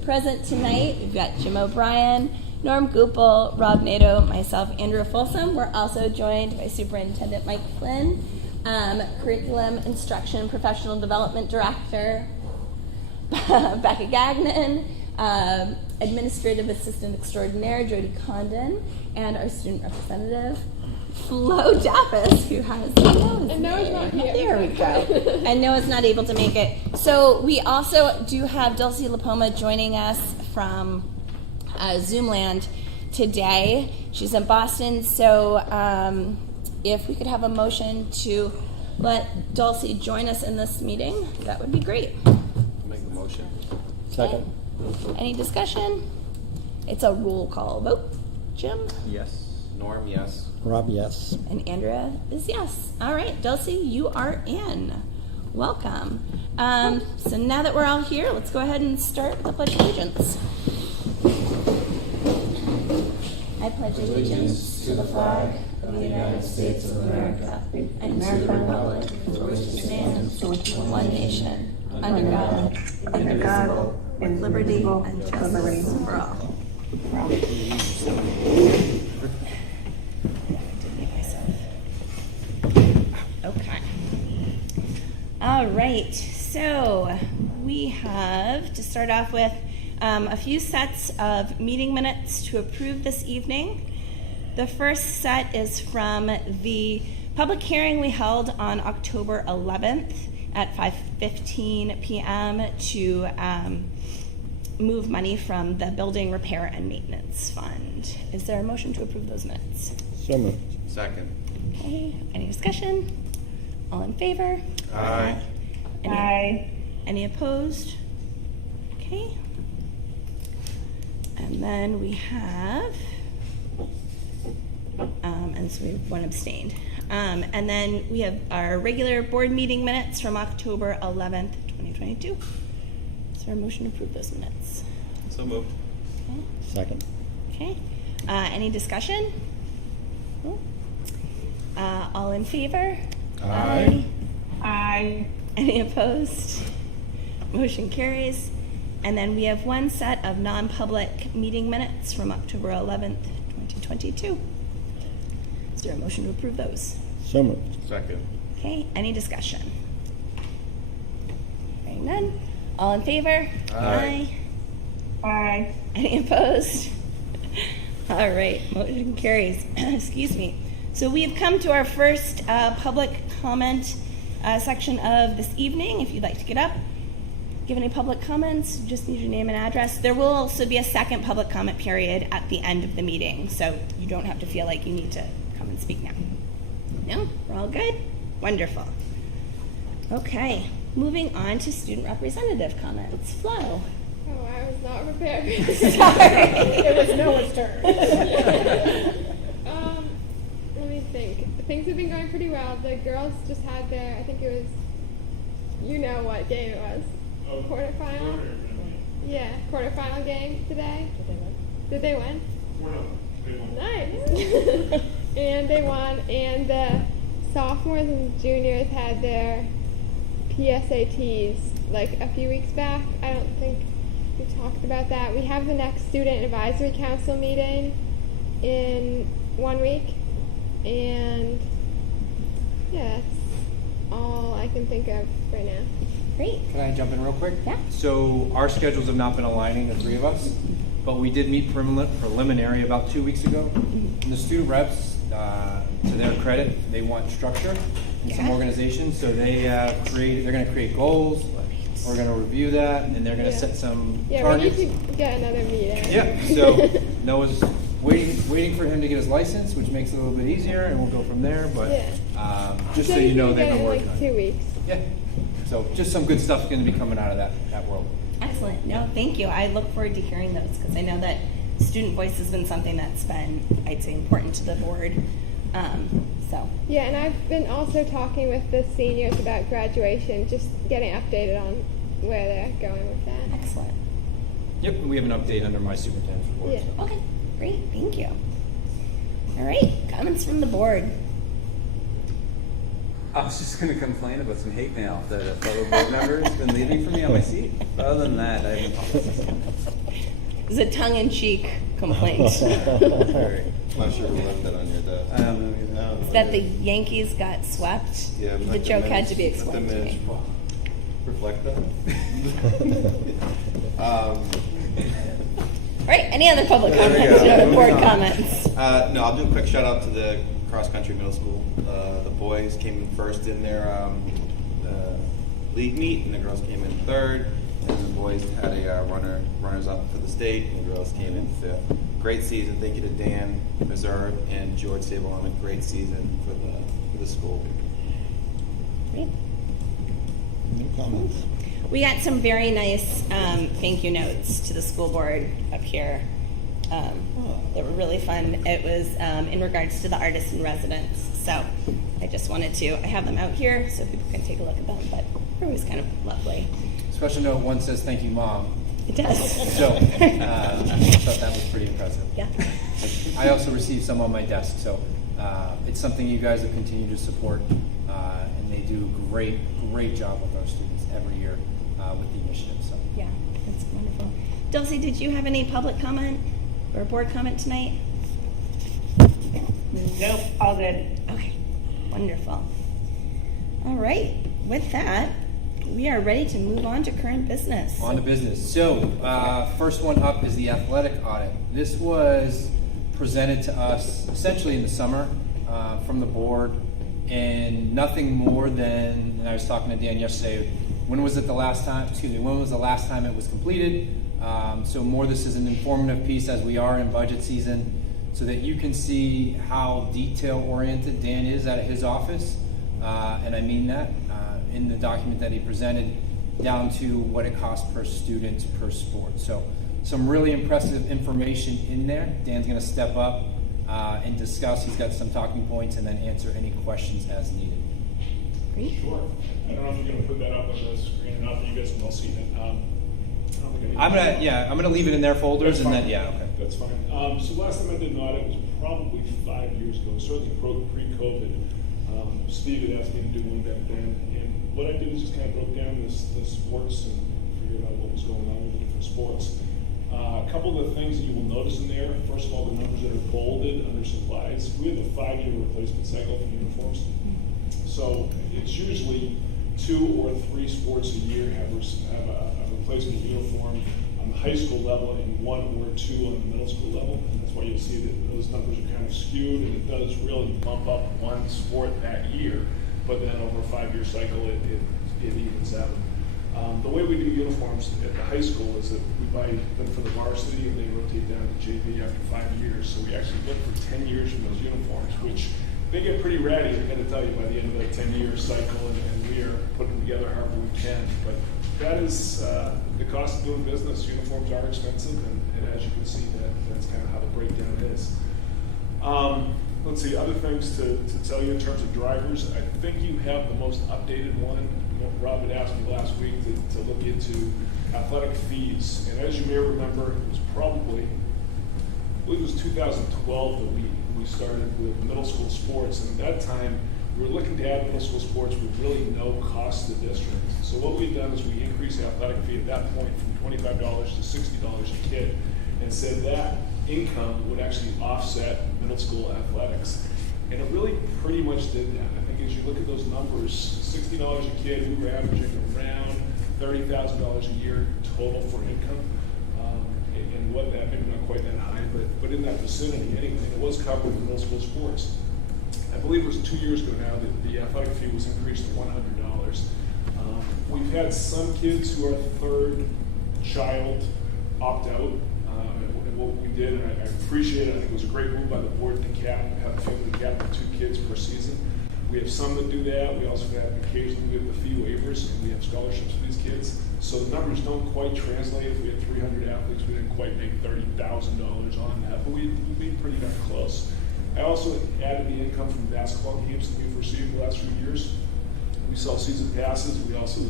Present tonight, we've got Jim O'Brien, Norm Goupel, Rob Nato, myself, Andrew Folsom. We're also joined by Superintendent Mike Flynn, Curriculum Instruction Professional Development Director Becca Gagnon, Administrative Assistant Extraordinaire Jody Condon, and our student representative Flo Dappis, who has and Noah's not here. There we go. And Noah's not able to make it. So we also do have Dulcie LaPoma joining us from Zoom land today. She's in Boston, so if we could have a motion to let Dulcie join us in this meeting, that would be great. Make the motion. Second. Any discussion? It's a roll call vote. Jim? Yes. Norm, yes. Rob, yes. And Andrea is yes. All right, Dulcie, you are in. Welcome. So now that we're all here, let's go ahead and start with the Pledge of Allegiance. I pledge allegiance to the flag of the United States of America and to the republic for which it stands, one nation, under God, indivisible, with liberty and justice for all. Okay. All right. So we have to start off with a few sets of meeting minutes to approve this evening. The first set is from the public hearing we held on October 11th at 5:15 p.m. to move money from the Building Repair and Maintenance Fund. Is there a motion to approve those minutes? So moved. Second. Okay. Any discussion? All in favor? Aye. Any opposed? Okay. And then we have, and so we have one abstained. And then we have our regular board meeting minutes from October 11th, 2022. Is there a motion to approve those minutes? So moved. Okay. Second. Okay. Any discussion? No? All in favor? Aye. Aye. Any opposed? Motion carries. And then we have one set of non-public meeting minutes from October 11th, 2022. Is there a motion to approve those? So moved. Second. Okay, any discussion? Hearing none. All in favor? Aye. Aye. Any opposed? All right, motion carries. Excuse me. So we have come to our first public comment section of this evening. If you'd like to get up, give any public comments, just need your name and address. There will also be a second public comment period at the end of the meeting, so you don't have to feel like you need to come and speak now. No? We're all good? Wonderful. Okay, moving on to student representative comments. Flo. Oh, I was not prepared. Sorry. It was Noah's turn. Let me think. Things have been going pretty well. The girls just had their, I think it was, you know what game it was. Quarterfinal? Yeah, quarterfinal game today. Did they win? Nice. And they won. And the sophomores and juniors had their PSATs like a few weeks back. I don't think we talked about that. We have the next student advisory council meeting in 1 week. And yeah, that's all I can think of right now. Great. Can I jump in real quick? Yeah. So our schedules have not been aligning, the three of us, but we did meet preliminary about 2 weeks ago. And the student reps, to their credit, they want structure and some Yeah. organization. So they're going to create goals. We're going to review that, and they're going to set some targets. We need to get another meeting. Yeah. So Noah's waiting for him to get his license, which makes it a little bit easier, and we'll go from there. But just so you know, they've been working on it. 2 weeks. Yeah. So just some good stuff going to be coming out of that world. Excellent. No, thank you. I look forward to hearing those because I know that student voice has been something that's been, I'd say, important to the board. Yeah, and I've been also talking with the seniors about graduation, just getting updated on where they're going with that. Excellent. Yep, we have an update under my superintendent's report. Yeah. Okay, great. Thank you. All right, comments from the board. I was just going to complain about some hate mail that a fellow board member has been leaving for me on my seat. But other than that, I haven't. was a tongue-in-cheek complaint. Not sure who left that on your desk. I don't know. That the Yankees got swept. Yeah, The joke had to be explained to me. Reflect that. All right, any other public There we comments, go. or board Moving on. comments? No, I'll do a quick shout out to the cross country middle school. The boys came in first in their league meet, and the girls came in third. And the boys had a runners up for the state, and the girls came in fifth. Great season. Thank you to Dan Reserve and George Sable on a great season for the school. Great. No comments. We got some very nice thank you notes to the school board up here. That were really fun. It was in regards to the artists in residence. So I just wanted to, I have them out here so people can take a look at them, but they're always kind of lovely. Special note, one says, "Thank you, Mom." It does. So, I thought that was pretty impressive. Yeah. I also received some on my desk, so it's something you guys have continued to support, and they do a great job with our students every year with the initiative. So, Yeah, that's wonderful. Dulcie, did you have any public comment or board comment tonight? Nope, all good. Okay, wonderful. All right, with that, we are ready to move on to current business. on to business. So, first one up is the athletic audit. This was presented to us essentially in the summer from the board, and nothing more than. And I was talking to Dan yesterday. When was the last time it was completed? So more, this is an informative piece as we are in budget season, so that you can see how detail oriented Dan is at his office, and I mean that in the document that he presented, down to what it costs per student per sport. So some really impressive information in there. Dan's going to step up and discuss. He's got some talking points, and then answer any questions as needed. Great. Sure. I don't know if you're gonna put that up on the screen or not, but you guys have all seen it. I don't think I need I'm gonna leave it in their folders, That's and fine. then okay. That's fine. So last time I did an audit was probably 5 years ago, certainly pre-COVID. Steve had asked me to do one back then, and what I did is just kind of broke down the sports and figured out what was going on with the different sports. A couple of the things that you will notice in there, first of all, the numbers that are bolded under supplies. We have a 5-year replacement cycle for uniforms. So it's usually 2 or 3 sports a year have a replacement uniform on the high school level and 1 or 2 on the middle school level. And that's why you'll see that those numbers are kind of skewed, and it does really bump up one sport that year. But then over a 5-year cycle, it evens out. The way we do uniforms at the high school is that we buy them for the varsity and they rotate down to JV after 5 years. So we actually look for 10 years from those uniforms, which they get pretty ratty, I'm going to tell you, by the end of that 10-year cycle, and we are putting together however we can. But that is the cost of doing business. Uniforms are expensive, and as you can see, that's kind of how the breakdown is. Let's see, other things to tell you in terms of drivers. I think you have the most updated one. Rob had asked me last week to look into athletic fees. And as you may remember, it was probably, I believe it was 2012 that we started with middle school sports. And at that time, we were looking to add middle school sports with really no cost to the district. So what we've done is we increased the athletic fee at that point from $25 to $60 a kid, and said that income would actually offset middle school athletics. And it really pretty much did that. I think as you look at those numbers, $60 a kid, we were averaging around $30,000 a year total for income. And what that, maybe not quite that high, but in that vicinity anyway, it was covered in middle school sports. I believe it was 2 years ago now that the athletic fee was increased to $100. We've had some kids who are third child opt out. And what we did, and I appreciate it, I think it was a great move by the board to have a family cap of 2 kids per season. We have some that do that. We also have occasionally the fee waivers, and we have scholarships for these kids. So the numbers don't quite translate. If we had 300 athletes, we didn't quite make $30,000 on that, but we'd be pretty darn close. I also added the income from basketball games that we've received the last few years. We sell season passes. We also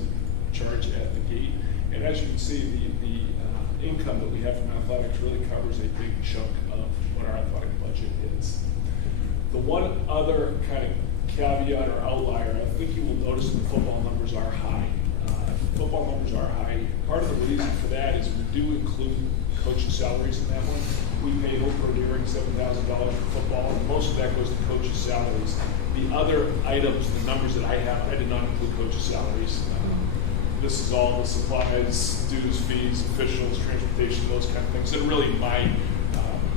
charge at the gate. And as you can see, the income that we have from athletics really covers a big chunk of what our athletic budget is. The one other kind of caveat or outlier, I think you will notice that the football numbers are high. football numbers are high. Part of the reason for that is we do include coaches' salaries in that one. We pay over nearing $7,000 for football, and most of that goes to coaches' salaries. The other items, the numbers that I have, I did not include coaches' salaries. This is all the supplies, dues, fees, officials, transportation, those kind of things. They're really my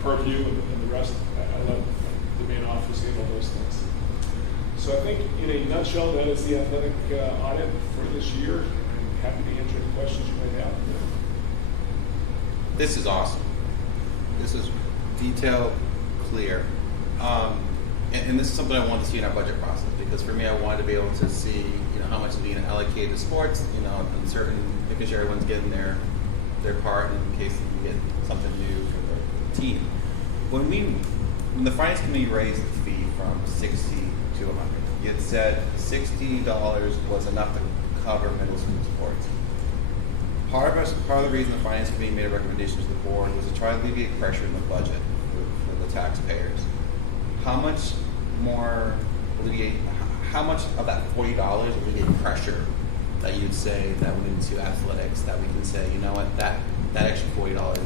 purview, and the rest, I let the main office handle those things. So I think, in a nutshell, that is the athletic audit for this year. I'm happy to answer any questions you might have. This is awesome. This is detailed, clear. And this is something I wanted to see in our budget process, because for me, I wanted to be able to see, how much is being allocated to sports, and certain, making sure everyone's getting their part in case we get something new for the team. When the finance committee raised the fee from 60 to 100, you had said $60 was enough to cover middle school sports. Part of the reason the finance committee made a recommendation to the board was to try to alleviate pressure in the budget for the taxpayers. How much of that $40 alleviate pressure that you'd say that went into athletics, that we can say, you know what, that extra $40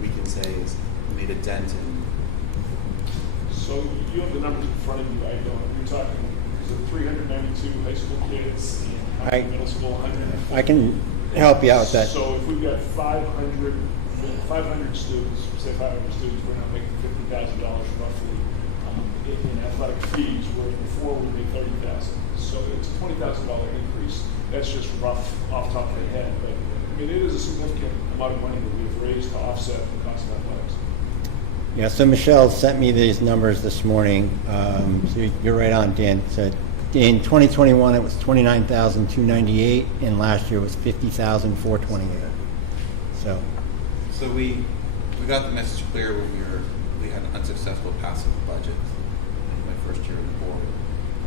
we can say is made a dent in? So you have the numbers in front of you. I don't. You're talking, is it 392 high school kids and how many middle school? 150? I can help you out with that. So if we've got 500 students, say 500 students, we're now making $50,000 roughly in athletic fees, whereas before we made $30,000. So it's a $20,000 increase. That's just rough off the top of my head, but I mean, it is a significant amount of money that we've raised to offset the cost of athletics. Yeah, so Michelle sent me these numbers this morning. So you're right on, Dan. So in 2021, it was $29,298, and last year was $50,428. So we got the message clear when we had an unsuccessful passing the budget in my first year on the board,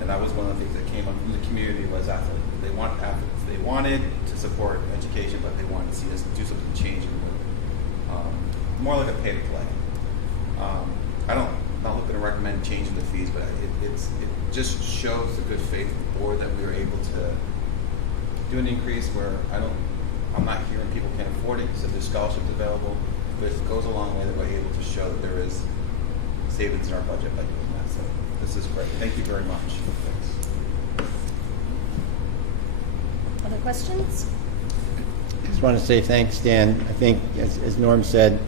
and that was one of the things that came up from the community was athletes. They want athletes. They wanted to support education, but they wanted to see us do something changing, more like a pay to play. I'm not looking to recommend changing the fees, but it just shows the good faith of the board that we were able to do an increase where I'm not hearing people can't afford it because there's scholarships available, but it goes a long way that we're able to show that there is savings in our budget by doing that. So this is great. Thank you very much. Thanks. Other questions? Just want to say thanks, Dan. I think, as Norm said,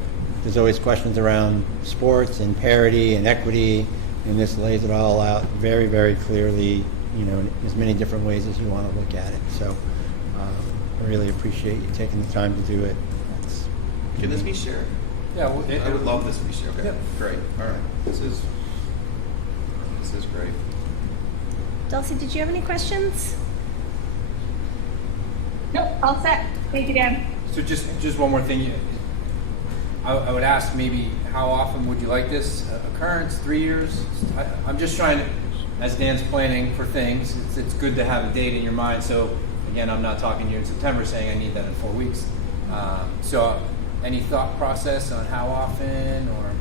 there's always questions around sports and parity and equity, and this lays it all out very, very clearly, in as many different ways as you want to look at it. So I really appreciate you taking the time to do it. Can this be shared? Yeah, I would love this to be shared. Okay, Yeah. great. All right, this is great. Dulcie, did you have any questions? Nope, all set. Thank you, Dan. So just one more thing. I would ask maybe how often would you like this occurrence? 3 years? I'm just trying to, as Dan's planning for things, it's good to have a date in your mind. So again, I'm not talking to you in September saying I need that in 4 weeks. So any thought process on how often, or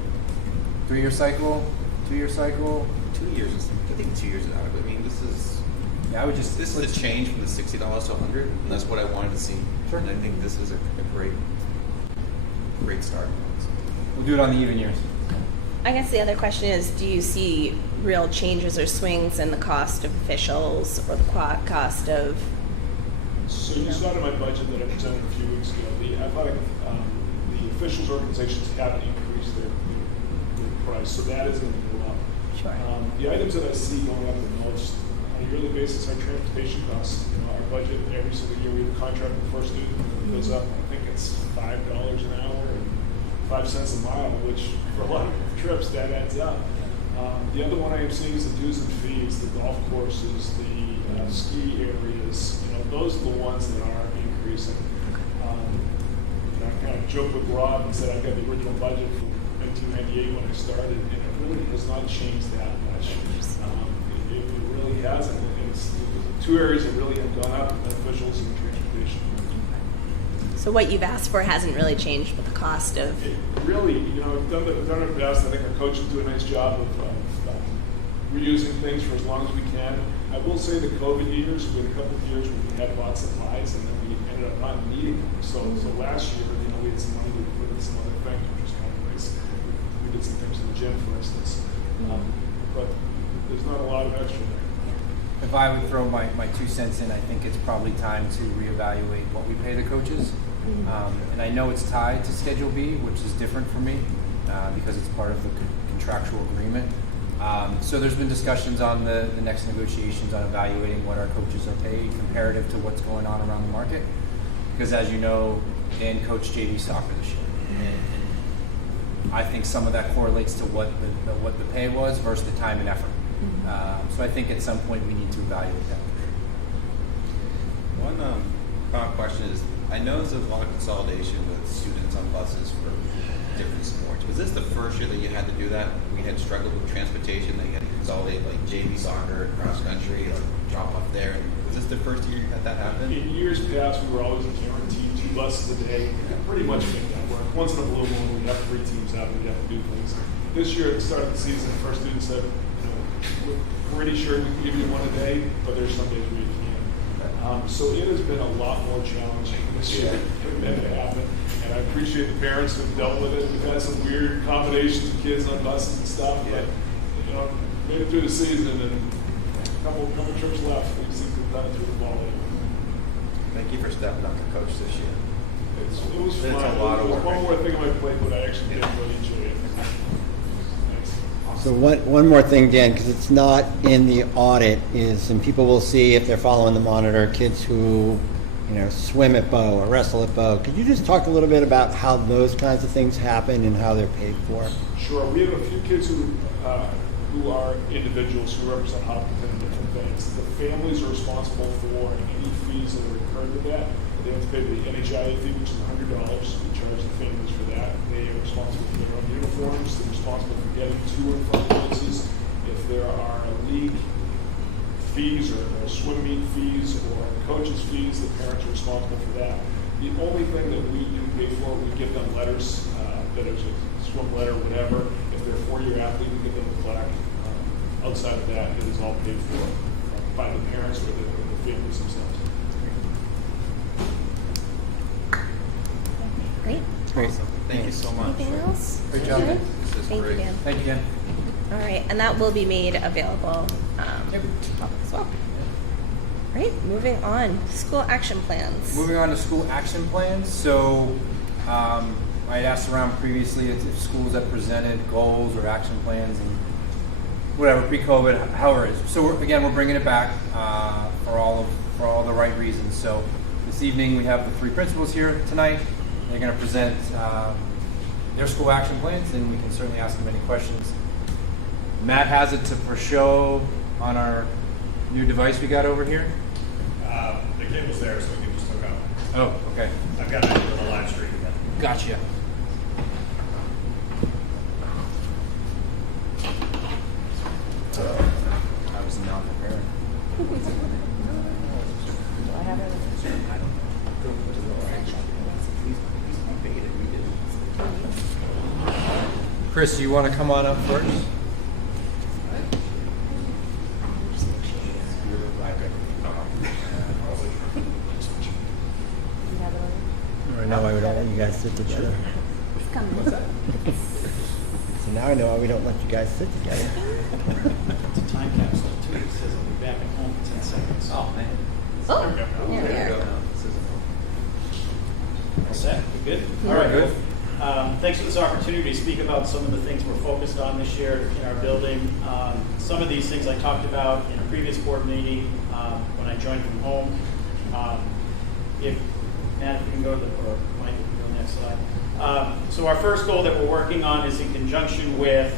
3-year cycle, 2-year cycle? 2 years. I think 2 years is adequate. I mean, this is a change from the $60 to $100, and that's what I wanted to see. Sure. And I think this is a great start. We'll do it on the even years. I guess the other question is, do you see real changes or swings in the cost of officials or the cost of? So you saw in my budget that I presented a few weeks ago, the athletic, the officials organizations haven't increased their price, so that is going to go up. Sure. The items that I see going up the most on a yearly basis are transportation costs. Our budget every single year, we have a contract with First Student, it goes up, I think it's $5 an hour and 5 cents a mile, which for a lot of trips that adds up. The other one I am seeing is the dues and fees, the golf courses, the ski areas. Those are the ones that are increasing. I kind of joked with Rob and said I've got the original budget from 1998 when I started, and it really has not changed that much. It really hasn't. It's the 2 areas that really have gone up: officials and transportation. So what you've asked for hasn't really changed with the cost of. It really, we've done our best. I think our coaches do a nice job of reusing things for as long as we can. I will say the COVID years, we had a couple of years where we had lots of supplies, and then we ended up not needing them. So last year, we had some money to put in some other things, which was kind of nice. We did some things in the gym, for instance. But there's not a lot of extra there. If I would throw my 2 cents in, I think it's probably time to reevaluate what we pay the coaches. And I know it's tied to Schedule B, which is different for me because it's part of the contractual agreement. So there's been discussions on the next negotiations on evaluating what our coaches are paid comparative to what's going on around the market. Because as you know, Dan coached JV soccer this year. And I think some of that correlates to what the pay was versus the time and effort. So I think at some point we need to evaluate that. One final question is, I know there's a lot of consolidation with students on buses for different sports. Was this the first year that you had to do that? We had struggled with transportation, that you had to consolidate like JV soccer, cross country, or drop off there. Was this the first year you had that happen? In years past, we were always guaranteed 2 buses a day. Pretty much make that work. Once in a blue moon, we have 3 teams out, we have to do things. This year, at the start of the season, the first student said, we're pretty sure we can give you 1 a day, but there's some days where you can't. So it has been a lot more challenging this year than it happened. And I appreciate the parents who've dealt with it. We've had some weird combinations of kids on buses and stuff, but made it through the season and a couple trips left. We seem to have done it through the ball. Thank you for stepping up to coach this year. It was It's fun. a lot of It was work. one more thing on my plate, but I actually did really enjoy it. Thanks. So one more thing, Dan, because it's not in the audit, is, and people will see if they're following the monitor, kids who, swim at Bow or wrestle at Bow. Could you just talk a little bit about how those kinds of things happen and how they're paid for? Sure. We have a few kids who are individuals who represent Hopkinton in different things. The families are responsible for any fees that are incurred with that. They have to pay the NHIA fee, which is $100. We charge the families for that. They are responsible for their own uniforms. They're responsible for getting to and from places. If there are league fees or swim meet fees or coaches' fees, the parents are responsible for that. The only thing that we do pay for, we give them letters, that is a swim letter, whatever. If they're a 4-year athlete, we give them a plaque. Outside of that, it is all paid for by the parents or the families themselves. Great. Great. Thank you so much. Anything else? Great job. Good? This is Thank you, great. Dan. Thank you, Dan. All right, and that will be made available Yep. to the public as well. Right, moving on. School action plans. Moving on to school action plans. So I had asked around previously if schools have presented goals or action plans and whatever pre-COVID, however it is. So we're bringing it back for all the right reasons. So this evening we have the 3 principals here tonight. They're going to present their school action plans, and we can certainly ask them any questions. Matt has it for show on our new device we got over here. The cable's there, so we can just hook up. Oh, okay. I've got it on the live stream. Gotcha. I was not prepared. Do I have it? Chris, you want to come on up first? I know why we don't let you guys sit together. So now I know why we don't let you guys sit together. It's a time capsule too. It says I'll be back at home in 10 seconds. Oh, man. Oh, There we go. there we go. All set? We good? Yeah. All right. Good. Thanks for this opportunity to speak about some of the things we're focused on this year in our building. Some of these things I talked about in a previous board meeting when I joined from home. If Matt, if you can go to the, or Mike, if you can go next slide. So our first goal that we're working on is in conjunction with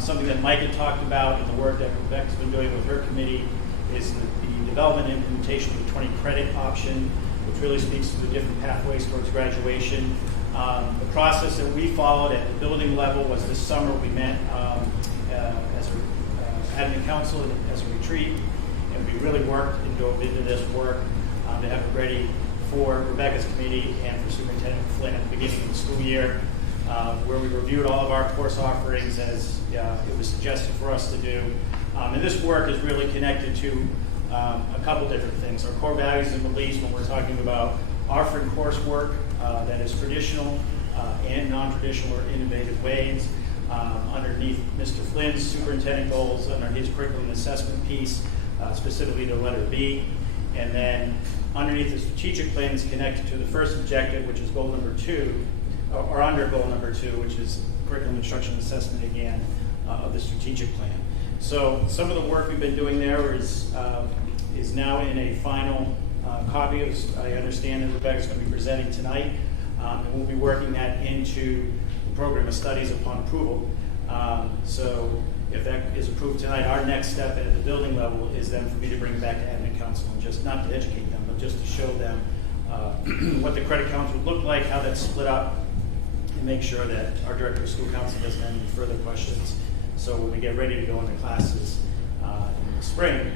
something that Mike had talked about and the work that Rebecca's been doing with her committee is the development and implementation of the 20 credit option, which really speaks to the different pathways towards graduation. The process that we followed at the building level was this summer we met as a admin council as a retreat, and we really worked and dove into this work to have it ready for Rebecca's committee and for Superintendent Flynn at the beginning of the school year, where we reviewed all of our course offerings as it was suggested for us to do. And this work is really connected to a couple different things. Our core values and beliefs when we're talking about offering coursework that is traditional and non-traditional or innovative ways. Underneath Mr. Flynn's superintendent goals, under his curriculum assessment piece, specifically to letter B. And then underneath the strategic plan is connected to the first objective, which is goal number 2, or under goal number 2, which is curriculum instruction assessment again of the strategic plan. So some of the work we've been doing there is now in a final copy, as I understand it, Rebecca's going to be presenting tonight. And we'll be working that into the program of studies upon approval. So if that is approved tonight, our next step at the building level is then for me to bring it back to admin council, and just not to educate them, but just to show them what the credit counts would look like, how that's split up, and make sure that our director of school council doesn't have any further questions. So when we get ready to go into classes in the spring,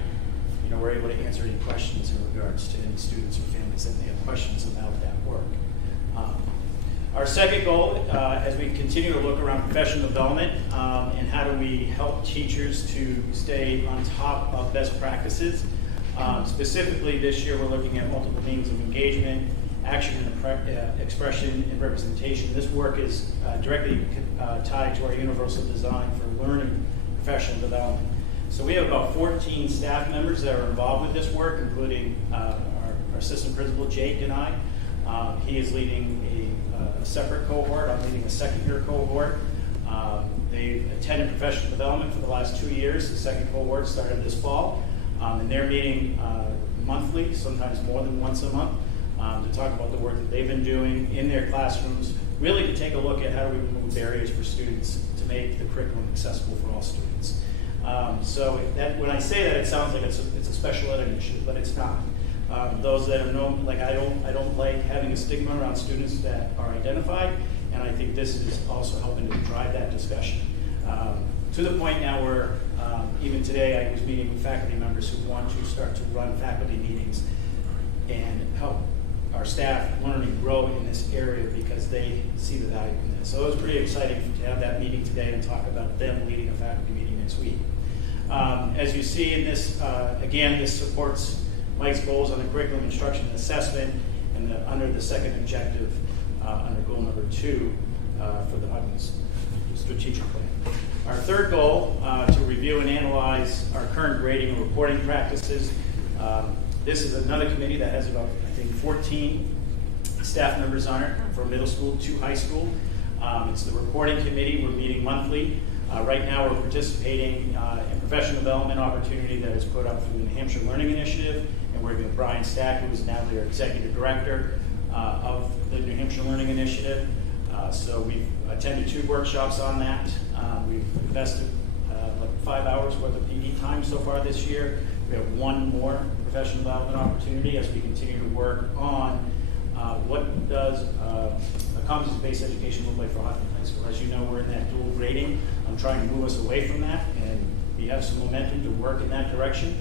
we're able to answer any questions in regards to any students or families that may have questions about that work. Our second goal, as we continue to look around professional development and how do we help teachers to stay on top of best practices. Specifically this year, we're looking at multiple means of engagement, action and expression and representation. This work is directly tied to our universal design for learning professional development. So we have about 14 staff members that are involved with this work, including our assistant principal, Jake, and I. He is leading a separate cohort. I'm leading a second-year cohort. They've attended professional development for the last 2 years. The second cohort started this fall. And they're meeting monthly, sometimes more than once a month, to talk about the work that they've been doing in their classrooms, really to take a look at how do we remove barriers for students to make the curriculum accessible for all students. So when I say that, it sounds like it's a special ed initiative, but it's not. Those that have known, like I don't like having a stigma around students that are identified, and I think this is also helping to drive that discussion. To the point now where even today I was meeting with faculty members who want to start to run faculty meetings and help our staff learn and grow in this area because they see the value in this. So it was pretty exciting to have that meeting today and talk about them leading a faculty meeting next week. As you see in this, again, this supports Mike's goals on the curriculum instruction and assessment, and under the second objective, under goal number 2 for the Hopkinton strategic plan. Our third goal, to review and analyze our current grading and reporting practices. This is another committee that has about, I think, 14 staff members on it, from middle school to high school. It's the reporting committee. We're meeting monthly. Right now we're participating in professional development opportunity that is put up through the New Hampshire Learning Initiative, and we're with Brian Stack, who is now their executive director of the New Hampshire Learning Initiative. So we've attended 2 workshops on that. We've invested like 5 hours worth of PD time so far this year. We have 1 more professional development opportunity as we continue to work on what does a competency-based education look like for Hopkinton High School. As you know, we're in that dual grading. I'm trying to move us away from that, and we have some momentum to work in that direction.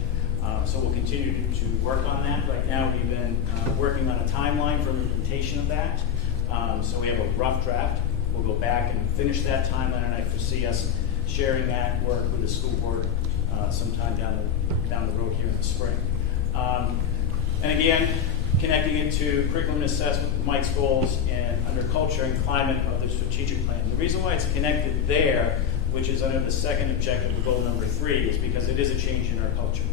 So we'll continue to work on that. Right now, we've been working on a timeline for implementation of that. So we have a rough draft. We'll go back and finish that timeline, and I foresee us sharing that work with the school board sometime down the road here in the spring. And again, connecting it to curriculum assessment with Mike's goals and under culture and climate of the strategic plan. The reason why it's connected there, which is under the second objective of goal number 3, is because it is a change in our culture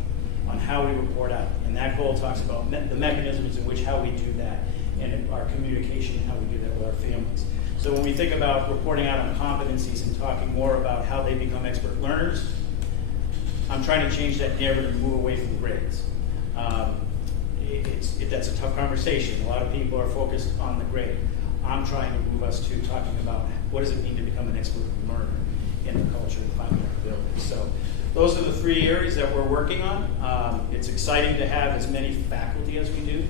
on how we report out. And that goal talks about the mechanisms in which how we do that and our communication and how we do that with our families. So when we think about reporting out on competencies and talking more about how they become expert learners, I'm trying to change that narrative and move away from the grades. That's a tough conversation. A lot of people are focused on the grade. I'm trying to move us to talking about what does it mean to become an expert learner in the culture and finding our ability. So those are the 3 areas that we're working on. It's exciting to have as many faculty as we do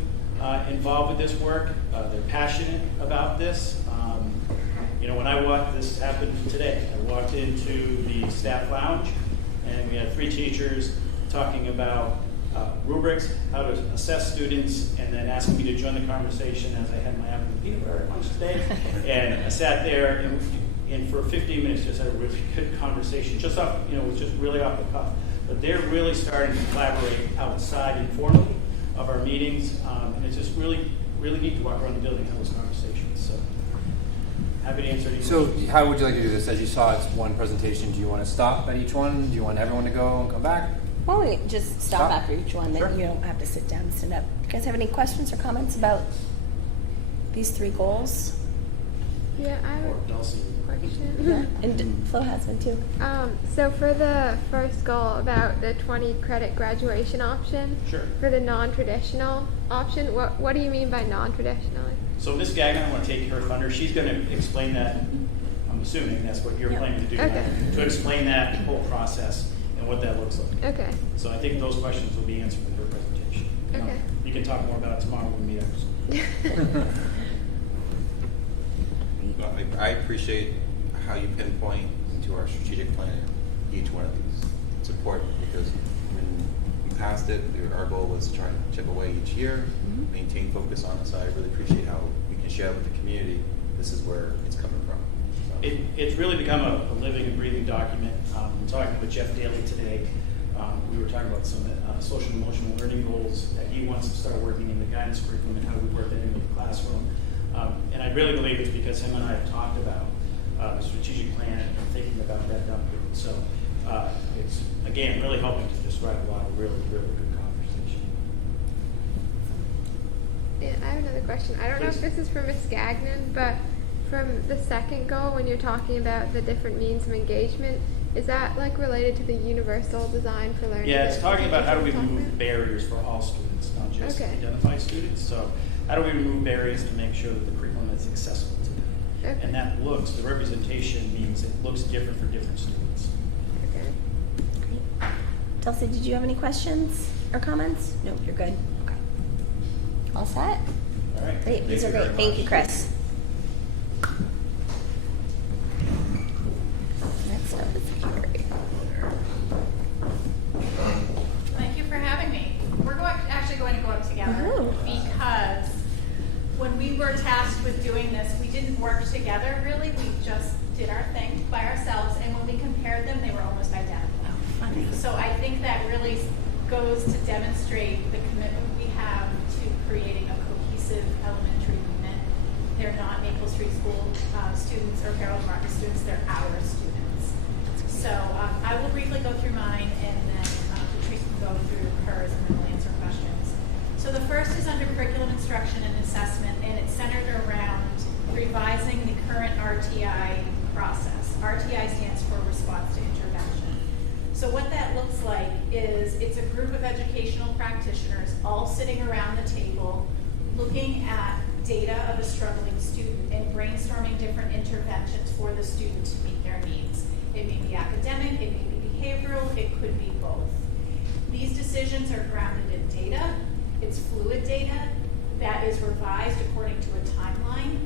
involved with this work. They're passionate about this. When I walked, this happened today. I walked into the staff lounge, and we had 3 teachers talking about rubrics, how to assess students, and then asking me to join the conversation as I had my apple and peanut butter at lunch today. And I sat there and for 15 minutes just had a really good conversation. Just off, it was just really off the cuff. But they're really starting to collaborate outside informally of our meetings, and it's just really really neat to walk around the building and have those conversations. So happy to answer any So questions. how would you like to do this? As you saw, it's one presentation. Do you want to stop at each one? Do you want everyone to go and come back? Why don't we just stop Stop. after each one, Sure. then you don't have to sit down and stand up. You guys have any questions or comments about these 3 goals? Yeah, I have Or a Dulcie. question. And Flo has one too. So for the first goal about the 20 credit graduation option, Sure. for the non-traditional option, what do you mean by non-traditional? So Ms. Gagnon, I want to take her thunder. She's going to explain that. I'm assuming that's what you're Yeah. planning to do. Okay. To explain that whole process and what that looks like. Okay. So I think those questions will be answered in her presentation. Okay. You can talk more about it tomorrow when we meet up. I appreciate how you pinpoint into our strategic plan each one of these. It's important because when we passed it, our goal was to try and chip away each year, maintain focus on it. So I really appreciate how we can share with the community this is where it's coming from. So. It's really become a living and breathing document. I'm talking with Jeff Daly today. We were talking about some social and emotional learning goals that he wants to start working in the guidance curriculum and how we work that into the classroom. And I really believe it's because him and I have talked about the strategic plan and thinking about that document. So it's, again, really helping to describe a lot of really, really good conversation. Yeah, I have another question. I don't know if this is for Ms. Gagnon, but from the second goal, when you're talking about the different means of engagement, is that like related to the universal design for learning? Yeah, it's that talking about how do we teachers were talking remove about? barriers for all students, not just Okay. identify students. So how do we remove barriers to make sure that the curriculum is accessible to them? Okay. And that the representation means it looks different for different students. Okay. Great. Dulcie, did you have any questions or comments? Nope, you're good. Okay. All set? All right. Great, these are Thank you great. very Thank you, much. Chris. Next up is Carrie. Thank you for having me. We're actually going to go up together Oh. because when we were tasked with doing this, we didn't work together really. We just did our thing by ourselves, and when we compared them, they were almost identical. Funny. So I think that really goes to demonstrate the commitment we have to creating a cohesive elementary unit. They're not Maple Street School students or Harold Martin students, they're our students. So I will briefly go through mine, and then Patrice can go through hers, and then we'll answer questions. So the first is under curriculum instruction and assessment, and it's centered around revising the current RTI process. RTI stands for Response to Intervention. So what that looks like is it's a group of educational practitioners all sitting around the table looking at data of a struggling student and brainstorming different interventions for the student to meet their needs. It may be academic, it may be behavioral, it could be both. These decisions are grounded in data. It's fluid data that is revised according to a timeline.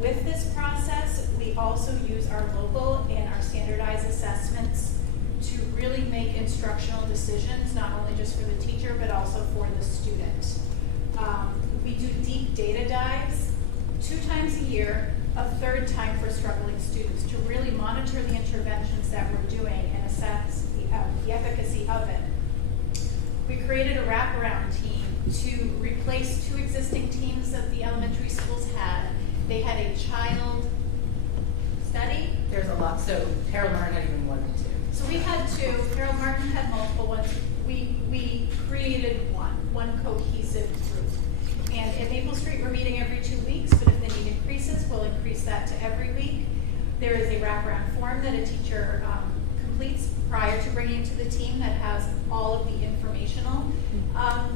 With this process, we also use our local and our standardized assessments to really make instructional decisions, not only just for the teacher, but also for the student. We do deep data dives 2 times a year, a third time for struggling students, to really monitor the interventions that we're doing and assess the efficacy of it. We created a wraparound team to replace 2 existing teams that the elementary schools had. They had a child study. There's a lot. So Harold Martin had even more than 2. So we had 2. Harold Martin had multiple ones. We created one cohesive group. And at Maple Street, we're meeting every 2 weeks, but if the need increases, we'll increase that to every week. There is a wraparound form that a teacher completes prior to bringing to the team that has all of the informational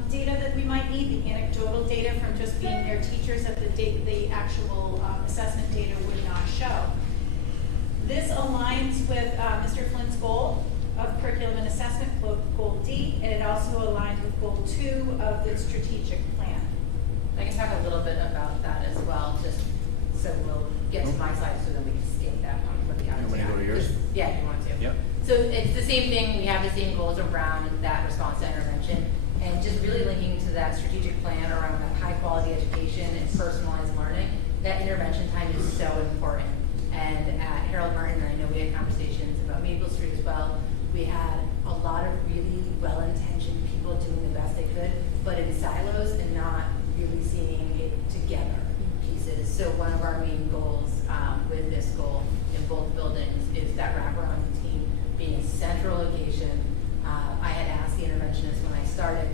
data that we might need, the anecdotal data from just being their teachers that the actual assessment data would not show. This aligns with Mr. Flynn's goal of curriculum and assessment, goal D, and it also aligns with goal 2 of the strategic plan. I can talk a little bit about that as well, just so we'll get to my side so then we can skip that one for the You want me to go to yours? Yeah, if you want to. Yep. So it's the same thing, we have the same goals around that response to intervention, and just really linking to that strategic plan around that high quality education and personalized learning. That intervention time is so important. And at Harold Martin, I know we had conversations about Maple Street as well, we had a lot of really well-intentioned people doing the best they could, but in silos and not really seeing it together. mentioned this when I started.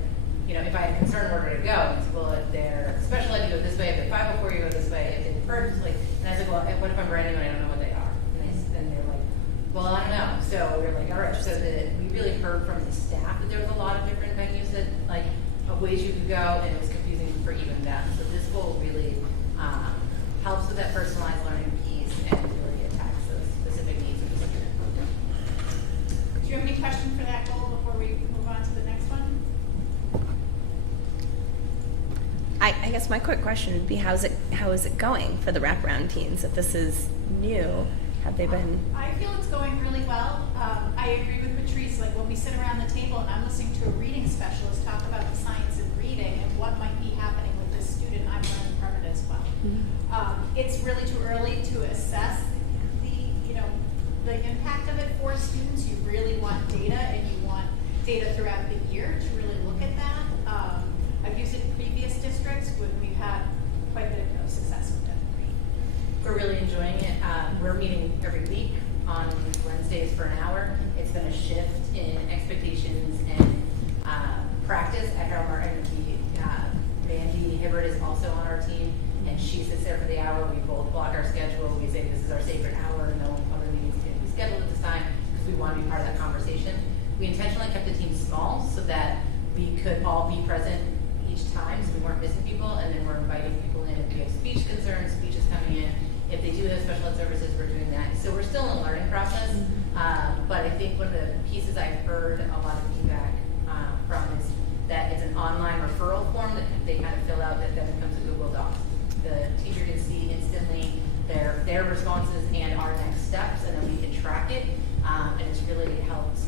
You know, if I had a concern where to go, it's, well, if they're special ed, you go this way. If they're 504, you go this way. If they're first, like, and I was like, well, what if I'm brand new and I don't know what they are? And they're like, well, I don't know. So we're like, all right. So we really heard from the staff that there was a lot of different venues that, like, of ways you could go, and it was confusing for even them. So this will really helps with that personalized learning piece and really attacks those specific needs of the student. Do you have any question for that goal before we move on to the next one? I guess my quick question would be, how is it going for the wraparound teens? If this is new, have they been? I feel it's going really well. I agree with Patrice. Like when we sit around the table and I'm listening to a reading specialist talk about the science of reading and what might be happening with this student, I'm learning from it as well. It's really too early to assess the impact of it for students. You really want data, and you want data throughout the year to really look at that. I've used it in previous districts when we've had quite a bit of success with it. We're really enjoying it. We're meeting every week on Wednesdays for an hour. It's been a shift in expectations and practice at Harold Martin. Mandy Hibbert is also on our team, and she sits there for the hour. We both block our schedule. We say this is our sacred hour. No other meetings can be scheduled at this time because we want to be part of that conversation. We intentionally kept the team small so that we could all be present each time, so we weren't missing people, and then we're inviting people in. If we have speech concerns, speech is coming in. If they do have special ed services, we're doing that. So we're still in a learning process, but I think one of the pieces I've heard a lot of feedback from is that it's an online referral form that they kind of fill out that then becomes a Google Doc. The teacher can see instantly their responses and our next steps, and then we can track it, and it's really helped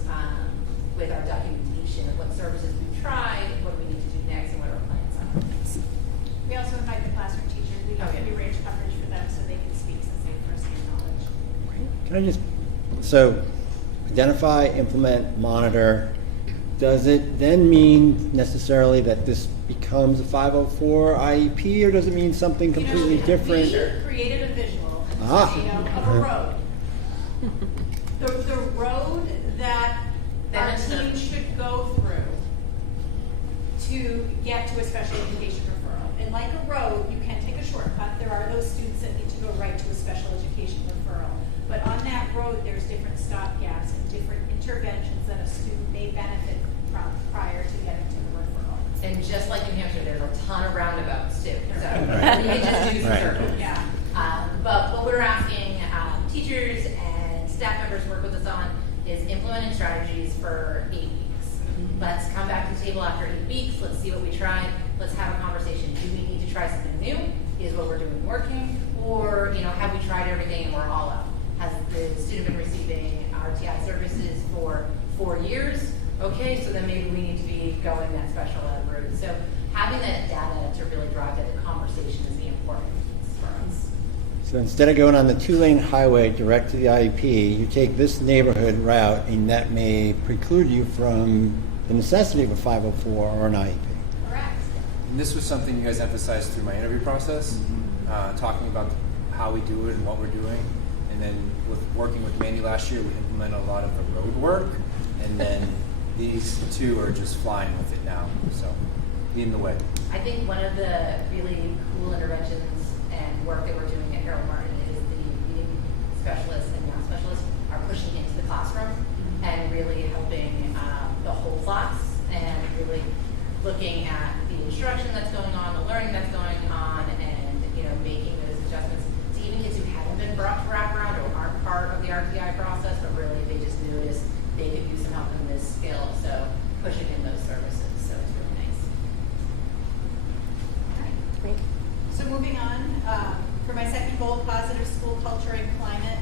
with our documentation of what services we've tried, what we need to do next, and what our plans are. We also invite the classroom teachers. We have range coverage for them so they can speak since they have first-hand knowledge. Can I just, so identify, implement, monitor. Does it then mean necessarily that this becomes a 504 IEP, or does it mean something completely different? We created a visual of a road. The road that our team should go through to get to a special education referral. And like a road, you can take a shortcut. There are those students that need to go right to a special education referral. But on that road, there's different stopgaps and different interventions that a student may benefit from prior to getting to the referral. And just like New Hampshire, there's a ton of roundabouts too. So we can just do some circles. Yeah. But what we're asking teachers and staff members to work with us on is implementing strategies for 8 weeks. Let's come back to the table after 8 weeks. Let's see what we tried. Let's have a conversation. Do we need to try something new? Is what we're doing working? Or have we tried everything and we're all out? Has the student been receiving RTI services for 4 years? Okay, so then maybe we need to be going that special ed route. So having that data to really drive that conversation is the important piece for us. So instead of going on the 2-lane highway direct to the IEP, you take this neighborhood route, and that may preclude you from the necessity of a 504 or an IEP. Correct. And this was something you guys emphasized through my interview process, talking about how we do it and what we're doing. And then with working with Mandy last year, we implemented a lot of the road work. And then these two are just flying with it now. So leading the way. I think one of the really cool interventions and work that we're doing at Harold Martin is the reading specialists and math specialists are pushing into the classroom and really helping the whole class and really looking at the instruction that's going on, the learning that's going on, and making those adjustments to even kids who haven't been brought to wraparound or aren't part of the RTI process, but really they just notice they could use some help in this skill. So pushing in those services. So it's really nice. All right. Great. So moving on, for my second goal, positive school culture and climate,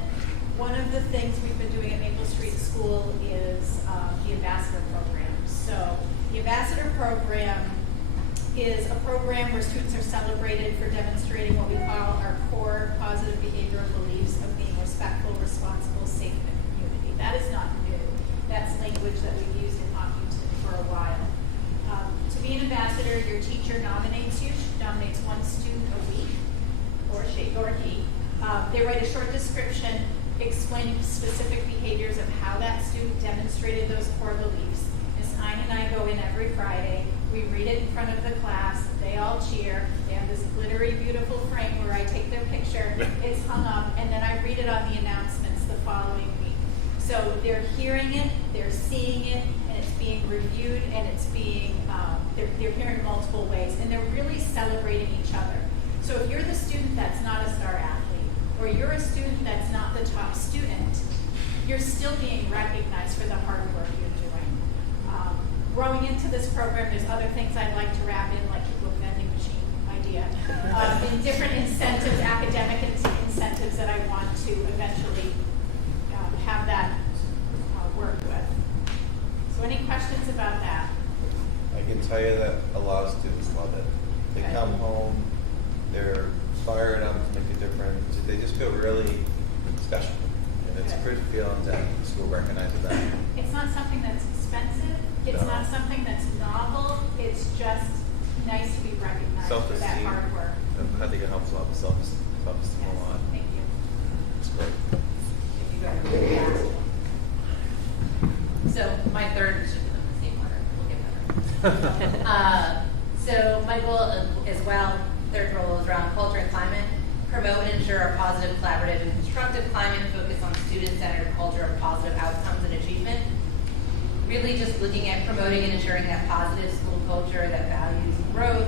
one of the things we've been doing at Maple Street School is the Ambassador Program. So the Ambassador Program is a program where students are celebrated for demonstrating what we call our core positive behavioral beliefs of being respectful, responsible, safe, and community. That is not new. That's language that we've used in Hopkinton for a while. To be an ambassador, your teacher nominates you. She nominates one student a week, or she or he. They write a short description explaining specific behaviors of how that student demonstrated those core beliefs. Ms. Hein and I go in every Friday. We read it in front of the class. They all cheer. They have this glittery, beautiful frame where I take their picture. It's hung up, and then I read it on the announcements the following week. So they're hearing it, they're seeing it, and it's being reviewed, and it's being, they're hearing it multiple ways, and they're really celebrating each other. So if you're the student that's not a star athlete, or you're a student that's not the top student, you're still being recognized for the hard work you're doing. Growing into this program, there's other things I'd like to wrap in, like the book vending machine idea, and different incentives, academic incentives that I want to eventually have that work with. So any questions about that? I can tell you that a lot of students love it. They Okay. come home, they're fired up to make a difference. They just feel really special. And it's a Okay. good feeling that the school recognizes that. It's not something that's expensive. It's No. not something that's novel. It's just nice to be recognized for that Self-esteem. hard work. I think it helps a lot with self-esteem Yes, a lot. thank you. It's great. If you guys are really fast. So my third should be in the same order. We'll get better. So my goal as well, third goal is around culture and climate. Promote and ensure a positive, collaborative, and constructive climate focused on student-centered culture of positive outcomes and achievement. Really just looking at promoting and ensuring that positive school culture that values growth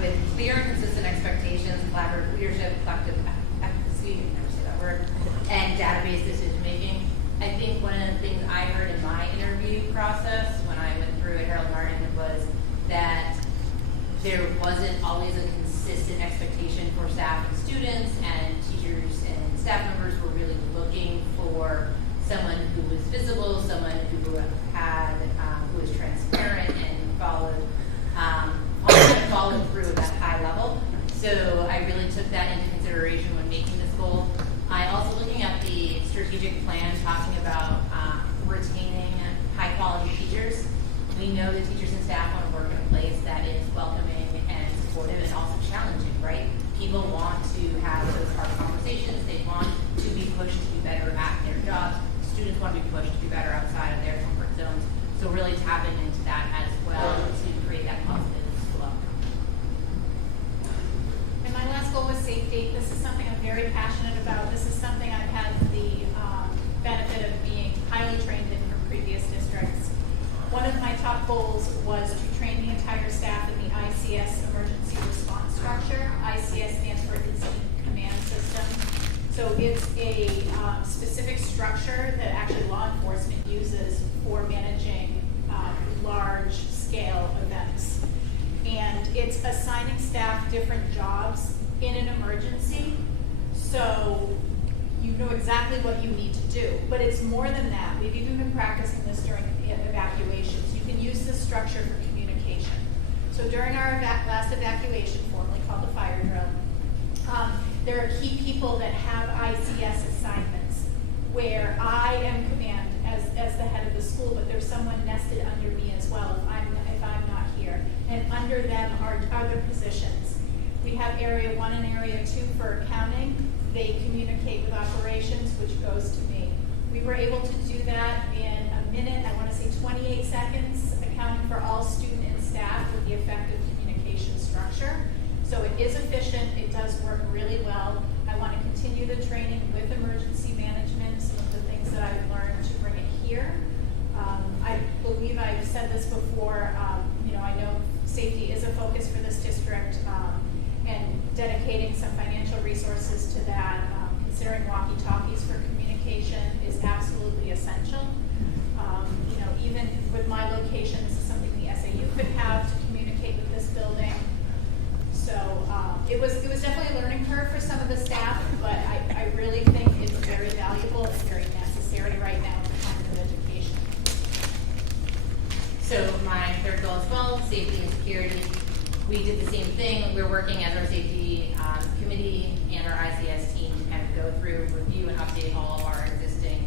with clear and consistent expectations, collaborative leadership, collective efficacy, I never say that word, and database decision-making. I think one of the things I heard in my interview process when I went through at Harold Martin was that there wasn't always a consistent expectation for staff and students, and teachers and staff members were really looking for someone who was visible, someone who had, who was transparent and followed through at that high level. So I really took that into consideration when making this goal. I also looking at the strategic plan, talking about retaining high quality teachers. We know that teachers and staff want to work in a place that is welcoming and supportive and also challenging, right? People want to have those hard conversations. They want to be pushed to be better at their jobs. Students want to be pushed to be better outside of their comfort zones. So really tapping into that as well to create that positive flow. And my last goal was safety. This is something I'm very passionate about. This is something I've had the benefit of being highly trained in from previous districts. One of my top goals was to train the entire staff in the ICS emergency response structure. ICS stands for Incident Command System. So it's a specific structure that actually law enforcement uses for managing large scale events. And it's assigning staff different jobs in an emergency, so you know exactly what you need to do. But it's more than that. We've even been practicing this during evacuations. You can use this structure for communication. So during our last evacuation, formerly called the fire drill, there are key people that have ICS assignments where I am command as the head of the school, but there's someone nested under me as well if I'm not here. And under them are other positions. We have Area 1 and Area 2 for accounting. They communicate with operations, which goes to me. We were able to do that in a minute, I want to say 28 seconds, accounting for all student and staff with the effective communication structure. So it is efficient, it does work really well. I want to continue the training with emergency management, some of the things that I've learned to bring it here. I believe I've said this before, I know safety is a focus for this district, and dedicating some financial resources to that, considering walkie-talkies for communication is absolutely essential. Even with my location, this is something the SAU could have to communicate with this building. So it was definitely a learning curve for some of the staff, but I really think it's very valuable and very necessary right now in the time of education. So my third goal as well, safety and security. We did the same thing. We're working as our safety committee and our ICS team to kind of go through, review, and update all of our existing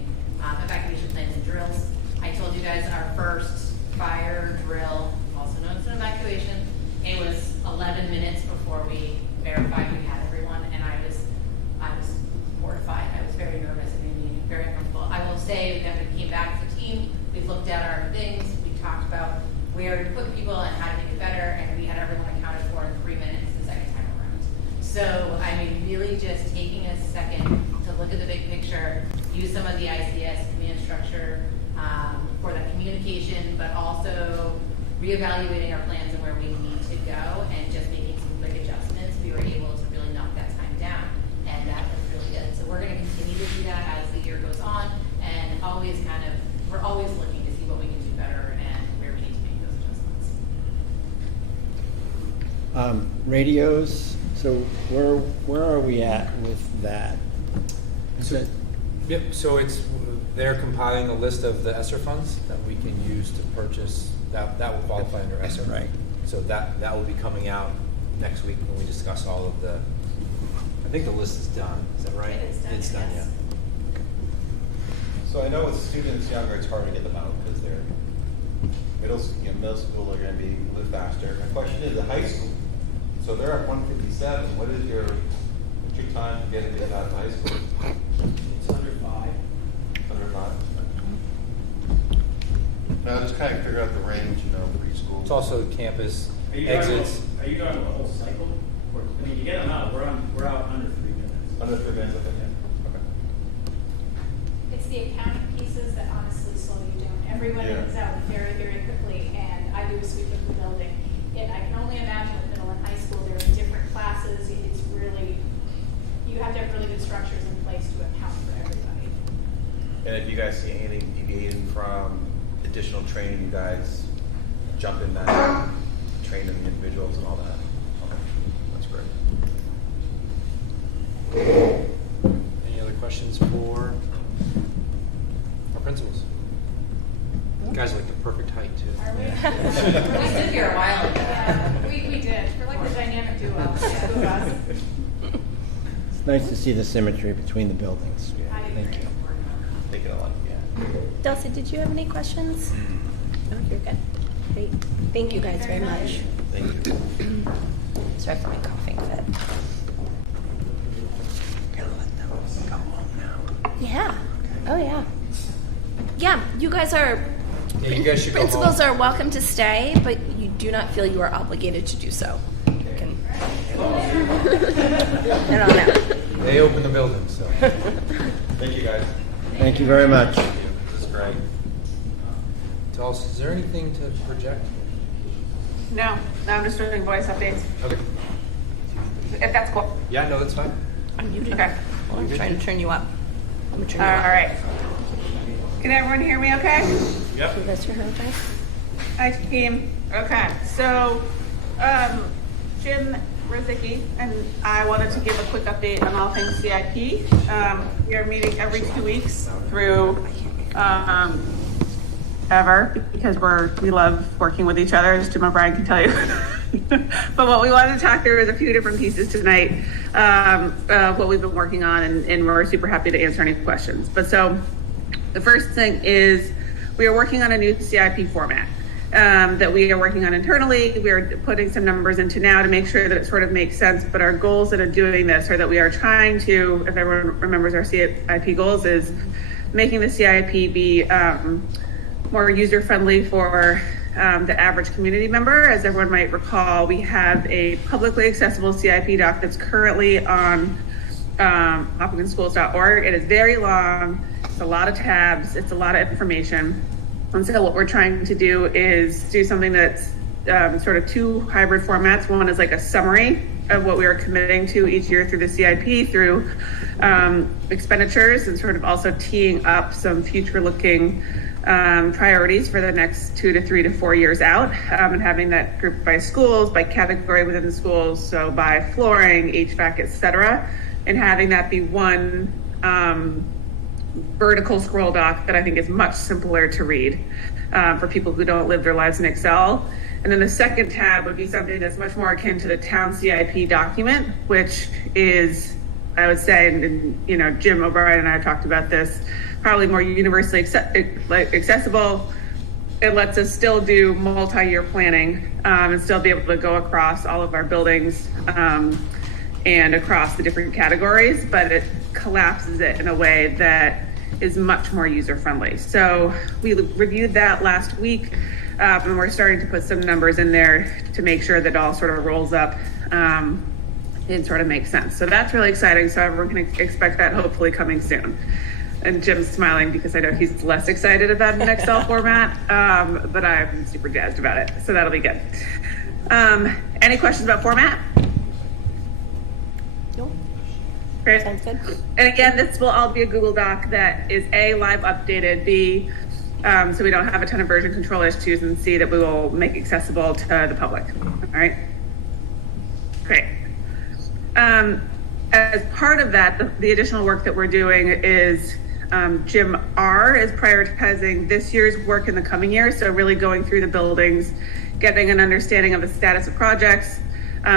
evacuation plans and drills. I told you guys our first fire drill, also known as an evacuation, it was 11 minutes before we verified we had everyone, and I was mortified. I was very nervous and made me very uncomfortable. I will say that we came back as a team, we looked at our things, we talked where to put people and how to make it better, and we had everyone accounted for in 3 minutes the second time around. So, I mean, really just taking a second to look at the big picture, use some of the ICS command structure for that communication, but also reevaluating our plans and where we need to go, and just making some quick adjustments. We were able to really knock that time down, and that was really good. So we're going to continue to do that as the year goes on, and we're always looking to see what we can do better and where we need to make those adjustments. Radios, so where are we at with that? Yep, so they're compiling a list of the ESSER funds that we can use to purchase, that will qualify under ESSER. Right. So that will be coming out next week when we discuss all of the, I think the list is done, is that right? It is done, It's done, yes. yeah. So I know with students younger, it's hard to get them out because they're middle school are going to be a little faster. My question is the high school. So they're at 157. What's your time to get them out of high school? It's under 5. Under 5. Now just kind of figure out the range, preschool. It's also campus exits. Are you talking about the whole cycle? Or, I mean, you get them out, we're out under 3 minutes. Under 3 minutes, okay. It's the accounting pieces that honestly slow you down. Everyone Yeah. is out very, very quickly, and I do a sweep of the building. And I can only imagine with middle and high school, there are different classes. It's really, you have to have really good structures in place to account for everybody. And if you guys see anything deviating from additional training, you guys jump in that, train the individuals and all that. Okay, that's great. Any other questions for our principals? You guys are like the perfect height too. Are we? We stood here a while ago. Yeah, we did. We're like the dynamic duo. Yeah, who does? It's nice to see the symmetry between the buildings. I agree. Thank you. Taking a lot, yeah. Dulcie, did you have any questions? No, you're good. Great. Thank you guys very much. Thank you. Sorry for my coughing fit. Gonna let them go home now. Yeah. Oh yeah. Yeah, you guys are. Yeah, you guys should go Principals home. are welcome to stay, but you do not feel you are obligated to do so. You can head on out. They open the building, so. Thank you, guys. Thank you very much. This is great. Tulsa, is there anything to project? No, I'm just doing voice updates, Okay. if that's cool. Yeah, no, that's fine. I'm muted. Okay. Well, I'm trying to turn you up. I'm gonna turn All you up. right. Can everyone hear me okay? You guys hear her okay? Hi, team. Okay, so Jim Rizicki and I wanted to give a quick update on all things CIP. We are meeting every 2 weeks through ever because we love working with each other, as Jim O'Brien can tell you. But what we wanted to talk through is a few different pieces tonight, what we've been working on, and we're super happy to answer any questions. But so the first thing is we are working on a new CIP format that we are working on internally. We are putting some numbers into now to make sure that it sort of makes sense. But our goals in doing this are that we are trying to, if everyone remembers our CIP goals, is making the CIP be more user-friendly for the average community member. As everyone might recall, we have a publicly accessible CIP doc that's currently on hopkintonschools.org. It is very long. It's a lot of tabs. It's a lot of information. And so what we're trying to do is do something that's sort of two hybrid formats. One is like a summary of what we are committing to each year through the CIP, through expenditures, and sort of also teeing up some future-looking priorities for the next 2 to 3 to 4 years out, and having that grouped by schools, by category within the schools, so by flooring, HVAC, et cetera, and having that be one vertical scroll doc that I think is much simpler to read for people who don't live their lives in Excel. And then the second tab would be something that's much more akin to the town CIP document, which is, I would say, and Jim O'Brien and I have talked about this, probably more universally accessible. It lets us still do multi-year planning and still be able to go across all of our buildings and across the different categories, but it collapses it in a way that is much more user-friendly. So we reviewed that last week. And we're starting to put some numbers in there to make sure that all sort of rolls up and sort of makes sense. So that's really exciting. So everyone can expect that hopefully coming soon. And Jim's smiling because I know he's less excited about an Excel format, but I'm super jazzed about it. So that'll be good. Any questions about format? Nope. Great. Sounds good. And again, this will all be a Google Doc that is A, live updated, B, so we don't have a ton of version control issues, and C, that we will make accessible to the public. All right. Great. As part of that, the additional work that we're doing is Jim R is prioritizing this year's work in the coming year. So really going through the buildings, getting an understanding of the status of projects.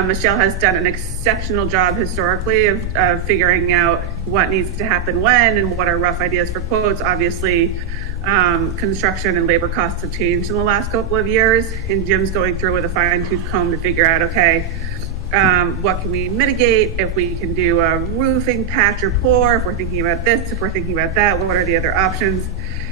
Michelle has done an exceptional job historically of figuring out what needs to happen when and what are rough ideas for quotes. Obviously, construction and labor costs have changed in the last couple of years, and Jim's going through with a fine-tooth comb to figure out, okay, what can we mitigate, if we can do a roofing patch or pour, if we're thinking about this, if we're thinking about that, what are the other options,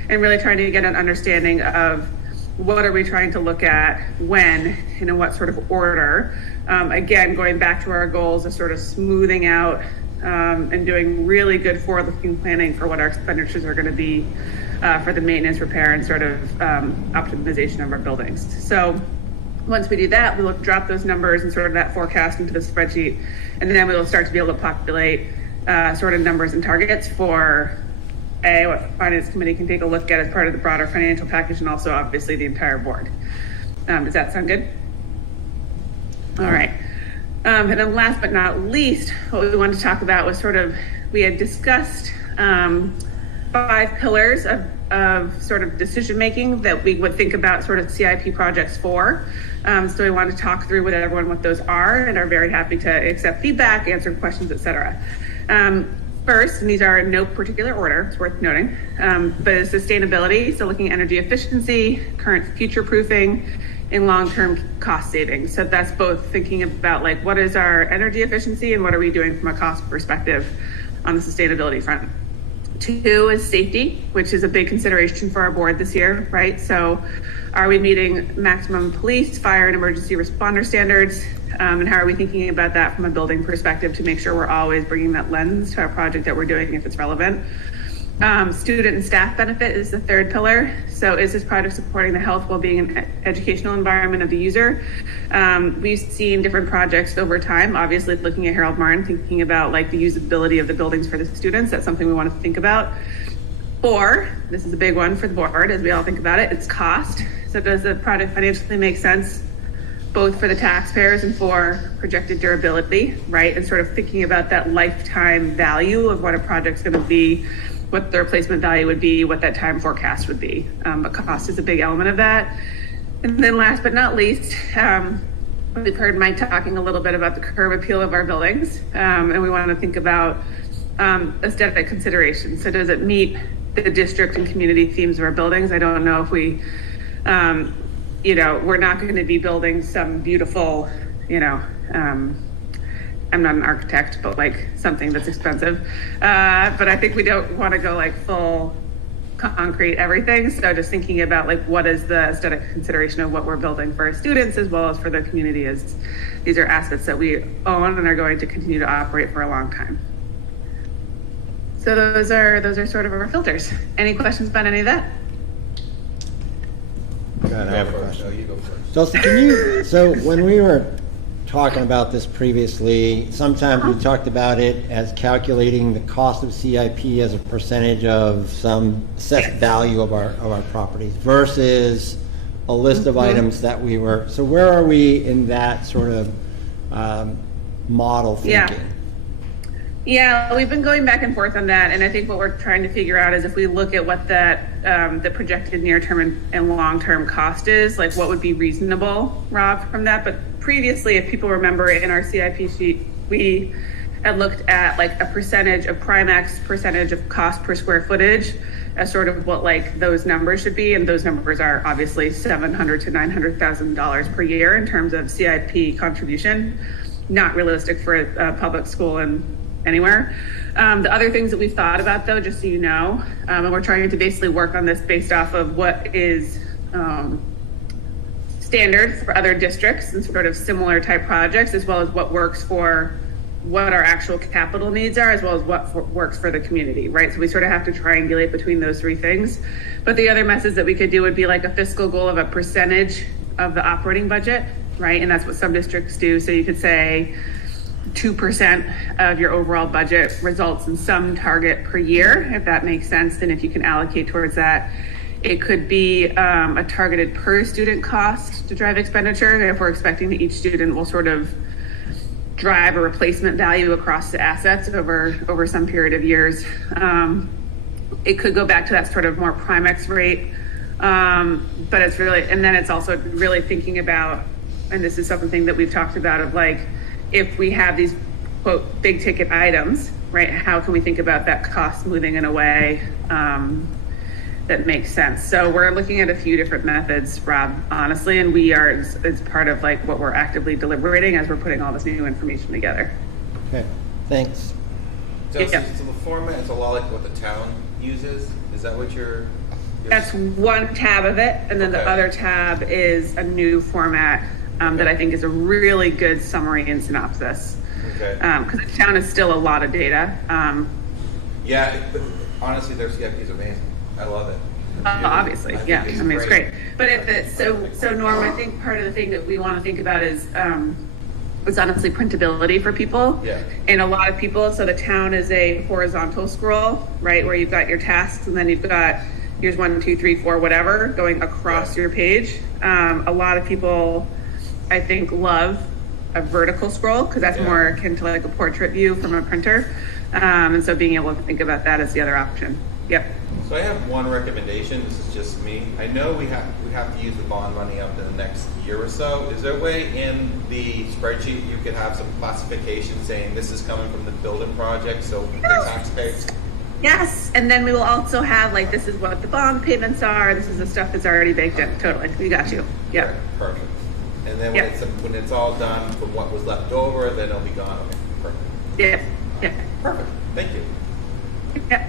and really trying to get an understanding of what are we trying to look at when and in what sort of order. Again, going back to our goals of sort of smoothing out and doing really good forward-looking planning for what our expenditures are going to be for the maintenance, repair, and sort of optimization of our buildings. So once we do that, we will drop those numbers and sort of that forecast into the spreadsheet, and then we will start to be able to populate sort of numbers and targets for what the finance committee can take a look at as part of the broader financial package, and also obviously the entire board. Does that sound good? All right. And then last but not least, what we wanted to talk about was sort of, we had discussed 5 pillars of sort of decision making that we would think about sort of CIP projects for. So we want to talk through with everyone what those are, and are very happy to accept feedback, answer questions, etc. First, and these are in no particular order, it's worth noting, but is sustainability, so looking at energy efficiency, current future proofing, and long-term cost savings. So that's both thinking about like what is our energy efficiency and what are we doing from a cost perspective on the sustainability front. 2 is safety, which is a big consideration for our board this year, right? So are we meeting maximum police, fire, and emergency responder standards? And how are we thinking about that from a building perspective to make sure we're always bringing that lens to our project that we're doing if it's relevant? Student and staff benefit is the 3rd pillar. So is this project supporting the health, well-being, and educational environment of the user? We've seen different projects over time, obviously looking at Harold Martin, thinking about like the usability of the buildings for the students. That's something we want to think about. 4, this is a big one for the board as we all think about it, it's cost. So does the project financially make sense both for the taxpayers and for projected durability, right? And sort of thinking about that lifetime value of what a project's going to be, what the replacement value would be, what that time forecast would be. But cost is a big element of that. And then last but not least, we've heard Mike talking a little bit about the curb appeal of our buildings. And we want to think about aesthetic considerations. So does it meet the district and community themes of our buildings? I don't know if we, we're not going to be building some beautiful, I'm not an architect, but like something that's expensive. But I think we don't want to go like full concrete everything. So just thinking about like what is the aesthetic consideration of what we're building for our students as well as for the community, as these are assets that we own and are going to continue to operate for a long time. So those are sort of our filters. Any questions about any of that? God, I have a question. You go first. So when we were talking about this previously, sometimes we talked about it as calculating the cost of CIP as a percentage of some assessed value of our properties versus a list of items that we were. So where are we in that sort of model thinking? Yeah, we've been going back and forth on that, and I think what we're trying to figure out is if we look at what that the projected near-term and long-term cost is, like what would be reasonable, Rob, from that. But previously, if people remember, in our CIP sheet, we had looked at like a percentage of Primex, percentage of cost per square footage, as sort of what like those numbers should be, and those numbers are obviously $700,000 to $900,000 per year in terms of CIP contribution. Not realistic for a public school and anywhere. The other things that we've thought about, though, just so you know, and we're trying to basically work on this based off of what is standard for other districts and sort of similar type projects, as well as what works for what our actual capital needs are, as well as what works for the community, right? So we sort of have to triangulate between those three things. But the other message that we could do would be like a fiscal goal of a percentage of the operating budget, right? And that's what some districts do. So you could say 2% of your overall budget results in some target per year, if that makes sense. Then if you can allocate towards that, it could be a targeted per student cost to drive expenditure. If we're expecting that each student will sort of drive a replacement value across the assets over some period of years. It could go back to that sort of more Primex rate. But it's really, and then it's also really thinking about, and this is something that we've talked about, of like, if we have these quote big ticket items, right, how can we think about that cost moving in a way that makes sense? So we're looking at a few different methods, Rob, honestly, and we are, it's part of like what we're actively deliberating as we're putting all this new information together. Okay, thanks. So, Yeah. so the format is a lot like what the town uses? Is that what you're That's one tab of it, and then the Okay. other tab is a new format that I think is a really good summary and synopsis. Okay. Because the town is still a lot of data. Yeah, but honestly, their CIP is amazing. I love it. Obviously, I think yeah. I mean, it's great. But if it's so Norm, I think part of the thing that we want to think about is honestly printability for people. Yeah. And a lot of people, so the town is a horizontal scroll, right, where you've got your tasks and then you've got here's 1, 2, 3, 4, whatever going across your page. A lot of people, I think, love a vertical scroll because that's more akin to like a portrait view from a printer. And so being able to think about that as the other option. Yep. So I have one recommendation. This is just me. I know we have to use the bond money up in the next year or so. Is there a way in the spreadsheet you could have some classification saying this is coming from the building project, so the taxpayers? Yes, and then we will also have like this is what the bond payments are. This is the stuff that's already baked in. Totally, we got you. Yeah. Perfect. And then Yep. when it's all done from what was left over, then it'll be gone. Okay, perfect. Yeah. Yeah. Perfect. Thank you. Yeah.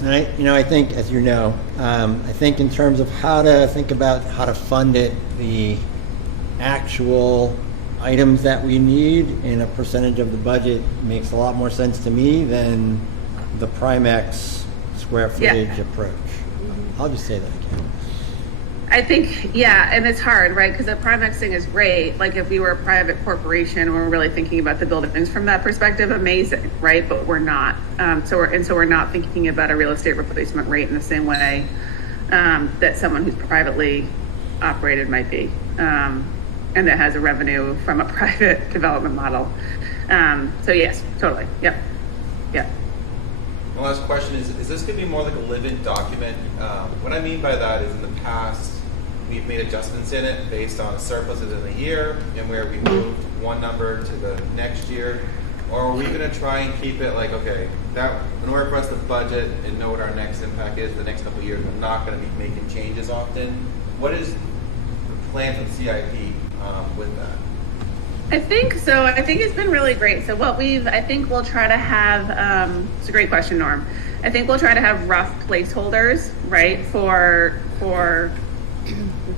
I think, as you know, I think in terms of how to think about how to fund it, the actual items that we need in a percentage of the budget makes a lot more sense to me than the Primex square footage approach. I'll just say that again. I think, yeah, and it's hard, right? Because the Primex thing is great. Like if we were a private corporation, we're really thinking about the buildings from that perspective, amazing, right? But we're not. So we're not thinking about a real estate replacement rate in the same way that someone who's privately operated might be, and that has a revenue from a private development model. So yes, totally. Yep. Yeah. The last question is this going to be more like a living document? What I mean by that is in the past, we've made adjustments in it based on surpluses in the year and where we moved one number to the next year. Or are we going to try and keep it like, okay, that in order for us to budget and know what our next impact is the next couple of years, we're not going to be making changes often. What is the plan from CIP with that? I think so. I think it's been really great. So I think we'll try to have, it's a great question, Norm. I think we'll try to have rough placeholders, right, for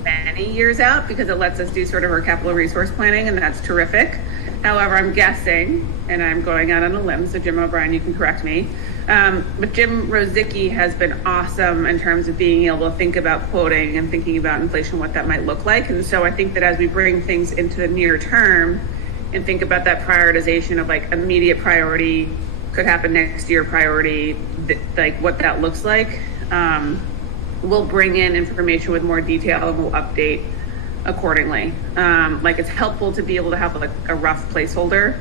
many years out because it lets us do sort of our capital resource planning and that's terrific. However, I'm guessing, and I'm going out on a limb, so Jim O'Brien, you can correct me, but Jim Rosicki has been awesome in terms of being able to think about quoting and thinking about inflation, what that might look like. And so I think that as we bring things into the near term and think about that prioritization of like immediate priority, could happen next year priority, like what that looks like, we'll bring in information with more detail and we'll update accordingly. Like it's helpful to be able to have like a rough placeholder,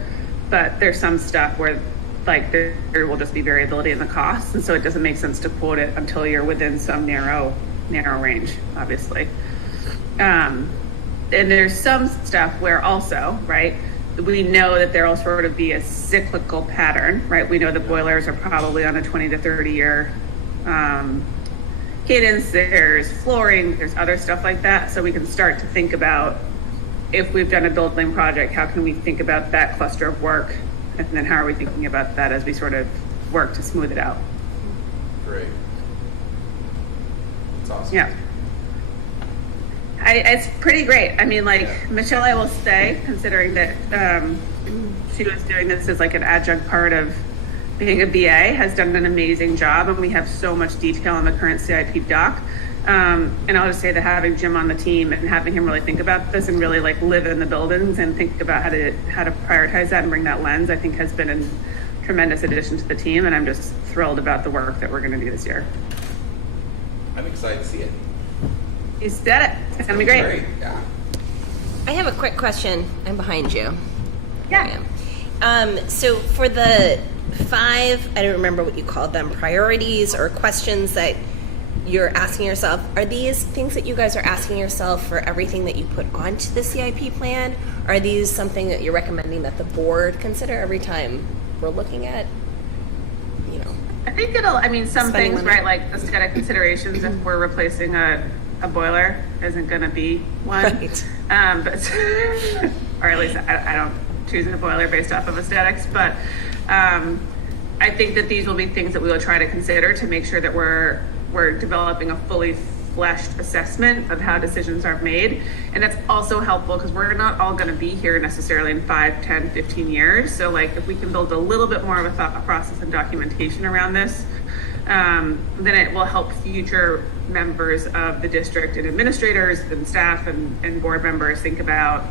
but there's some stuff where like there will just be variability in the costs, and so it doesn't make sense to quote it until you're within some narrow range, obviously. And there's some stuff where also, right, we know that there will sort of be a cyclical pattern, right? We know the boilers are probably on a 20 to 30 year cadence, there's flooring, there's other stuff like that. So we can start to think about if we've done a building project, how can we think about that cluster of work? And then how are we thinking about that as we sort of work to smooth it out? Great. That's awesome. Yeah. it's pretty great. I mean, like, Michelle, I will say, considering that she was doing this as like an adjunct part of being a BA, has done an amazing job, and we have so much detail on the current CIP doc. And I'll just say that having Jim on the team and having him really think about this and really like live in the buildings and think about how to prioritize that and bring that lens, I think has been a tremendous addition to the team, and I'm just thrilled about the work that we're going to do this year. I'm excited to see it. You said it. It's going to be great. Yeah. I have a quick question. I'm behind you. Yeah. Here I am. So for the 5, I don't remember what you called them, priorities or questions that you're asking yourself, are these things that you guys are asking yourself for everything that you put onto the CIP plan? Are these something that you're recommending that the board consider every time we're looking at, I think some spending things, money? right, like aesthetic considerations, if we're replacing a boiler, isn't going to be one. Right. But, or at least I don't choose a boiler based off of aesthetics, but I think that these will be things that we will try to consider to make sure that we're developing a fully fleshed assessment of how decisions are made. And that's also helpful because we're not all going to be here necessarily in 5, 10, 15 years. So like if we can build a little bit more of a thought process and documentation around this, then it will help future members of the district and administrators and staff and board members think about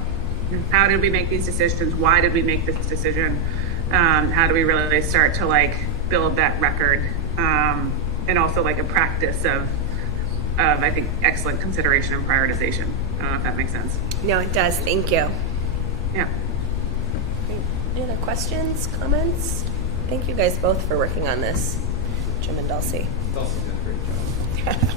how did we make these decisions? Why did we make this decision? How do we really start to like build that record? And also like a practice of I think excellent consideration and prioritization. I don't know if that makes sense. No, it does. Thank you. Yeah. Great. Any other questions, comments? Thank you guys both for working on this, Jim and Dulcie. Dulcie did a great job.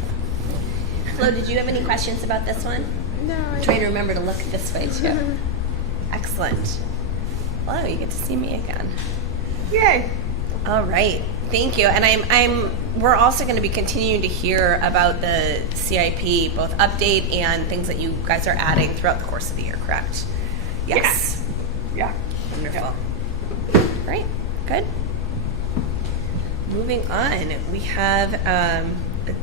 Flo, did you have any questions about this one? No. I'm trying to remember to look this way too. Excellent. Hello, you get to see me again. Yay. All right, thank you. And we're also going to be continuing to hear about the CIP, both update and things that you guys are adding throughout the course of the year, correct? Yes. Yeah. Wonderful. All right, good. Moving on, we have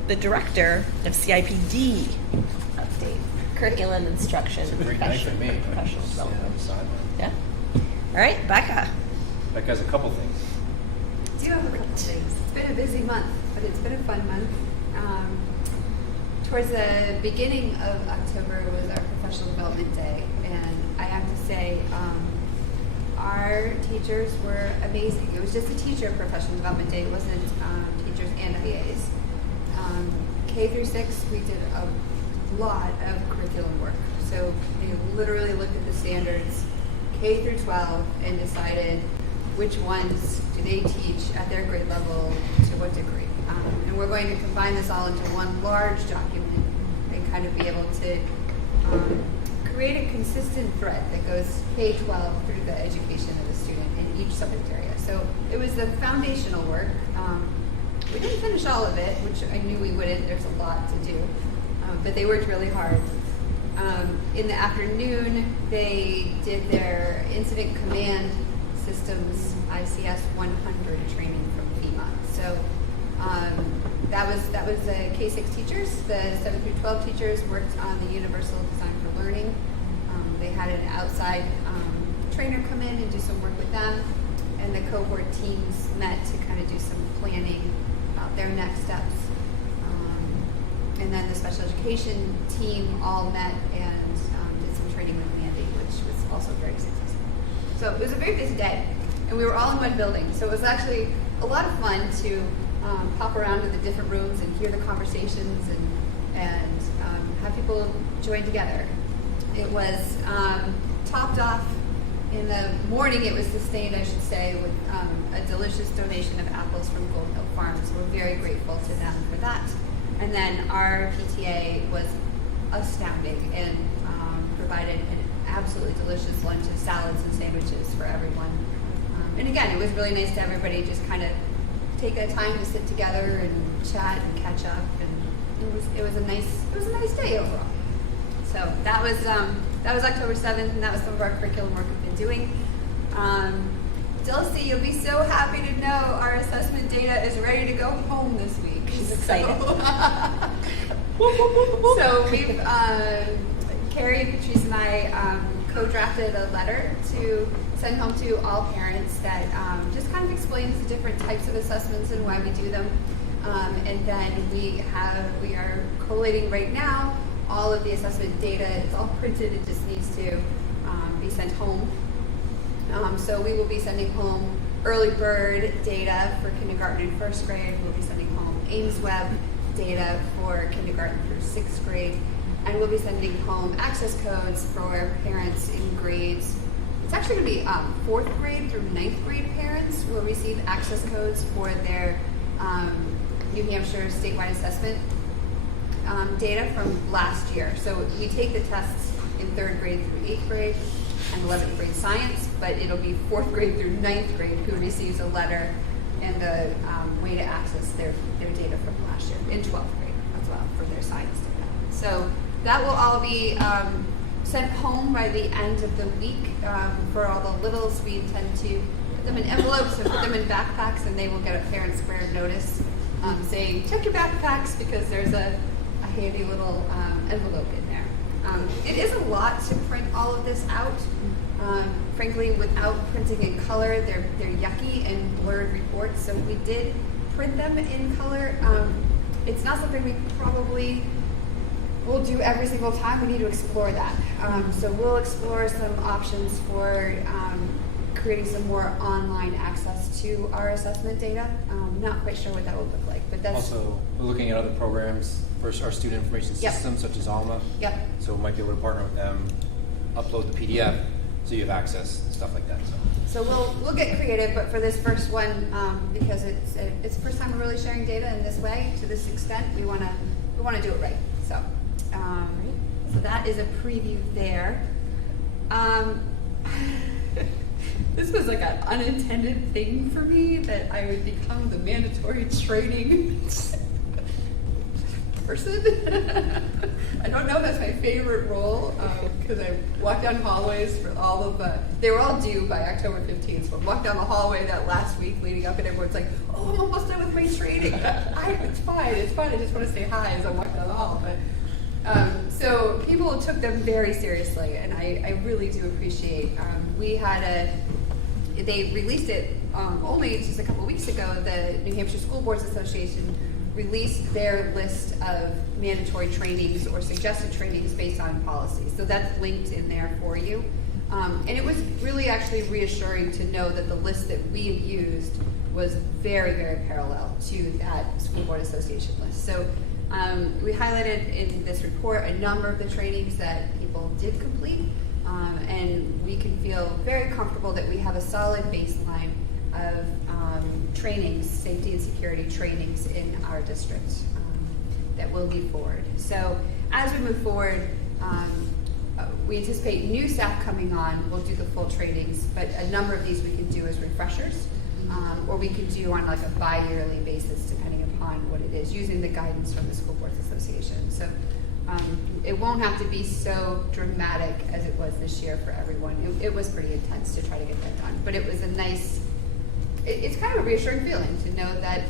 the director of CIPD update, curriculum instruction, and Great night for me. professional Just, development. sideline. Yeah. All right, Becca. Becca has a couple things. I do have a couple things. It's been a busy month, but it's been a fun month. Towards the beginning of October was our professional development day, and I have to say, our teachers were amazing. It was just a teacher professional development day. It wasn't teachers and IAs. K through 6, we did a lot of curriculum work. So they literally looked at the standards K through 12 and decided which ones do they teach at their grade level to what degree. And we're going to combine this all into one large document and kind of be able to create a consistent thread that goes K-12 through the education of the student in each subject area. So it was the foundational work. We didn't finish all of it, which I knew we wouldn't. There's a lot to do. But they worked really hard. In the afternoon, they did their incident command systems ICS 100 training from FEMA. So that was the K-6 teachers. The 7 through 12 teachers worked on the Universal Design for Learning. They had an outside trainer come in and do some work with them, and the cohort teams met to kind of do some planning about their next steps. And then the special education team all met and did some training with Mandy, which was also very successful. So it was a very busy day, and we were all in one building. So it was actually a lot of fun to pop around to the different rooms and hear the conversations and have people join together. It was topped off in the morning. It was sustained, I should say, with a delicious donation of apples from Gold Hill Farms. We're very grateful to them for that. And then our PTA was astounding and provided an absolutely delicious lunch of salads and sandwiches for everyone. And again, it was really nice to everybody just kind of take the time to sit together and chat and catch up. And it was a nice day overall. So that was October 7th, and that was some of our curriculum work we've been doing. Dulcie, you'll be so happy to know our assessment data is ready to go home this week. She's excited. So we've, Carrie, Patrice, and I co-drafted a letter to send home to all parents that just kind of explains the different types of assessments and why we do them. And then we are collating right now all of the assessment data. It's all printed. It just needs to be sent home. So we will be sending home early bird data for kindergarten and first grade. We'll be sending home AimsWeb data for kindergarten through sixth grade. And we'll be sending home access codes for parents in grades. It's actually going to be fourth grade through ninth grade parents will receive access codes for their New Hampshire statewide assessment data from last year. So we take the tests in third grade through eighth grade and 11th grade science, but it'll be fourth grade through ninth grade who receives a letter and a way to access their data from last year in 12th grade as well for their science data. So that will all be sent home by the end of the week. For all the littles, we intend to put them in envelopes and put them in backpacks, and they will get a parent squared notice saying, check your backpacks, because there's a handy little envelope in there. It is a lot to print all of this out. Frankly, without printing in color, they're yucky and blurred reports. So we did print them in color. It's not something we probably will do every single time. We need to explore that. So we'll explore some options for creating some more online access to our assessment data. Not quite sure what that will look like, but that's Also, we're looking at other programs for our student information Yep. system, such as Alma. Yep. So we might be able to partner with them, upload the PDF, so you have access, stuff like that. So we'll get creative, but for this first one, because it's the first time we're really sharing data in this way to this extent, we want to do it right. So so that is a preview there. This was like an unintended thing for me that I would become the mandatory training person. I don't know if that's my favorite role because I walked down hallways for all of they were all due by October 15th. So I walked down the hallway that last week leading up and everyone's like, oh, I'm almost done with my training. It's fine. I just want to say hi as I walk down the hall. But so people took them very seriously, and I really do appreciate. They released it only just a couple weeks ago. The New Hampshire School Boards Association released their list of mandatory trainings or suggested trainings based on policy. So that's linked in there for you. And it was really actually reassuring to know that the list that we used was very, very parallel to that School Board Association list. So we highlighted in this report a number of the trainings that people did complete, and we can feel very comfortable that we have a solid baseline of trainings, safety and security trainings in our district that will lead forward. So as we move forward, we anticipate new staff coming on. We'll do the full trainings, but a number of these we can do as refreshers, or we can do on like a bi-yearly basis, depending upon what it is, using the guidance from the School Boards Association. So it won't have to be so dramatic as it was this year for everyone. It was pretty intense to try to get that done, but it was a nice, it's kind of a reassuring feeling to know that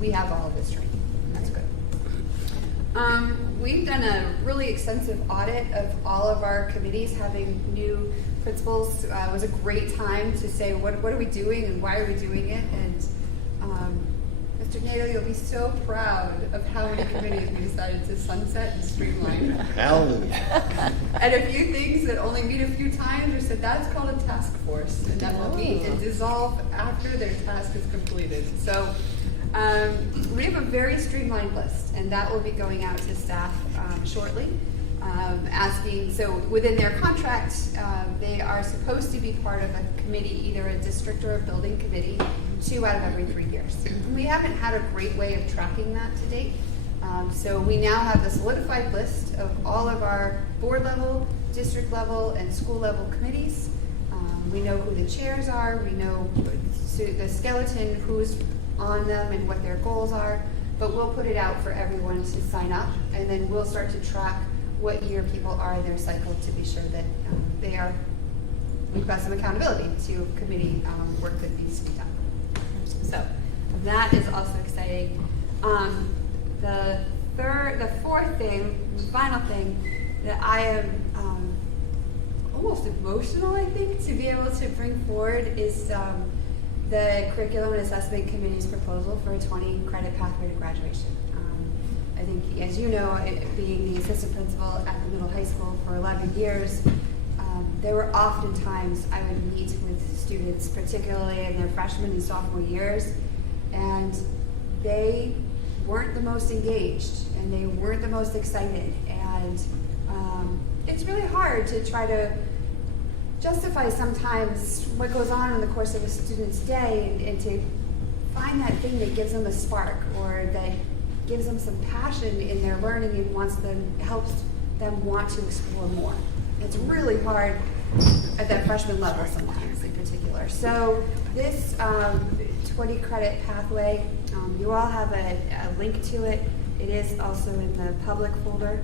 we have all of this training. That's good. We've done a really extensive audit of all of our committees having new principals. It was a great time to say, what are we doing and why are we doing it? And Mr. Nato, you'll be so proud of how many committees we decided to sunset and streamline. Hallelujah. And a few things that only meet a few times, we said that's called a task force, and that will meet and dissolve after their task is completed. So we have a very streamlined list, and that will be going out to staff shortly. Asking, so within their contract, they are supposed to be part of a committee, either a district or a building committee, 2 out of every 3 years. We haven't had a great way of tracking that to date. So we now have the solidified list of all of our board level, district level, and school level committees. We know who the chairs are, we know the skeleton, who's on them and what their goals are, but we'll put it out for everyone to sign up, and then we'll start to track what year people are in their cycle to be sure that we've got some accountability to committee work that needs to be done. So that is also exciting. The the fourth thing, the final thing that I am almost emotional, I think, to be able to bring forward is the Curriculum and Assessment Committee's proposal for a 20-credit pathway to graduation. I think, as you know, being the assistant principal at the middle high school for 11 years, there were often times I would meet with students, particularly in their freshman and sophomore years, and they weren't the most engaged and they weren't the most excited. And it's really hard to try to justify sometimes what goes on in the course of a student's day and to find that thing that gives them a spark or that gives them some passion in their learning and helps them want to explore more. It's really hard at that freshman level sometimes in particular. So this 20 credit pathway, you all have a link to it. It is also in the public folder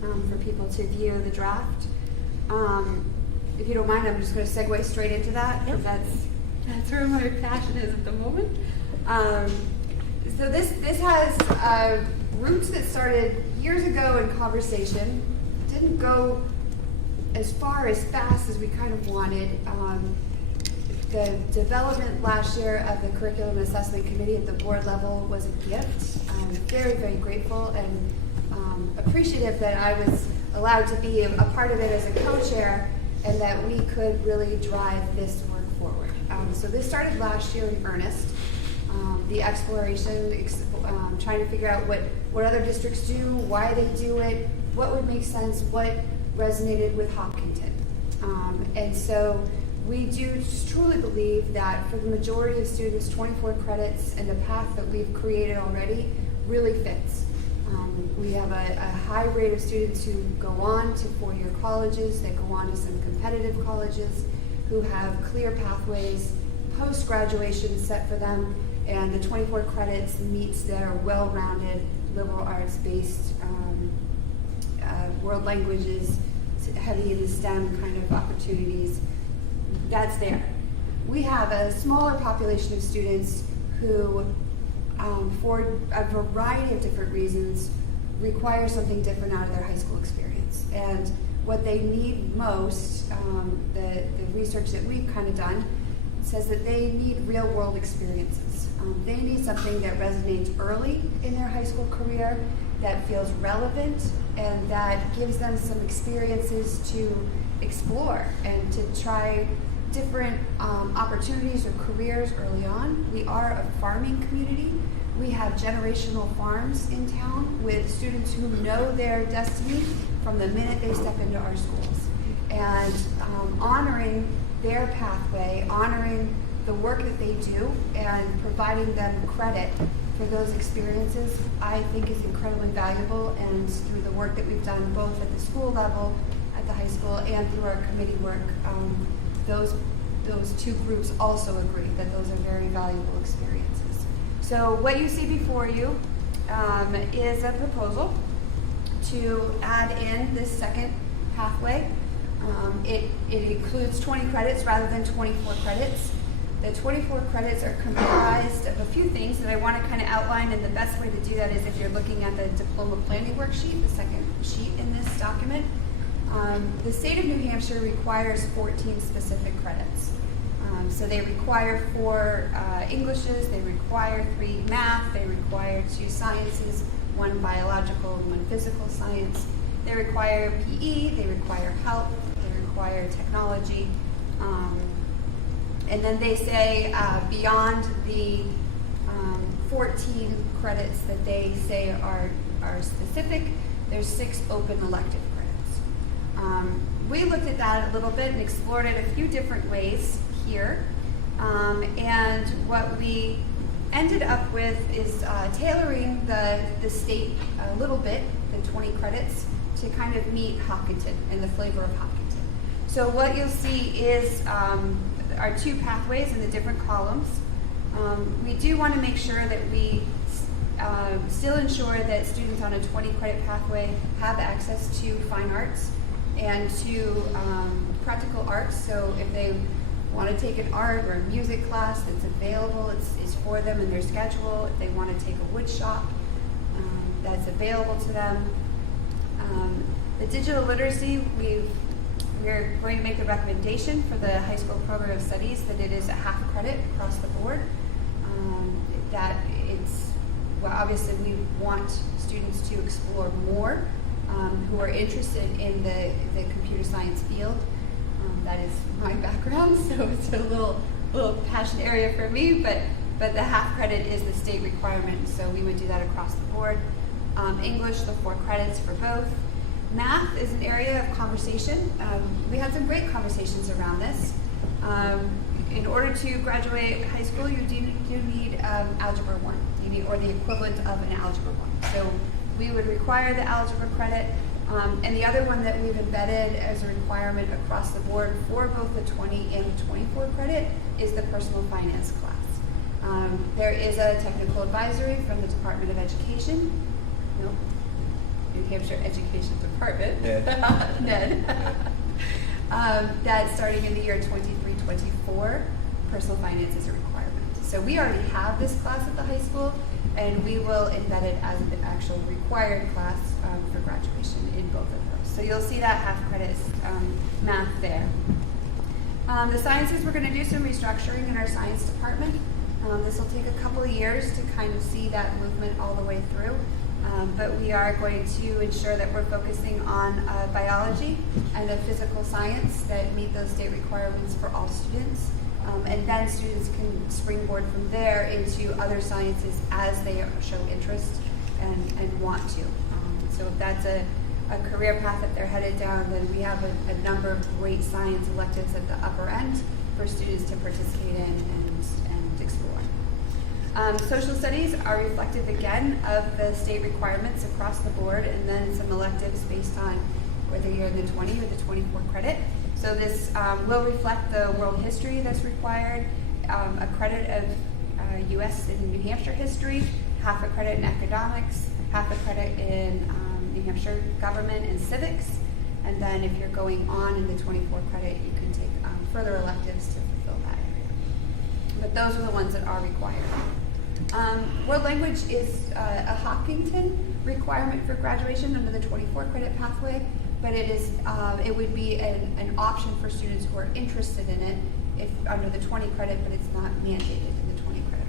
for people to view the draft. If you don't mind, I'm just going to segue straight into that. Yep. That's where my passion is at the moment. So this has roots that started years ago in conversation. Didn't go as far as fast as we kind of wanted. The development last year of the Curriculum and Assessment Committee at the board level was a gift. I'm very, very grateful and appreciative that I was allowed to be a part of it as a co-chair and that we could really drive this work forward. So this started last year in earnest. The exploration, trying to figure out what other districts do, why they do it, what would make sense, what resonated with Hopkinton. And so we do truly believe that for the majority of students, 24 credits and the path that we've created already really fits. We have a high rate of students who go on to four-year colleges, that go on to some competitive colleges, who have clear pathways, post-graduation set for them, and the 24 credits meets their well-rounded, liberal arts-based world languages, heavy in the STEM kind of opportunities. That's there. We have a smaller population of students who, for a variety of different reasons, require something different out of their high school experience. And what they need most, the research that we've kind of done, says that they need real world experiences. They need something that resonates early in their high school career, that feels relevant, and that gives them some experiences to explore and to try different opportunities or careers early on. We are a farming community. We have generational farms in town with students who know their destiny from the minute they step into our schools. And honoring their pathway, honoring the work that they do, and providing them credit for those experiences, I think is incredibly valuable. And through the work that we've done both at the school level, at the high school, and through our committee work, those two groups also agree that those are very valuable experiences. So what you see before you is a proposal to add in this second pathway. It includes 20 credits rather than 24 credits. The 24 credits are comprised of a few things that I want to kind of outline, and the best way to do that is if you're looking at the diploma planning worksheet, the second sheet in this document. The state of New Hampshire requires 14 specific credits. So they require 4 Englishes, they require 3 math, they require 2 sciences, 1 biological and 1 physical science. They require PE, they require health, they require technology. And then they say beyond the 14 credits that they say are specific, there's 6 open elective credits. We looked at that a little bit and explored it a few different ways here. And what we ended up with is tailoring the state a little bit, the 20 credits, to kind of meet Hopkinton and the flavor of Hopkinton. So what you'll see is our 2 pathways in the different columns. We do want to make sure that we still ensure that students on a 20 credit pathway have access to fine arts and to practical arts. So if they want to take an art or a music class that's available, it's for them in their schedule. If they want to take a wood shop, that's available to them. The digital literacy, we're going to make the recommendation for the high school program of studies that it is a half credit across the board. That it's, well, obviously we want students to explore more who are interested in the computer science field. That is my background, so it's a little passion area for me, but the half credit is the state requirement, so we would do that across the board. English, the 4 credits for both. Math is an area of conversation. We had some great conversations around this. In order to graduate high school, you need Algebra 1, or the equivalent of an Algebra 1. So we would require the algebra credit. And the other one that we've embedded as a requirement across the board for both the 20 and the 24 credit is the personal finance class. There is a technical advisory from the Department of Education. Nope. New Hampshire Education Department. NED. That starting in the year 23-24, personal finance is a requirement. So we already have this class at the high school, and we will embed it as an actual required class for graduation in both of those. So you'll see that half credit math there. The sciences, we're going to do some restructuring in our science department. This will take a couple of years to kind of see that movement all the way through. But we are going to ensure that we're focusing on biology and a physical science that meet those state requirements for all students. And then students can springboard from there into other sciences as they show interest and want to. So if that's a career path that they're headed down, then we have a number of great science electives at the upper end for students to participate in and explore. Social studies are reflective again of the state requirements across the board, and then some electives based on whether you're in the 20 or the 24 credit. So this will reflect the world history that's required, a credit of U.S. and New Hampshire history, half a credit in economics, half a credit in New Hampshire government and civics, and then if you're going on in the 24 credit, you can take further electives to fulfill that area. But those are the ones that are required. World language is a Hopkinton requirement for graduation under the 24 credit pathway, but it would be an option for students who are interested in it if under the 20 credit, but it's not mandated in the 20 credit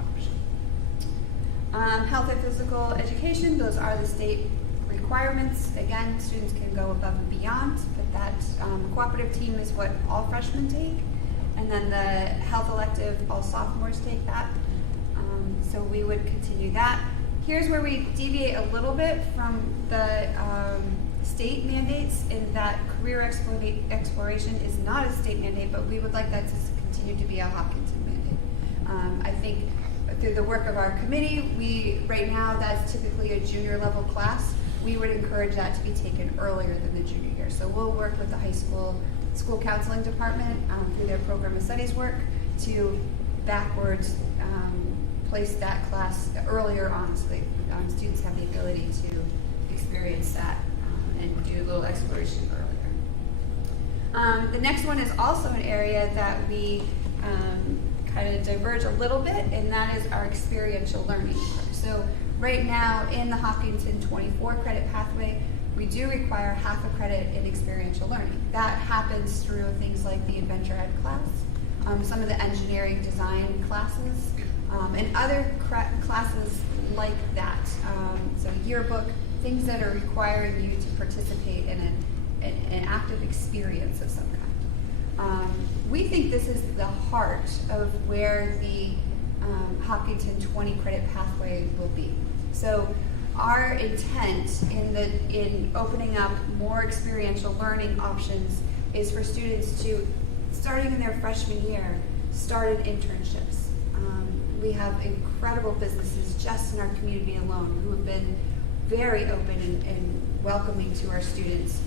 option. Health and physical education, those are the state requirements. Again, students can go above and beyond, but that cooperative team is what all freshmen take. And then the health elective, all sophomores take that. So we would continue that. Here's where we deviate a little bit from the state mandates in that career exploration is not a state mandate, but we would like that to continue to be a Hopkinton mandate. I think through the work of our committee, right now that's typically a junior level class. We would encourage that to be taken earlier than the junior year. So we'll work with the high school counseling department through their program of studies work to backwards place that class earlier on so that students have the ability to experience that and do a little exploration earlier. The next one is also an area that we kind of diverge a little bit, and that is our experiential learning. So right now in the Hopkinton 24 credit pathway, we do require half a credit in experiential learning. That happens through things like the Adventure Ed class, some of the engineering design classes, and other classes like that. So yearbook, things that are requiring you to participate in an active experience of some kind. We think this is the heart of where the Hopkinton 20 credit pathway will be. So our intent in opening up more experiential learning options is for students to, starting in their freshman year, start in internships. We have incredible businesses just in our community alone who have been very open and welcoming to our students.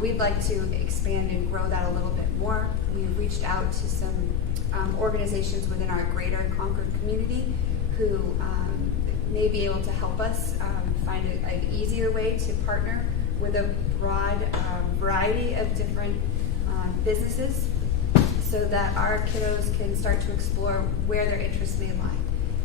We'd like to expand and grow that a little bit more. We've reached out to some organizations within our greater Concord community who may be able to help us find an easier way to partner with a broad variety of different businesses so that our kiddos can start to explore where their interests may lie.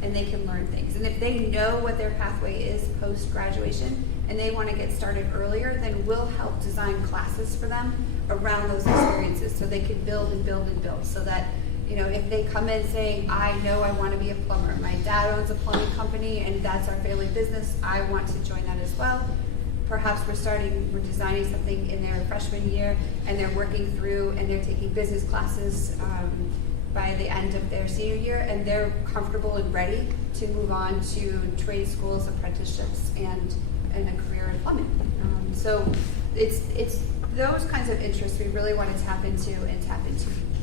and they can learn things. And if they know what their pathway is post-graduation and they want to get started earlier, then we'll help design classes for them around those experiences so they can build and build and build. So that, you know, if they come in saying, I know I want to be a plumber, my dad owns a plumbing company and that's our family business, I want to join that as well. Perhaps we're designing something in their freshman year and they're working through and they're taking business classes by the end of their senior year, and they're comfortable and ready to move on to trade schools, apprenticeships, and a career in plumbing. So it's those kinds of interests we really want to tap into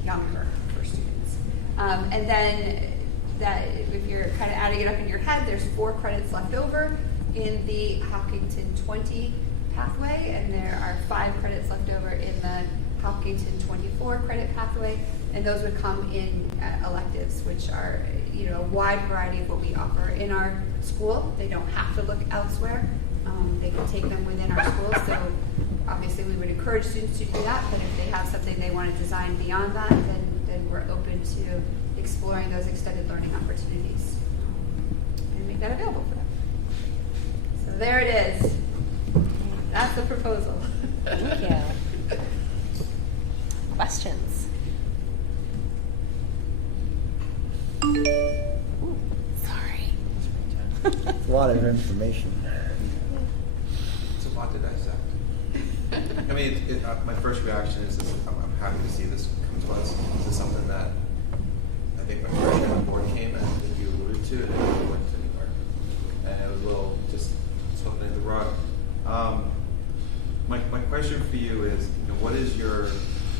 younger for students. And then that if you're kind of adding it up in your head, there's 4 credits left over in the Hopkinton 20 pathway, and there are 5 credits left over in the Hopkinton 24 credit pathway, and those would come in electives, which are, you know, a wide variety of what we offer in our school. They don't have to look elsewhere. They can take them within our school, so obviously we would encourage students to do that, but if they have something they want to design beyond that, then we're open to exploring those extended learning opportunities and make that available for them. So there it is. That's the proposal. Thank you. Questions? Ooh, sorry. It's a lot of information. It's a lot to dissect. I mean, my first reaction is this, I'm happy to see this come to us. This is something that I think when freshman on board came, and I think you alluded to, and it never went anywhere. And it was a little just slipping in the rug. My question for you is, you know, what is your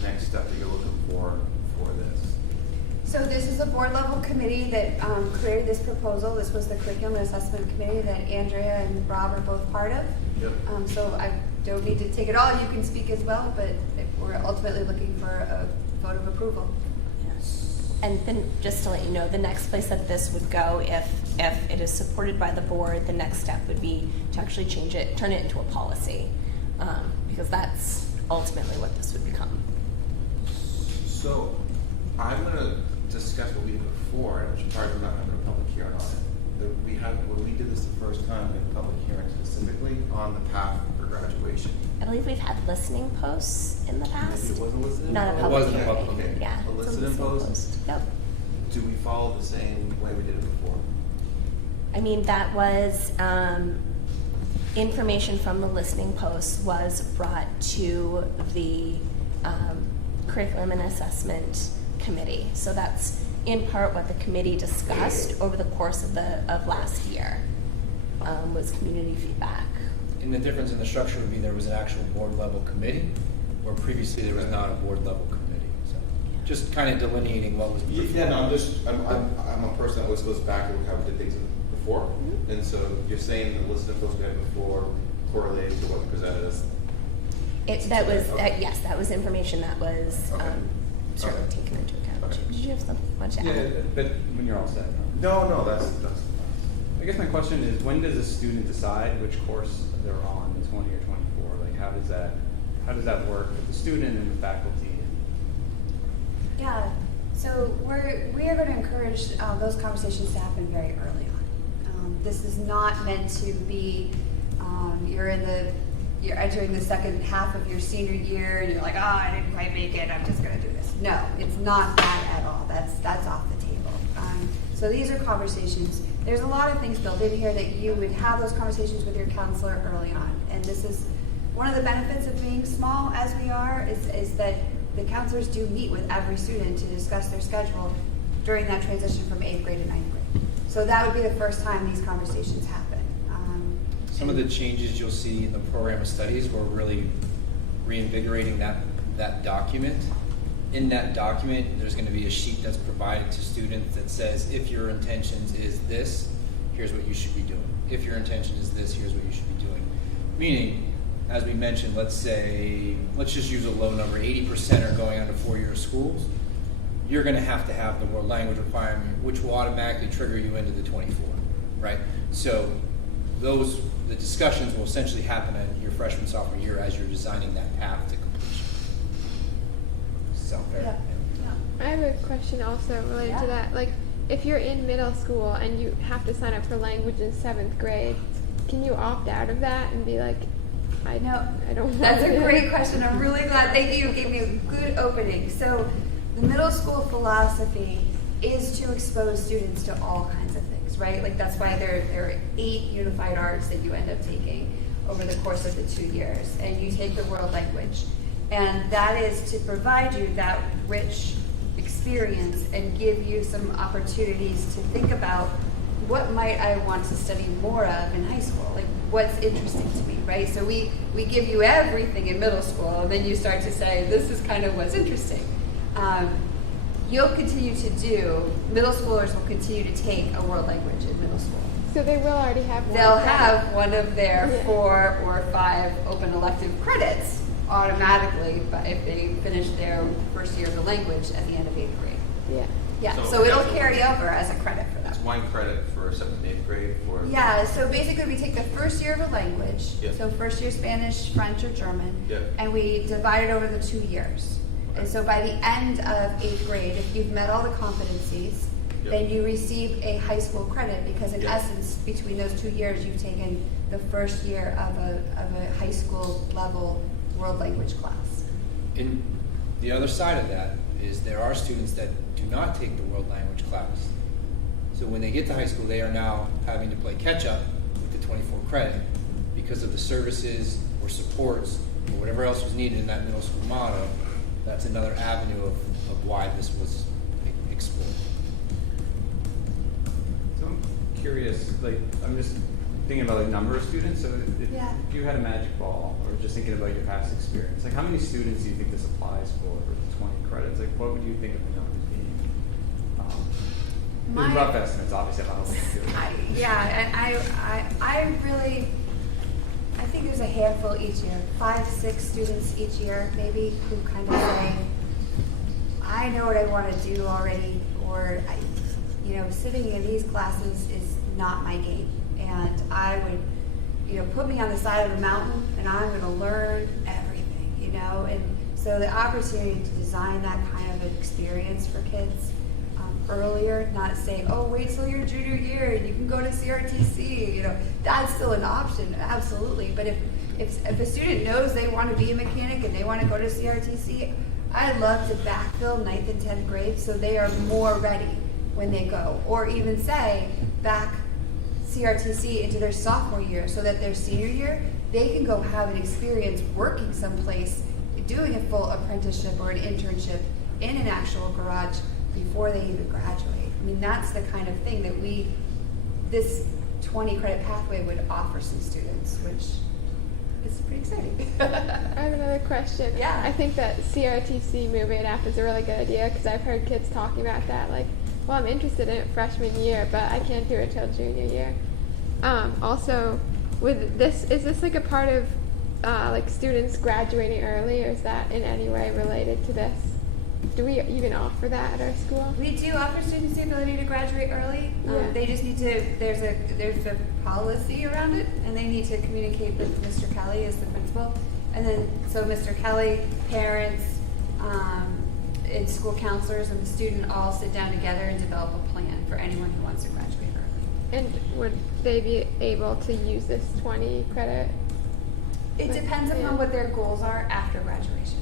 next step that you're looking for this? So this is a board level committee that created this proposal. This was the curriculum and assessment committee that Andrea and Rob are both part of. Yep. So I don't need to take it all. You can speak as well, but we're ultimately looking for a vote of approval. And then just to let you know, the next place that this would go, if it is supported by the board, the next step would be to actually change it, turn it into a policy, because that's ultimately what this would become. So I'm going to discuss what we did before, and which part we're not having a public hearing on it. When we did this the first time, we had a public hearing specifically on the path for graduation. I believe we've had listening posts in the past. It wasn't listed in Not a post? public It wasn't a hearing. public hearing. Yeah. A it's listed in listening post? Yep. Do we follow the same way we did it before? I mean, that was information from the listening post was brought to the curriculum and assessment committee. So that's in part what the committee discussed over the course of last year, was community feedback. And the difference in the structure would be there was an actual board level committee, where previously there was not a board level committee. So just kind of delineating what was before. Yeah, no, I'm a person that always goes back to how we did things before. Mm-hmm. And so you're saying the list of posts we had before correlated to what you presented us? That was Okay. yes, that was information that was Okay. certainly Okay. taken into account. Okay. Did you have something much to Yeah, add? but when you're all set. No, that's I guess my question is, when does a student decide which course they're on, the 20 or 24? Like, how does that work with the student and the faculty? Yeah, so we are going to encourage those conversations to happen very early on. This is not meant to be you're entering the second half of your senior year and you're like, I didn't quite make it, I'm just going to do this. No, it's not that at all. That's off the table. So these are conversations. There's a lot of things built in here that you would have those conversations with your counselor early on, and this is one of the benefits of being small as we are is that the counselors do meet with every student to discuss their schedule during that transition from 8th grade to 9th grade. So that would be the first time these conversations happen. Some of the changes you'll see in the program of studies, we're really reinvigorating that document. In that document, there's going to be a sheet that's provided to students that says, if your intentions is this, here's what you should be doing. If your intention is this, here's what you should be doing. Meaning, as we mentioned, let's just use a low number, 80% are going on to 4-year schools. You're going to have the world language requirement, which will automatically trigger you into the 24, right? So the discussions will essentially happen in your freshman, sophomore year as you're designing that path to completion. Sound fair? Yeah. I have a question also related to that. Like, if you're in middle school and you have to sign up for language in 7th grade, can you opt out of that and be like, I don't want That's a to? great question. I'm really glad. Thank you. You gave me a good opening. So the middle school philosophy is to expose students to all kinds of things, right? Like that's why there are 8 unified arts that you end up taking over the course of the 2 years. And you take the world language. And that is to provide you that rich experience and give you some opportunities to think about what might I want to study more of in high school? Like what's interesting to me, right? So we give you everything in middle school, and then you start to say, this is kind of what's interesting. You'll continue to do, middle schoolers will continue to take a world language in middle school. So they will already have one. They'll credit. have one of their 4 or 5 open elective credits automatically, but if they finish their first year of the language at the end of 8th grade. Yeah. Yeah, So so it'll that's- carry over as a credit for them. It's 1 credit for 7th and 8th grade for. Yeah, so basically we take the first year of a language, Yeah. so first year Spanish, French, or German, Yeah. and we divide it over the 2 years. And so by the end of 8th grade, if you've met all the competencies, Yeah. then you receive a high school credit because in Yeah. essence, between those 2 years, you've taken the first year of a high school level world language class. And the other side of that is there are students that do not take the world language class. So when they get to high school, they are now having to play catch up with the 24 credit because of the services or supports or whatever else was needed in that middle school model. That's another avenue of why this was explored. So I'm curious, like, I'm just thinking about like number of students. So if you had a magic ball, or just thinking about your past experience, like how many students do you think this applies for the 20 credits? Like what would you think of the numbers being? In rough estimates, obviously, I'm not hoping to do it. I think there's a handful each year, 5, 6 students each year, maybe, who kind of say, I know what I want to do already, or sitting in these classes is not my game, and I would, put me on the side of a mountain, and I'm going to learn everything, and so the opportunity to design that kind of an experience for kids earlier, not saying, oh, wait till your junior year and you can go to CRTC, that's still an option, absolutely. But if a student knows they want to be a mechanic and they want to go to CRTC, I'd love to backfill 9th and 10th grade so they are more ready when they go. Or even say, back CRTC into their sophomore year so that their senior year, they can go have an experience working someplace, doing a full apprenticeship or an internship in an actual garage before they even graduate. I mean, that's the kind of thing that this 20 credit pathway would offer some students, which is pretty exciting. I have another question. Yeah. I think that CRTC moving it up is a really good idea because I've heard kids talking about that, like, well, I'm interested in it freshman year, but I can't do it till junior year. Also, with this, is this like a part of like students graduating early, or is that in any way related to this? Do we even offer that at our school? We do offer students the ability to graduate early. Yeah. They just need to, there's a policy around it, and they need to communicate with Mr. Kelly as the principal. And then, so Mr. Kelly, parents, and school counselors and the student all sit down together and develop a plan for anyone who wants to graduate early. And would they be able to use this 20 credit? It depends upon what their goals are after graduation.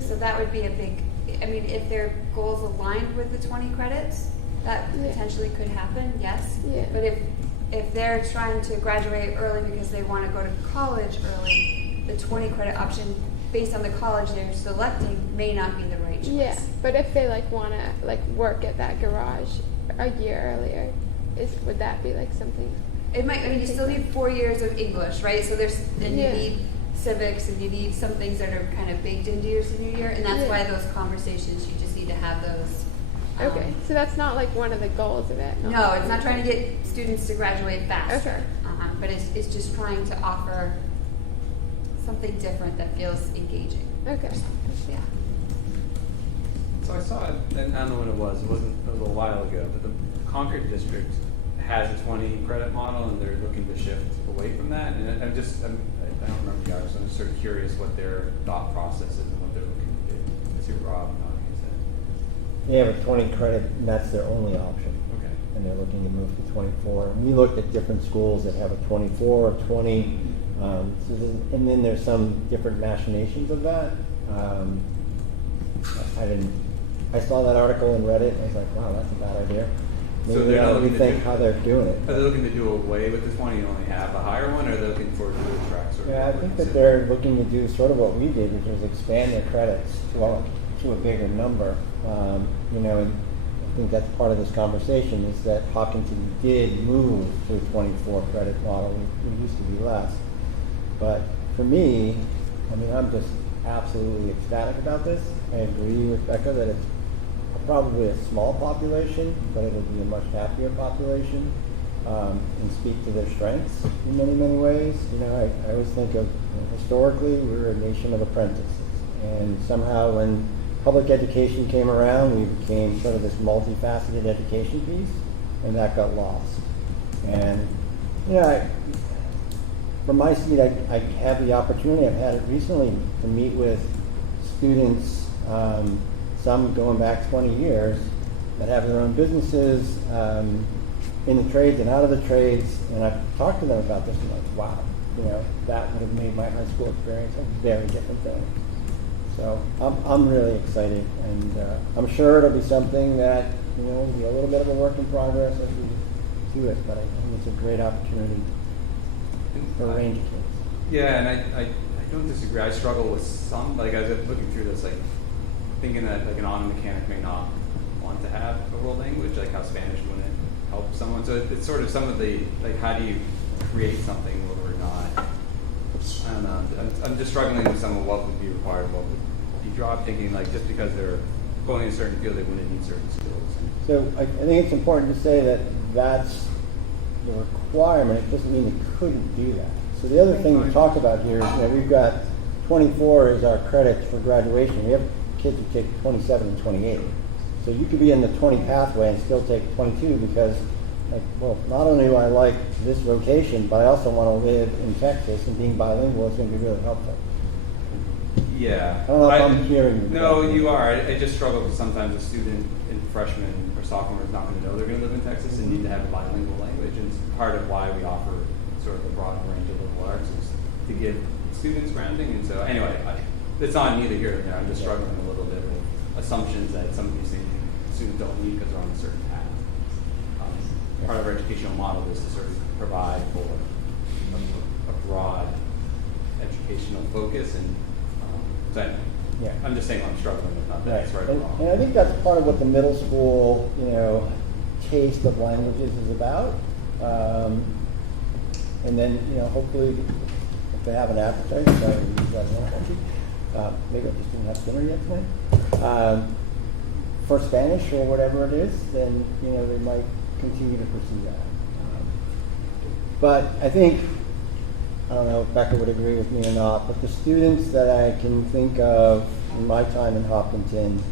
So that would be a big, if their goals aligned with the 20 credits, that potentially could happen, yes. Yeah. But if they're trying to graduate early because they want to go to college early, the 20 credit option based on the college they're selecting may not be the right choice. Yeah, but if they want to work at that garage a year earlier, would that be something? It might. You still need 4 years of English, right? So you need civics, and you need some things that are kind of baked into your senior year, and that's why those conversations, you just need to have those. Okay, so that's not one of the goals of it. No, it's not trying to get students to graduate faster. Okay. But it's just trying to offer something different that feels engaging. Okay. Yeah. So I saw it, and I don't know when it was a little while ago, but the Concord district has a 20 credit model, and they're looking to shift away from that. And I don't remember the hours, so I'm just sort of curious what their thought process is and what they're looking to do. I see Rob nodding his head. they have a 20 credit, and that's their only option. Okay. And they're looking to move to 24. And we looked at different schools that have a 24 or 20, and then there's some different machinations of that. I saw that article and read it, and I was like, wow, that's a bad idea. Maybe So we they're not ought to looking to rethink how they're doing it. Are they looking to do away with the 20 and only have a higher one, or are they looking for dual tracks? Yeah, I think that they're looking to do sort of what we did, which was expand their credits to a bigger number. You know, and I think that's part of this conversation is that Hopkinton did move to a 24 credit model. We used to be less. But for me, I mean, I'm just absolutely ecstatic about this. I agree with Becca that it's probably a small population, but it'll be a much happier population, and speak to their strengths in many, many ways. You know, I always think of, historically, we were a nation of apprentices. And somehow when public education came around, we became sort of this multifaceted education piece, and that got lost. And, you know, from my seat, I have the opportunity, I've had it recently, to meet with students, some going back 20 years, that have their own businesses in the trades and out of the trades, and I've talked to them about this, and I'm like, wow, you know, that would have made my high school experience a very different thing. So I'm really excited, and I'm sure it'll be something that, you know, will be a little bit of a work in progress as we do it, but I think it's a great opportunity for a range of kids. Yeah, and I don't disagree. I struggle with some, like, as I'm looking through this, like, thinking that, like, an auto mechanic may not want to have a world language, like how Spanish wouldn't help someone. So it's sort of some of the, like, how do you create something or not? I don't know. I'm just struggling with some of what would be required, what would be dropped, thinking, like, just because they're going in a certain field, they wouldn't need certain skills. So I think it's important to say that that's the requirement. It doesn't mean they couldn't do that. So the other thing we talk about here is, you know, we've got 24 as our credits for graduation. We have kids who take 27 and 28. So you could be in the 20 pathway and still take 22 because, like, well, not only do I like this vocation, but I also want to live in Texas, and being bilingual is going to be really helpful. Yeah. I don't know if I'm hearing you. No, you are. I just struggle with sometimes a student in freshman or sophomore is not going to know they're going to live in Texas and need to have a bilingual language. And it's part of why we offer sort of a broad range of liberal arts is to give students grounding. And so anyway, it's not neither here nor there. I'm just struggling a little bit with assumptions that some of these things students don't need because they're on a certain path. Part of our educational model is to sort of provide for a broad educational focus, and so anyway, Yeah. I'm just saying I'm struggling with not that it's right or And wrong. I think that's part of what the middle school, you know, taste of languages is about. And then, you know, hopefully, if they have an appetite, maybe I just didn't have dinner yet tonight. For Spanish or whatever it is, then, you know, they might continue to pursue that. But I think, I don't know if Becca would agree with me or not, but the students that I can think of in my time in Hopkinton,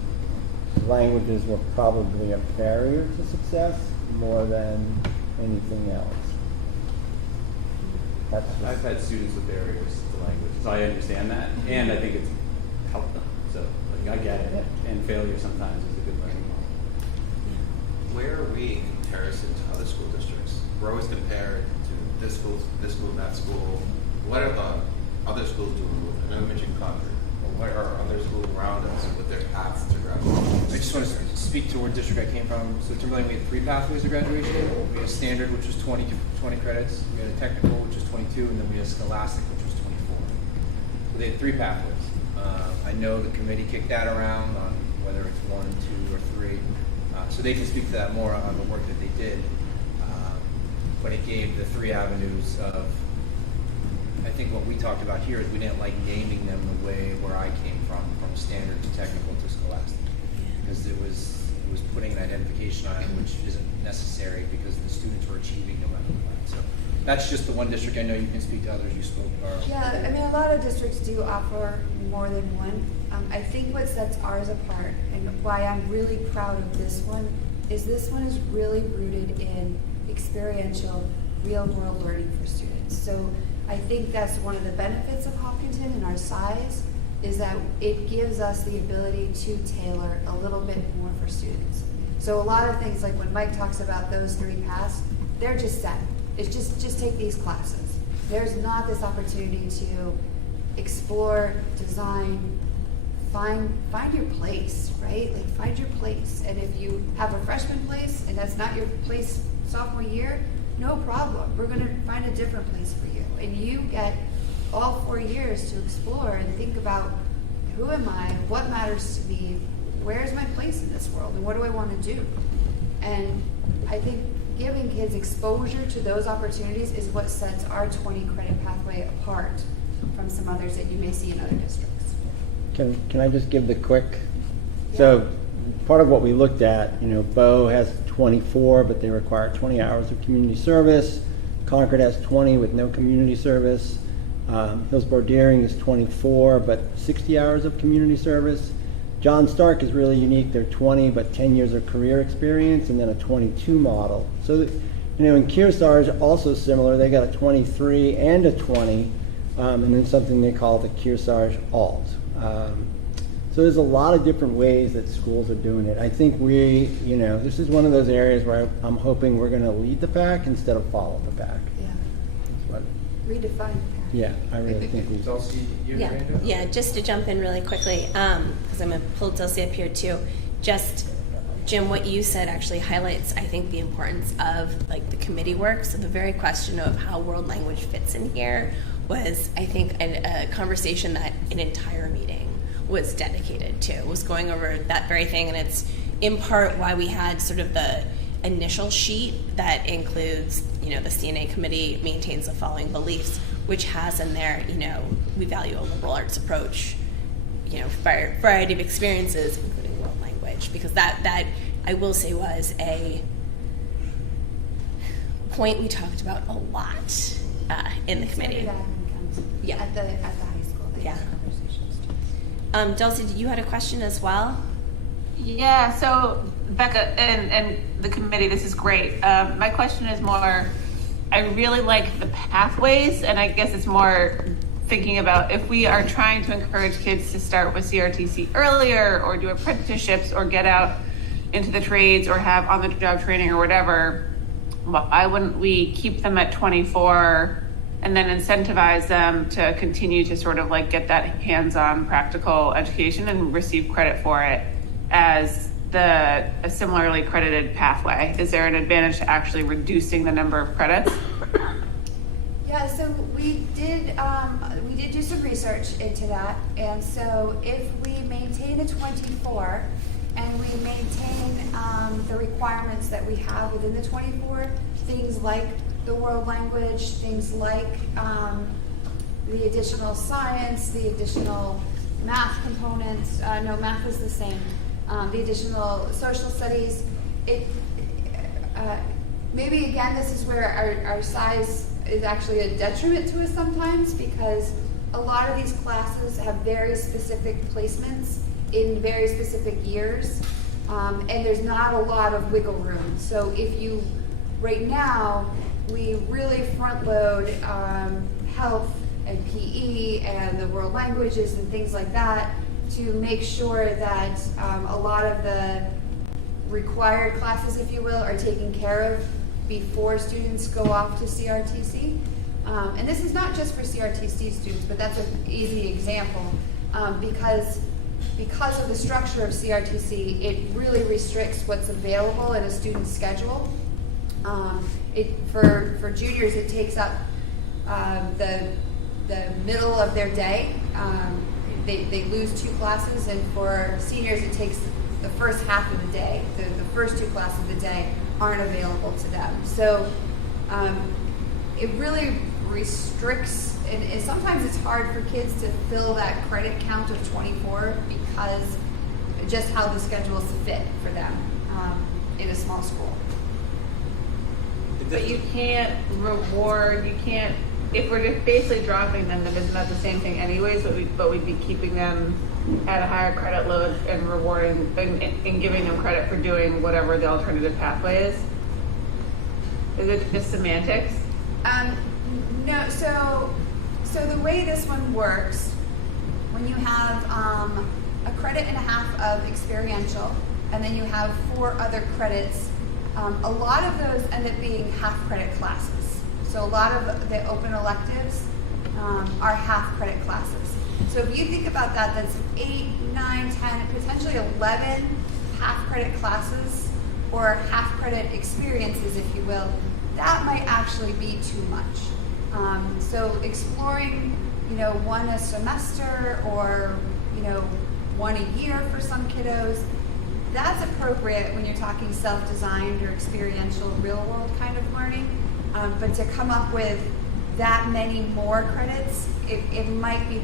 languages were probably a barrier to success more than anything else. I've had students with barriers to language, so I understand that, and I think it's helped them. So like, I get it, and failure sometimes is a good learning model. Where are we in comparison to other school districts? We're always compared to this school, that school. What are the other schools doing with it? I know you mentioned Concord. What are other schools around us with their paths to graduation? I just want to speak to where district I came from. So Timberlane, we had 3 pathways to graduation. We had a standard, which was 20 credits. We had a technical, which was 22, and then we had scholastic, which was 24. So they had 3 pathways. I know the committee kicked that around on whether it's 1, 2, or 3. So they can speak to that more on the work that they did. But it gave the 3 avenues of, I think what we talked about here is we didn't like naming them the way where I came from standard to technical to scholastic, because it was putting an identification on it, which isn't necessary because the students were achieving no matter what. So that's just the one district. I know you can speak to others. You spoke. Yeah, I mean, a lot of districts do offer more than one. I think what sets ours apart and why I'm really proud of this one is really rooted in experiential, real-world learning for students. So I think that's one of the benefits of Hopkinton and our size is that it gives us the ability to tailor a little bit more for students. So a lot of things, like when Mike talks about those 3 paths, they're just set. It's just take these classes. There's not this opportunity to explore, design, find your place, right? Like find your place. And if you have a freshman place and that's not your place sophomore year, no problem. We're gonna find a different place for you. And you get all 4 years to explore and think about, who am I? What matters to me? Where's my place in this world? And what do I want to do? And I think giving kids exposure to those opportunities is what sets our 20 credit pathway apart from some others that you may see in other districts. Can I just give the quick? So part of what we looked at, Bow has 24, but they require 20 hours of community service. Concord has 20 with no community service. Hillsborough Deering is 24, but 60 hours of community service. John Stark is really unique. They're 20, but 10 years of career experience, and then a 22 model. So, in Kearsarge, also similar. They got a 23 and a 20, and then something they call the Kearsarge Alt. So there's a lot of different ways that schools are doing it. I think this is one of those areas where I'm hoping we're going to lead the pack instead of follow the pack. Yeah. But, Redefine the pack. yeah, I really think we. Dulcie, you have your hand up? Yeah, just to jump in really quickly, because I'm going to pull Dulcie up here too. Just, Jim, what you said actually highlights, I think, the importance of like the committee work. So the very question of how world language fits in here was, I think, a conversation that an entire meeting was dedicated to, was going over that very thing. And it's in part why we had sort of the initial sheet that includes, the CNA committee maintains the following beliefs, which has in there, we value a liberal arts approach, variety of experiences, including world language, because that I will say was a point we talked about a lot in the committee. Yeah. At the high school. Yeah. Dulcie, you had a question as well? Yeah, so Becca and the committee, this is great. My question is more, I really like the pathways, and I guess it's more thinking about if we are trying to encourage kids to start with CRTC earlier or do apprenticeships or get out into the trades or have on-the-job training or whatever, why wouldn't we keep them at 24 and then incentivize them to continue to sort of like get that hands-on practical education and receive credit for it as a similarly credited pathway? Is there an advantage to actually reducing the number of credits? Yeah, so we did do some research into that, and so if we maintain a 24 and we maintain the requirements that we have within the 24, things like the world language, things like the additional science, the additional math components, no, math is the same, the additional social studies, maybe again this is where our size is actually a detriment to us sometimes, because a lot of these classes have very specific placements in very specific years, and there's not a lot of wiggle room. So right now, we really front load health and PE and the world languages and things like that to make sure that a lot of the required classes, if you will, are taken care of before students go off to CRTC. And this is not just for CRTC students, but that's an easy example because of the structure of CRTC, it really restricts what's available in a student's schedule. For juniors, it takes up the middle of their day. They lose 2 classes, and for seniors, it takes the first half of the day. The first 2 classes of the day aren't available to them. So it really restricts, and sometimes it's hard for kids to fill that credit count of 24 because just how the schedules fit for them in a small school. But you can't if we're just basically dropping them, then isn't that the same thing anyways, but we'd be keeping them at a higher credit load and rewarding and giving them credit for doing whatever the alternative pathway is? Is it just semantics? No, so the way this one works when you have a credit and a half of experiential, and then you have 4 other credits, a lot of those end up being half credit classes. So a lot of the open electives are half credit classes. So if you think about that, that's 8, 9, 10, potentially 11 half credit classes or half credit experiences, if you will. That might actually be too much. So exploring, one a semester or, one a year for some kiddos, that's appropriate when you're talking self-designed or experiential real-world kind of learning. But to come up with that many more credits, it might be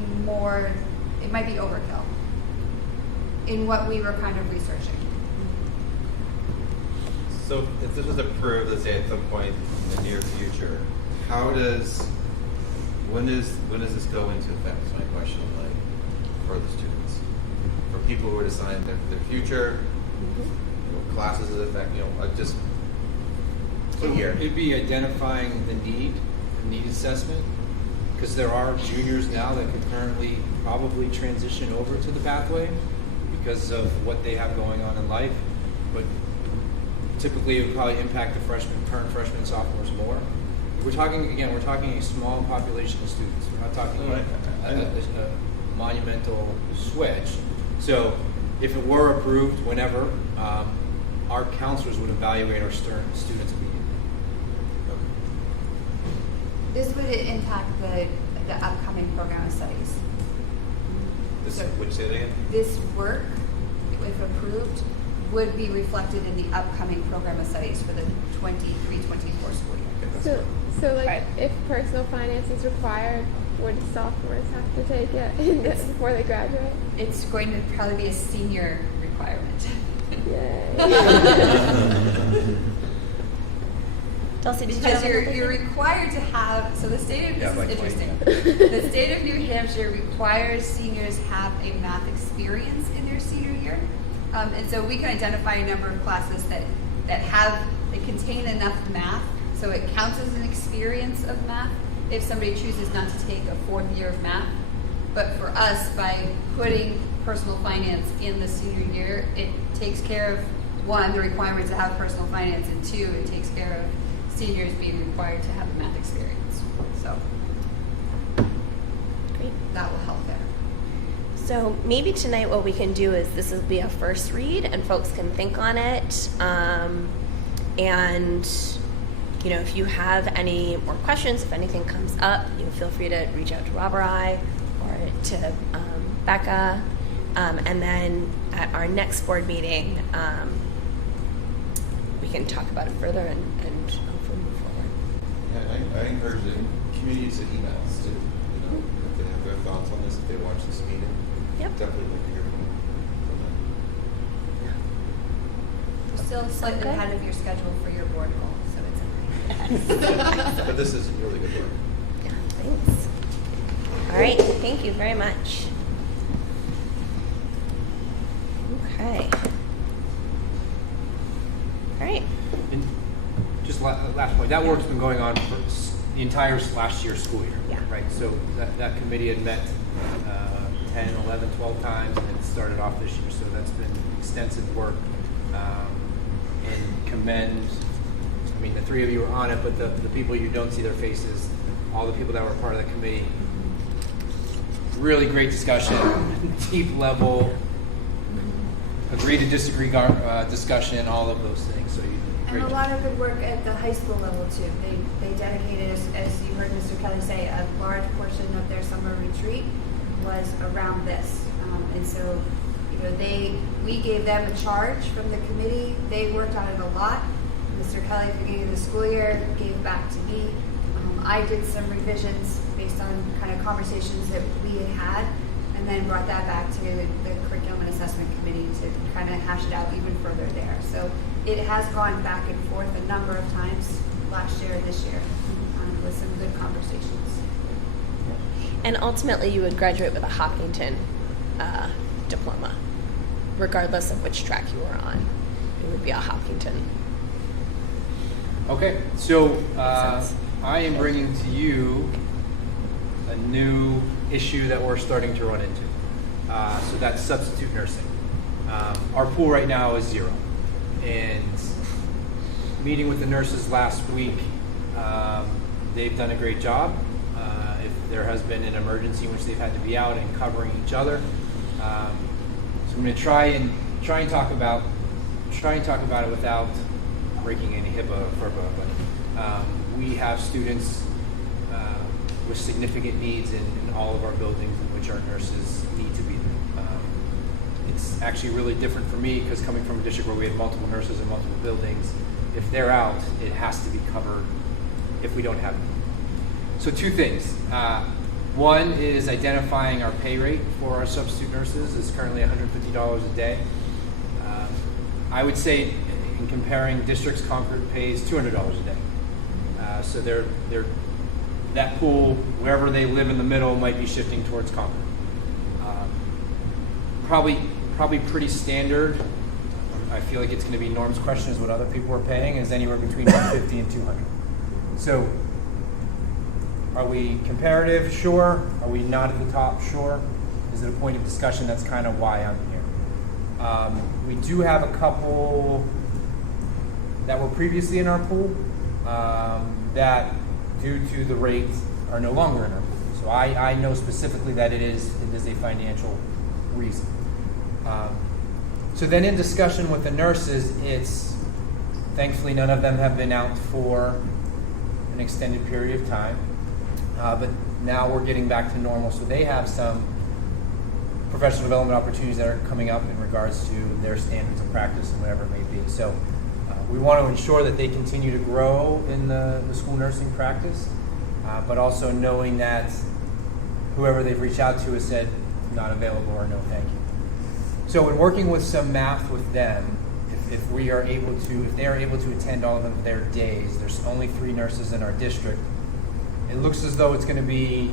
overkill in what we were kind of researching. So if this was approved, let's say at some point in the near future, when does this go into effect? Is my question, for the students, for people who are deciding their future, what classes does it affect? Just So here. it'd be identifying the need assessment, because there are juniors now that could currently probably transition over to the pathway because of what they have going on in life, but typically it would probably impact the current freshmen and sophomores more. We're talking a small population of students. We're not talking a monumental switch. So if it were approved whenever, our counselors would evaluate our students immediately. This would impact the upcoming program of studies. Would you say that again? This work, if approved, would be reflected in the upcoming program of studies for the 23-24 school year. So like, Right. if personal finance is required, would sophomores have to take it before they graduate? It's going to probably be a senior requirement. Yay. Dulcie, did you Because have anything? you're required to have, so the state of, Yeah, this like is interesting. The state of New Hampshire requires seniors have a math experience in their senior year. And so we can identify a number of classes that contain enough math, so it counts as an experience of math if somebody chooses not to take a 4th year of math. But for us, by putting personal finance in the senior year, it takes care of, 1, the requirement to have personal finance, and 2, it takes care of seniors being required to have a math experience. So Great. that will help there. So maybe tonight what we can do is this will be a first read and folks can think on it. And if you have any more questions, if anything comes up, feel free to reach out to Rob or I or to Becca. And then at our next board meeting, we can talk about it further and hopefully move forward. Yeah, I encourage the community to emails too. If they have their thoughts on this, if they watch this meeting. Yep. Definitely like to hear from them. You're still slightly Okay. ahead of your schedule for your board goal, so it's okay. But this is really good work. Yeah, thanks. All right, thank you very much. Okay. All right. And just last point, that work's been going on for the entire last year's school year. Yeah. Right, so that committee had met 10, 11, 12 times, and it started off this year, so that's been extensive work. And commend, the 3 of you are on it, but the people you don't see their faces, all the people that were part of the committee, really great discussion, deep level, agree to disagree discussion, all of those things. So And a lot of good work at the high school level too. They dedicated, as you heard Mr. Kelly say, a large portion of their summer retreat was around this. And so, we gave them a charge from the committee. They worked on it a lot. Mr. Kelly, at the beginning of the school year, gave back to me. I did some revisions based on kind of conversations that we had, and then brought that back to the curriculum and assessment committee to kind of hash it out even further there. So it has gone back and forth a number of times last year and this year with some good conversations. And ultimately, you would graduate with a Hopkinton diploma, regardless of which track you were on. It would be a Hopkinton. Okay, so Makes sense. I am bringing to you a new issue that we're starting to run into. So that's substitute nursing. Our pool right now is 0. And meeting with the nurses last week, they've done a great job. If there has been an emergency in which they've had to be out and covering each other. So I'm going to try and talk about it without breaking any HIPAA or FERPA, but we have students with significant needs in all of our buildings in which our nurses need to be there. It's actually really different for me because coming from a district where we have multiple nurses in multiple buildings, if they're out, it has to be covered if we don't have them. So 2 things. One is identifying our pay rate for our substitute nurses is currently $150 a day. I would say in comparing districts, Concord pays $200 a day. So they're that pool, wherever they live in the middle, might be shifting towards Concord. Probably pretty standard. I feel like it's going to be Norm's question is what other people are paying is anywhere between 150 and 200. So are we comparative? Sure. Are we not at the top? Sure. Is it a point of discussion? That's kind of why I'm here. We do have a couple that were previously in our pool that, due to the rates, are no longer in our pool. So I know specifically that it is a financial reason. So then in discussion with the nurses, it's thankfully none of them have been out for an extended period of time. But now we're getting back to normal. So they have some professional development opportunities that are coming up in regards to their standards of practice and whatever it may be. So we want to ensure that they continue to grow in the school nursing practice, but also knowing that whoever they've reached out to has said not available or no thank you. So in working with some math with them, if they are able to attend all of their days, there's only 3 nurses in our district. It looks as though it's going to be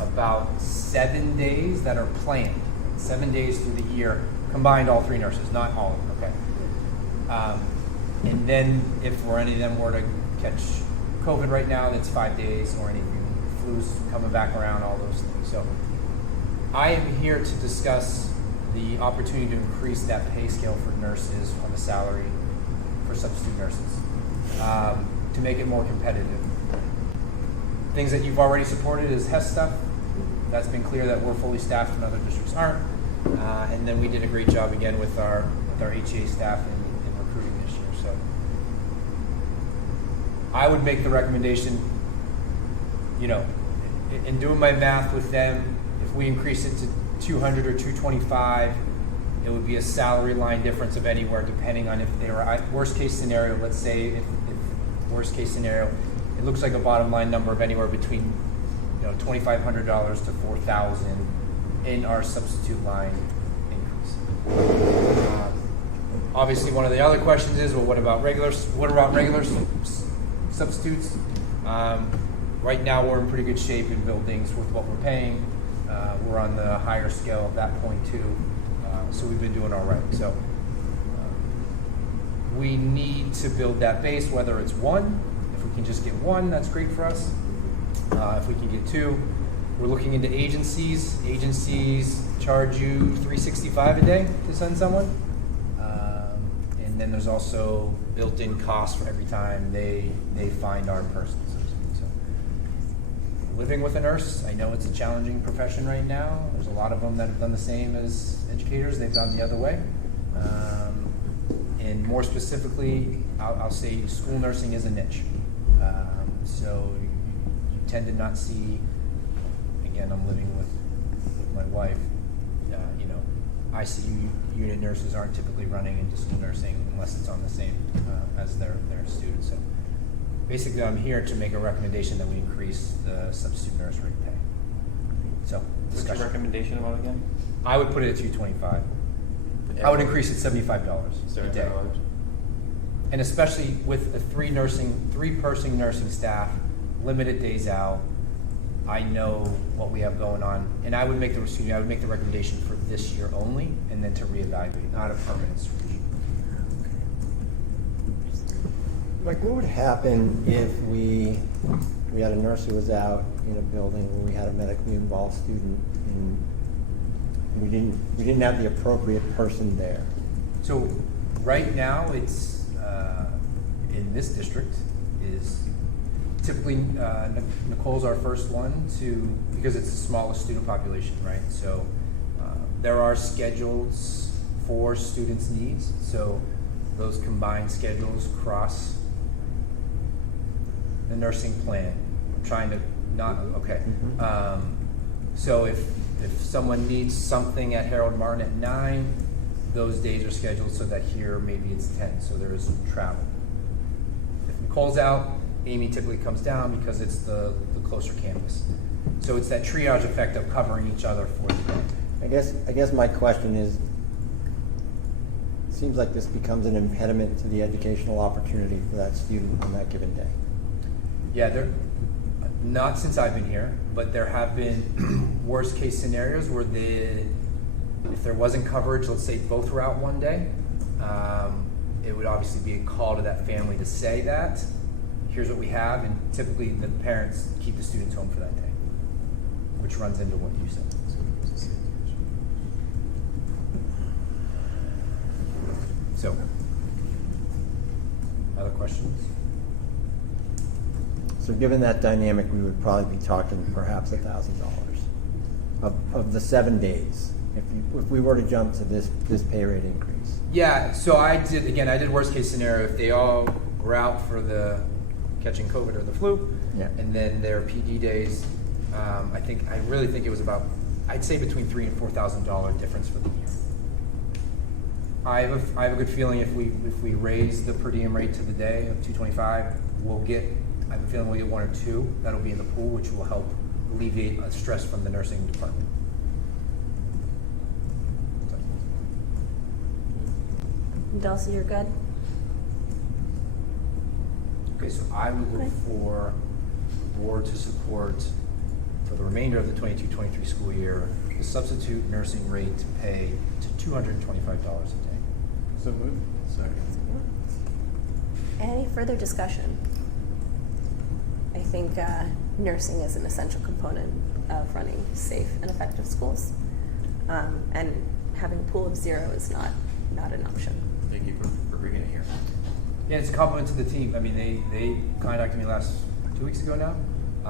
about 7 days that are planned, 7 days through the year, combined all 3 nurses, not all of them, okay? And then if any of them were to catch COVID right now, that's 5 days, or anything, flu's coming back around, all those things. So I am here to discuss the opportunity to increase that pay scale for nurses on the salary for substitute nurses to make it more competitive. Things that you've already supported is HES stuff. That's been clear that we're fully staffed and other districts aren't. And then we did a great job again with our HCA staff in recruiting this year. So I would make the recommendation, in doing my math with them, if we increase it to 200 or 225, it would be a salary line difference of anywhere, depending on if they were worst case scenario. Let's say if worst case scenario, it looks like a bottom line number of anywhere between $2,500 to $4,000 in our substitute line increase. Obviously, one of the other questions is, well, what about regular substitutes? Right now, we're in pretty good shape in buildings with what we're paying. We're on the higher scale of that point too, so we've been doing all right. So we need to build that base, whether it's 1. If we can just get 1, that's great for us. If we can get 2, we're looking into agencies. Agencies charge you $365 a day to send someone, and then there's also built-in costs for every time they find our person. So, living with a nurse, I know it's a challenging profession right now. There's a lot of them that have done the same as educators. They've gone the other way. And more specifically, I'll say school nursing is a niche. So you tend to not see, again, I'm living with my wife, ICU unit nurses aren't typically running into school nursing unless it's on the same as their students. So basically, I'm here to make a recommendation that we increase the substitute nurse rate pay. So, What's your recommendation about again? I would put it at $225. I would increase it $75 a day. And especially with the 3-person nursing staff, limited days out, I know what we have going on, and I would make the recommendation for this year only, and then to reevaluate, not a permanent switch. Like, what would happen if we had a nurse who was out in a building where we had a medically involved student, and We didn't have the appropriate person there. So right now, it's, in this district, is typically Nicole's our first one to, because it's the smallest student population, right? So there are schedules for students' needs, so those combined schedules cross the nursing plan. I'm trying to not, okay. So if someone needs something at Harold Martin at 9, those days are scheduled so that here maybe it's 10, so there is travel. If Nicole's out, Amy typically comes down because it's the closer campus. So it's that triage effect of covering each other for the day. I guess my question is, it seems like this becomes an impediment to the educational opportunity for that student on that given day. Yeah, not since I've been here, but there have been worst case scenarios where if there wasn't coverage, let's say both were out one day, it would obviously be a call to that family to say that, here's what we have, and typically the parents keep the students home for that day, which runs into what you said. So, other questions? So given that dynamic, we would probably be talking perhaps $1,000 of the 7 days, if we were to jump to this pay rate increase. Yeah, so I did worst case scenario, if they all were out for the catching COVID or the flu, Yeah. and then their PD days, I really think it was about, I'd say between $3,000 and $4,000 difference for the year. I have a good feeling if we raise the per diem rate to the day of $225, I have a feeling we'll get 1 or 2 that'll be in the pool, which will help alleviate stress from the nursing department. Dulcie, you're good? Okay, so I would look for the board to support for the remainder of the 22-23 school year the substitute nursing rate to pay to $225 a day. So moved. Second. Any further discussion? I think nursing is an essential component of running safe and effective schools. And having a pool of 0 is not an option. Thank you for bringing it here. Yeah, it's a compliment to the team. I mean, they contacted me 2 weeks ago now.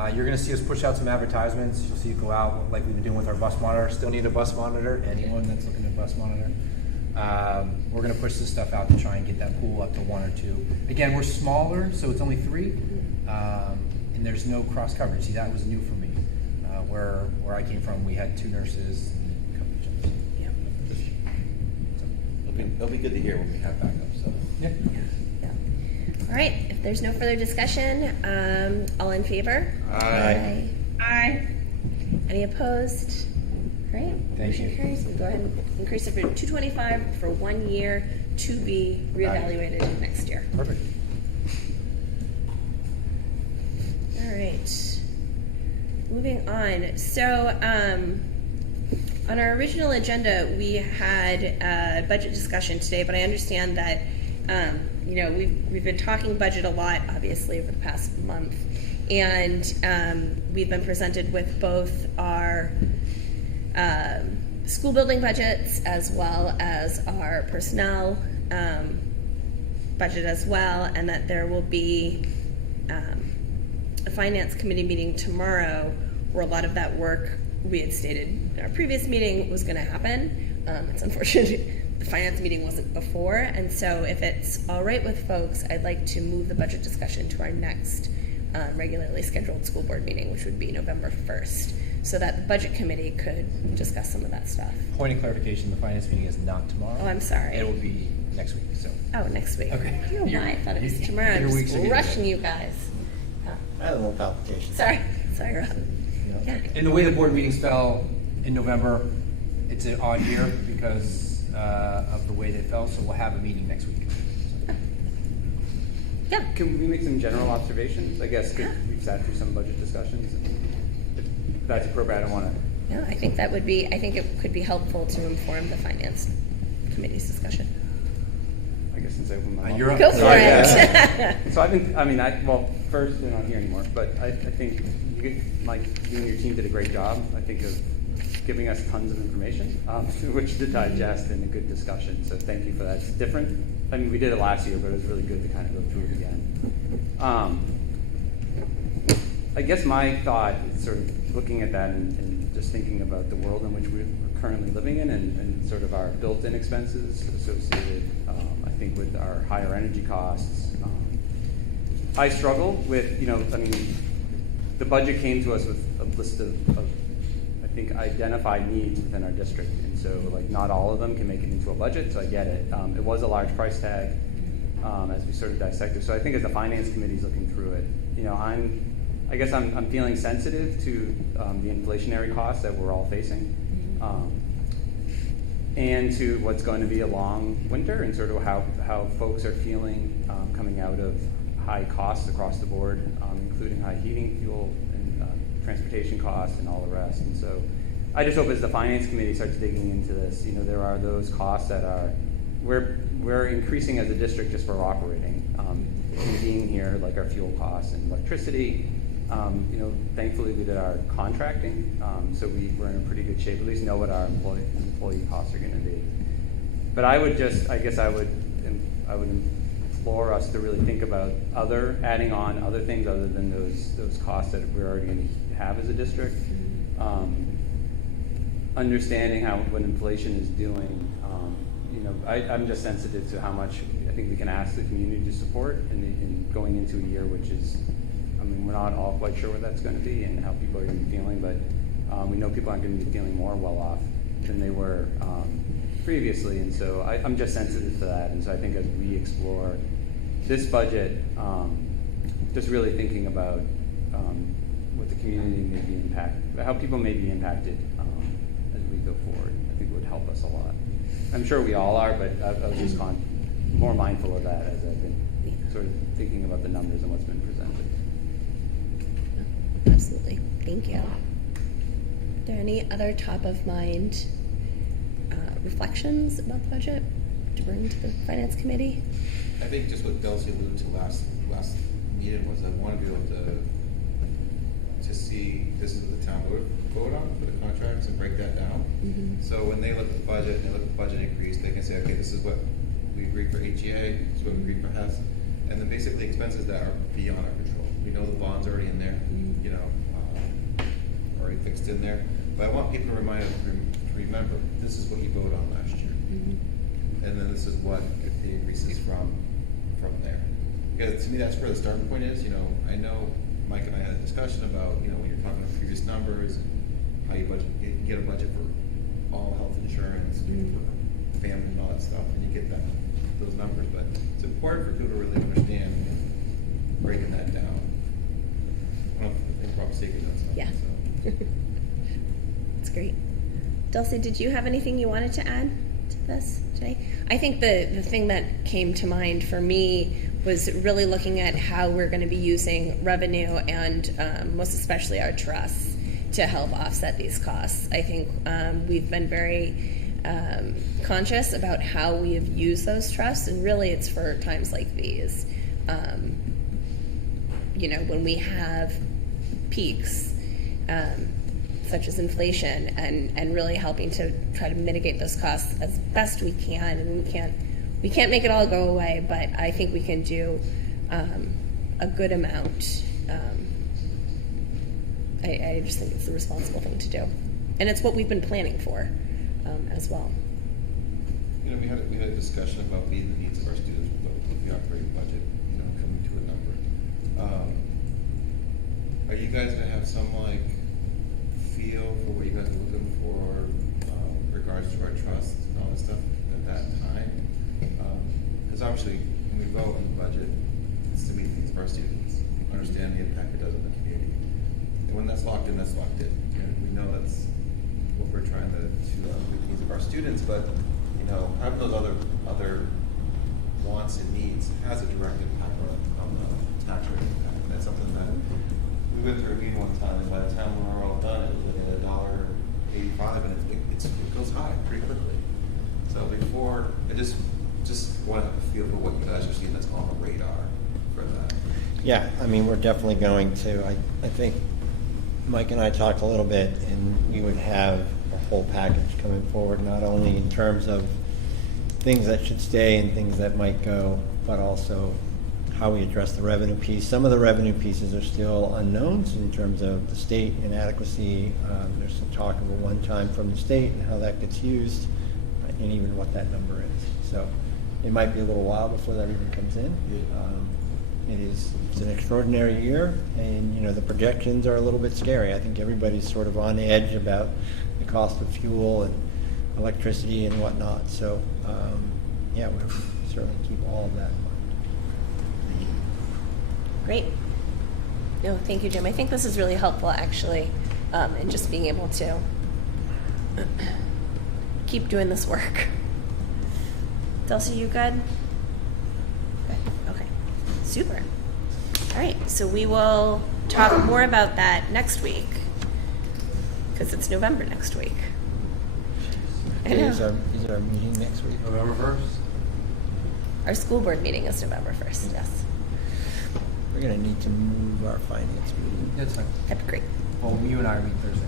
You're going to see us push out some advertisements. You'll see it go out like we've been doing with our bus monitor. Still need a bus monitor. Anyone that's looking at bus monitor. We're going to push this stuff out to try and get that pool up to 1 or 2. Again, we're smaller, so it's only 3, and there's no cross coverage. See, that was new for me. Where I came from, we had 2 nurses and a couple of jobs. Yeah. It'll be good to hear when we have backup. So Yeah. All right, if there's no further discussion, all in favor? Aye. Aye. Any opposed? All right. Thank motion you. carries. We'll go ahead and increase it from 225 for 1 year to be reevaluated next year. Perfect. All right. Moving on. So, on our original agenda, we had a budget discussion today, but I understand that we've been talking budget a lot, obviously, over the past month, and we've been presented with both our school building budgets as well as our personnel budget as well, and that there will be a finance committee meeting tomorrow where a lot of that work we had stated in our previous meeting was going to happen. It's unfortunate the finance meeting wasn't before, and so if it's all right with folks, I'd like to move the budget discussion to our next regularly scheduled school board meeting, which would be November 1st, so that the budget committee could discuss some of that stuff. Point of clarification, the finance meeting is not tomorrow. Oh, I'm sorry. It will be next week, so. Oh, next week. Okay. I don't know why I thought it was tomorrow. Your I'm weeks are just getting rushing better. you guys. I had a little palpitation. Sorry, Rob. Yeah. And the way the board meetings fell in November, it's an odd year because of the way they fell, so we'll have a meeting next week. Yeah. Can we make some general observations? I guess we've sat through some budget discussions. If that's appropriate, I don't want to. No, I think it could be helpful to inform the finance committee's discussion. I guess since I opened my mouth. You're up. Go for Sorry. it. So first, they're not here anymore, but I think Mike, you and your team did a great job, I think, of giving us tons of information, which to digest in a good discussion. So thank you for that. It's different. I mean, we did it last year, but it was really good to kind of go through it again. I guess my thought is sort of looking at that and just thinking about the world in which we're currently living in and sort of our built-in expenses associated, I think, with our higher energy costs. I struggle with, I mean, the budget came to us with a list of I think, identified needs within our district. And so, like, not all of them can make it into a budget, so I get it. It was a large price tag as we sort of dissected. So I think as the finance committee is looking through it, I guess I'm feeling sensitive to the inflationary costs that we're all facing, and to what's going to be a long winter and sort of how folks are feeling coming out of high costs across the board, including high heating, fuel, and transportation costs and all the rest. And so I just hope as the finance committee starts digging into this, there are those costs that are, we're increasing as a district just for operating, and being here, like our fuel costs and electricity. Thankfully we did our contracting, so we're in a pretty good shape, at least know what our employee costs are going to be. But I would implore us to really think about adding on other things other than those costs that we're already going to have as a district. Understanding what inflation is doing. I'm just sensitive to how much I think we can ask the community to support in going into a year which is, we're not all quite sure what that's going to be and how people are going to be feeling, but we know people aren't going to be feeling more well off than they were previously, and so I'm just sensitive to that. And so I think as we explore this budget, just really thinking about what the community may be impacted, how people may be impacted as we go forward, I think would help us a lot. I'm sure we all are, but I was just more mindful of that as I've been sort of thinking about the numbers and what's been presented. Absolutely. Thank you. Are there any other top of mind reflections about the budget to bring to the finance committee? I think just what Delcy alluded to last meeting was I want to be able to see this is what the town would vote on for the contracts and break that down. Mm-hmm. So when they look at the budget and they look at the budget increase, they can say, okay, this is what we agreed for HEA, this is what we agreed for HES, and then basically expenses that are beyond our control. We know the bond's already in there, already fixed in there, but I want people to remember this is what you voted on last year, and then this is what the increase is from there. Because to me, that's where the starting point is. I know Mike and I had a discussion about when you're talking about previous numbers, how you get a budget for all health insurance, for family and all that stuff, and you get those numbers. But it's important for people to really understand breaking that down. I think Rob's taking that stuff. Yeah. So. That's great. Dulcie, did you have anything you wanted to add to this today? I think the thing that came to mind for me was really looking at how we're going to be using revenue and most especially our trusts to help offset these costs. I think we've been very conscious about how we have used those trusts, and really it's for times like these. When we have peaks, such as inflation, and really helping to try to mitigate those costs as best we can. And we can't make it all go away, but I think we can do a good amount. I just think it's the responsible thing to do, and it's what we've been planning for as well. We had a discussion about meeting the needs of our students with the operating budget, coming to a number. Are you guys gonna have some feel for what you guys are looking for regards to our trust and all this stuff at that time? Because obviously when we vote on the budget, it's to meet the needs of our students, understand the impact it does on the community. And when that's locked in, that's locked in. We know that's what we're trying to meet the needs of our students, but having those other wants and needs has a direct impact on the tax rate impact. And that's something that we went through a meeting one time, and by the time we were all done, it was at $1.85, and it goes high pretty quickly. So before, I just want to have a feel for what you guys are seeing that's on the radar for that. Yeah, we're definitely going to. I think Mike and I talked a little bit, and we would have a whole package coming forward, not only in terms of things that should stay and things that might go, but also how we address the revenue piece. Some of the revenue pieces are still unknowns in terms of the state inadequacy. There's some talk of a one-time from the state and how that gets used, and even what that number is. So it might be a little while before that even comes in. It's an extraordinary year, and the projections are a little bit scary. I think everybody's sort of on edge about the cost of fuel and electricity and whatnot. So we'll certainly keep all of that in mind. Great. No, thank you, Jim. I think this is really helpful, actually, in just being able to keep doing this work. Dulcie, you good? Good. Okay. Super. All right. So we will talk more about that next week, because it's November next week. I know. Is our meeting next week? November 1st? Our school board meeting is November 1st, yes. We're going to need to move our finance meeting. That's fine. That'd be great. Well, you and I meet Thursday.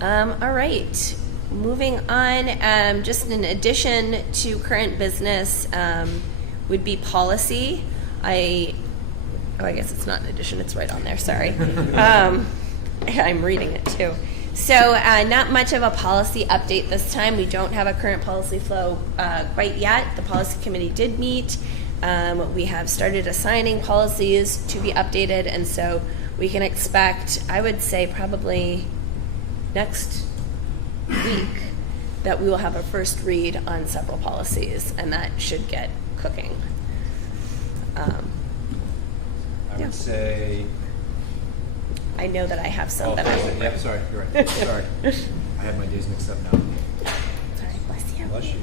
All right. Moving on, just in addition to current business would be policy. I guess it's not an addition, it's right on there, sorry. I'm reading it too. So not much of a policy update this time. We don't have a current policy flow quite yet. The policy committee did meet. We have started assigning policies to be updated, and so we can expect, I would say probably next week, that we will have a first read on several policies, and that should get cooking. I would say. I know that I have some that Thursday. I. Yeah, sorry, you're right. Sorry. I have my days mixed up now. Sorry, bless you. Bless you.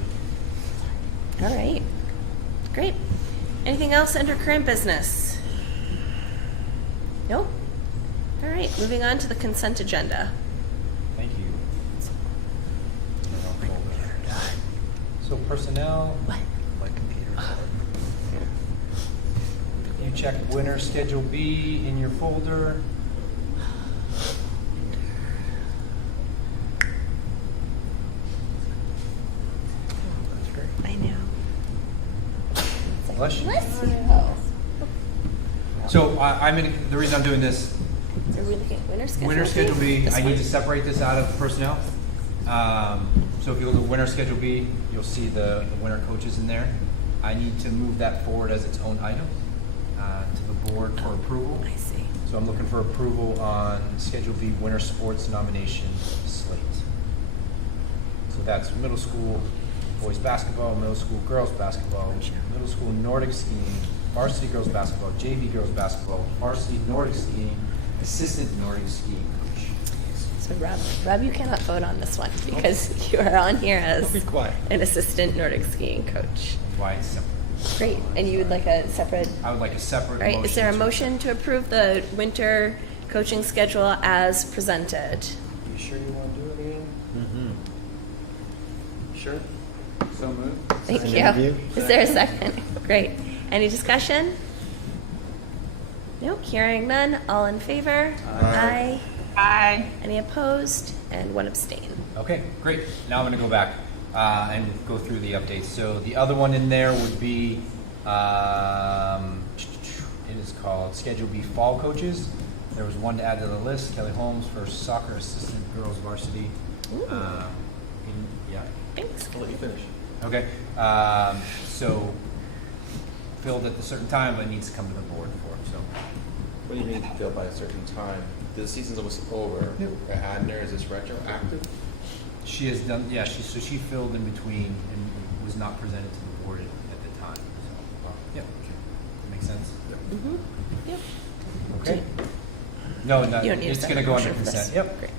All right, great. Anything else under current business? Nope. All right, moving on to the consent agenda. Thank you. So personnel. What? My computer. You checked winter schedule B in your folder. That's great. I know. Bless you. Bless you. So the reason I'm doing this, Are we looking at winter schedule? winter schedule B, This I need one? to separate this out of personnel. So if you look at winter schedule B, you'll see the winter coaches in there. I need to move that forward as its own item to the board for approval. I see. So I'm looking for approval on Schedule B winter sports nomination slate. So that's middle school boys basketball, middle school girls basketball, middle school Nordic skiing, varsity girls basketball, JV girls basketball, varsity Nordic skiing, assistant Nordic skiing coach. So Rob, you cannot vote on this one because you are on here as Be quiet. an assistant Nordic skiing coach. That's why it's separate. Great. And you would like a separate. I would like a separate Right. motion. Is there a to- motion to approve the winter coaching schedule as presented? You sure you want to do it again? Mm-hmm. Sure. So moved. Thank Second you. review. Is there a second? Great. Any discussion? Nope. Hearing none. All in favor? Aye. Aye. Any opposed? And one abstain. Okay, great. Now I'm going to go back and go through the updates. So the other one in there would be, it is called Schedule B Fall Coaches. There was one to add to the list, Kelly Holmes for soccer assistant girls varsity. Ooh. Yeah. Thanks. I'll let you finish. Okay. So filled at a certain time, but needs to come to the board for it. So What do you mean filled by a certain time? The season's almost over. Yep. And there, is this retroactive? she has done. Yeah. She filled in between and was not presented to the board at the time. So yeah. That makes sense. Mm-hmm. Yep. Okay. No, You don't need a it's going to separate go under motion for this. consent. Yep. Great.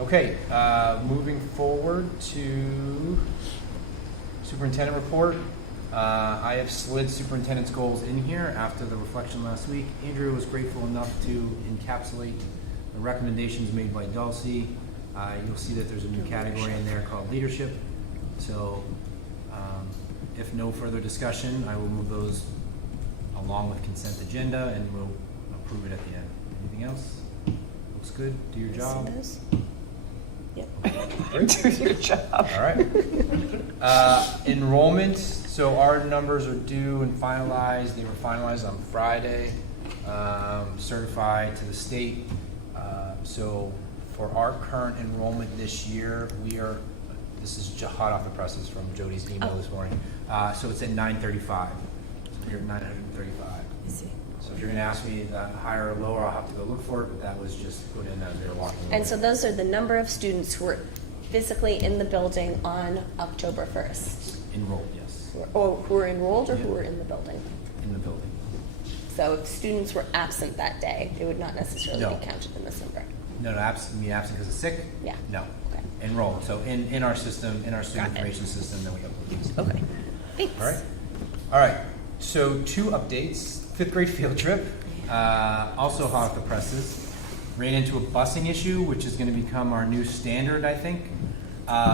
Okay, moving forward to superintendent report. I have slid superintendent's goals in here after the reflection last week. Andrew was grateful enough to encapsulate the recommendations made by Dulcie. You'll see that there's a new category in there called leadership. So if no further discussion, I will move those along with consent agenda and we'll approve it at the end. Anything else? Looks good. Do your See job. those? Yep. Do your job. All right. Enrollment. So our numbers are due and finalized. They were finalized on Friday, certified to the state. So for our current enrollment this year, this is hot off the presses from Jody's email this morning. So it's at 935. So you're at 935. I see. So if you're going to ask me higher or lower, I'll have to go look for it, but that was just put in as we were walking away. And so those are the number of students who are physically in the building on October 1st? Enrolled, yes, Or who are enrolled or Yeah. who are in the building? in the building. So if students were absent that day, they would not necessarily No. be counted in this number? No, absent because of sick? Yeah. No. Okay. Enrolled. So in our system, in our student Got it. information system, then we upload these. Okay. Thanks. All right. All right. So 2 updates. 5th grade field trip, also hot off the presses. Ran into a busing issue, which is going to become our new standard, I think.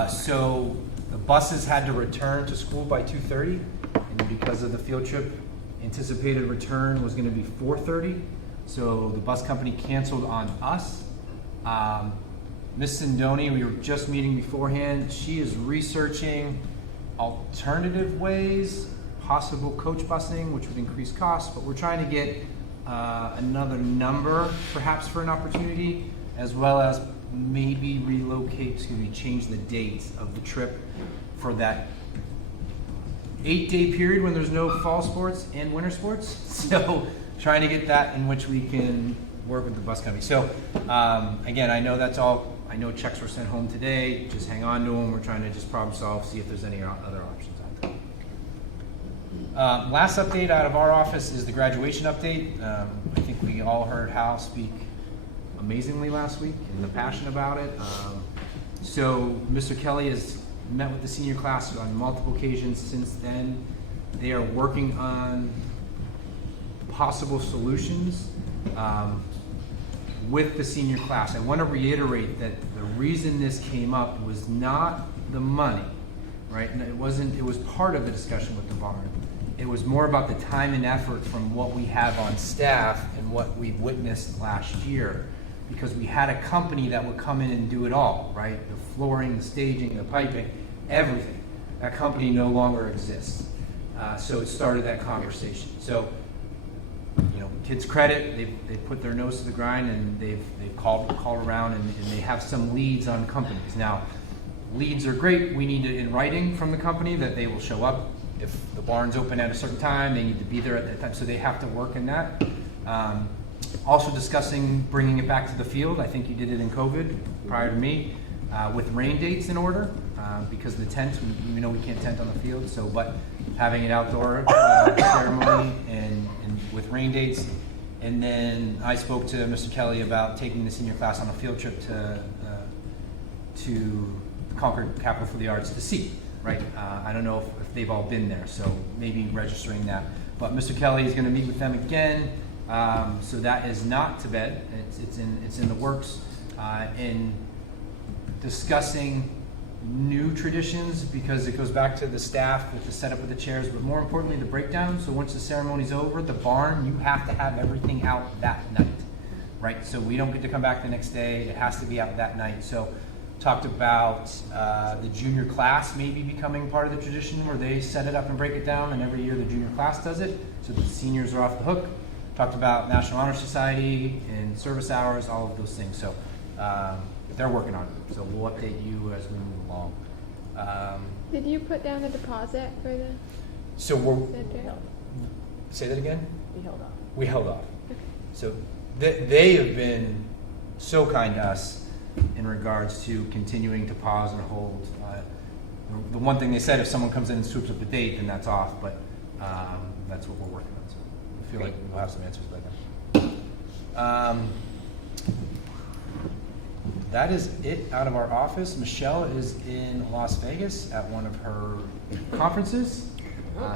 So the buses had to return to school by 2:30, and because of the field trip, anticipated return was going to be 4:30. So the bus company canceled on us. Miss Sindoni, we were just meeting beforehand. She is researching alternative ways, possible coach busing, which would increase costs, but we're trying to get another number, perhaps for an opportunity, as well as maybe change the dates of the trip for that 8-day period when there's no fall sports and winter sports. So trying to get that in which we can work with the bus company. So again, I know that's all. I know checks were sent home today. Just hang on to them. We're trying to just problem solve, see if there's any other options out there. Last update out of our office is the graduation update. I think we all heard Hal speak amazingly last week and the passion about it. So Mr. Kelly has met with the senior class on multiple occasions since then. They are working on possible solutions with the senior class. I want to reiterate that the reason this came up was not the money, right? And it was part of the discussion with the barn. It was more about the time and effort from what we have on staff and what we've witnessed last year, because we had a company that would come in and do it all, right? The flooring, the staging, the piping, everything. That company no longer exists. So it started that conversation. So, kids credit, they've put their nose to the grind and they've called around and they have some leads on companies. Now, leads are great. We need it in writing from the company that they will show up. If the barn's open at a certain time, they need to be there at that time. So they have to work in that. Also discussing bringing it back to the field. I think you did it in COVID prior to me, with rain dates in order, because the tent, we know we can't tent on the field. So, but having an outdoor ceremony and with rain dates. And then I spoke to Mr. Kelly about taking the senior class on a field trip to Concord Capital for the Arts to see, right? I don't know if they've all been there, so maybe registering that. But Mr. Kelly is going to meet with them again, so that is not to bed. It's in the works, in discussing new traditions, because it goes back to the staff with the setup of the chairs, but more importantly the breakdown. So once the ceremony's over, the barn, you have to have everything out that night, right? So we don't get to come back the next day. It has to be out that night. So talked about the junior class maybe becoming part of the tradition where they set it up and break it down, and every year the junior class does it, so the seniors are off the hook. Talked about National Honor Society and service hours, all of those things. So they're working on it. So we'll update you as we move along. Did you put down a deposit for the So we're, center? say that again? We held off. We held off. Okay. So they have been so kind to us in regards to continuing to pause and hold. The one thing they said, if someone comes in and swoops up a date, then that's off, but that's what we're working on. So I feel like we'll have some answers by then. That is it out of our office. Michelle is in Las Vegas at one of her conferences.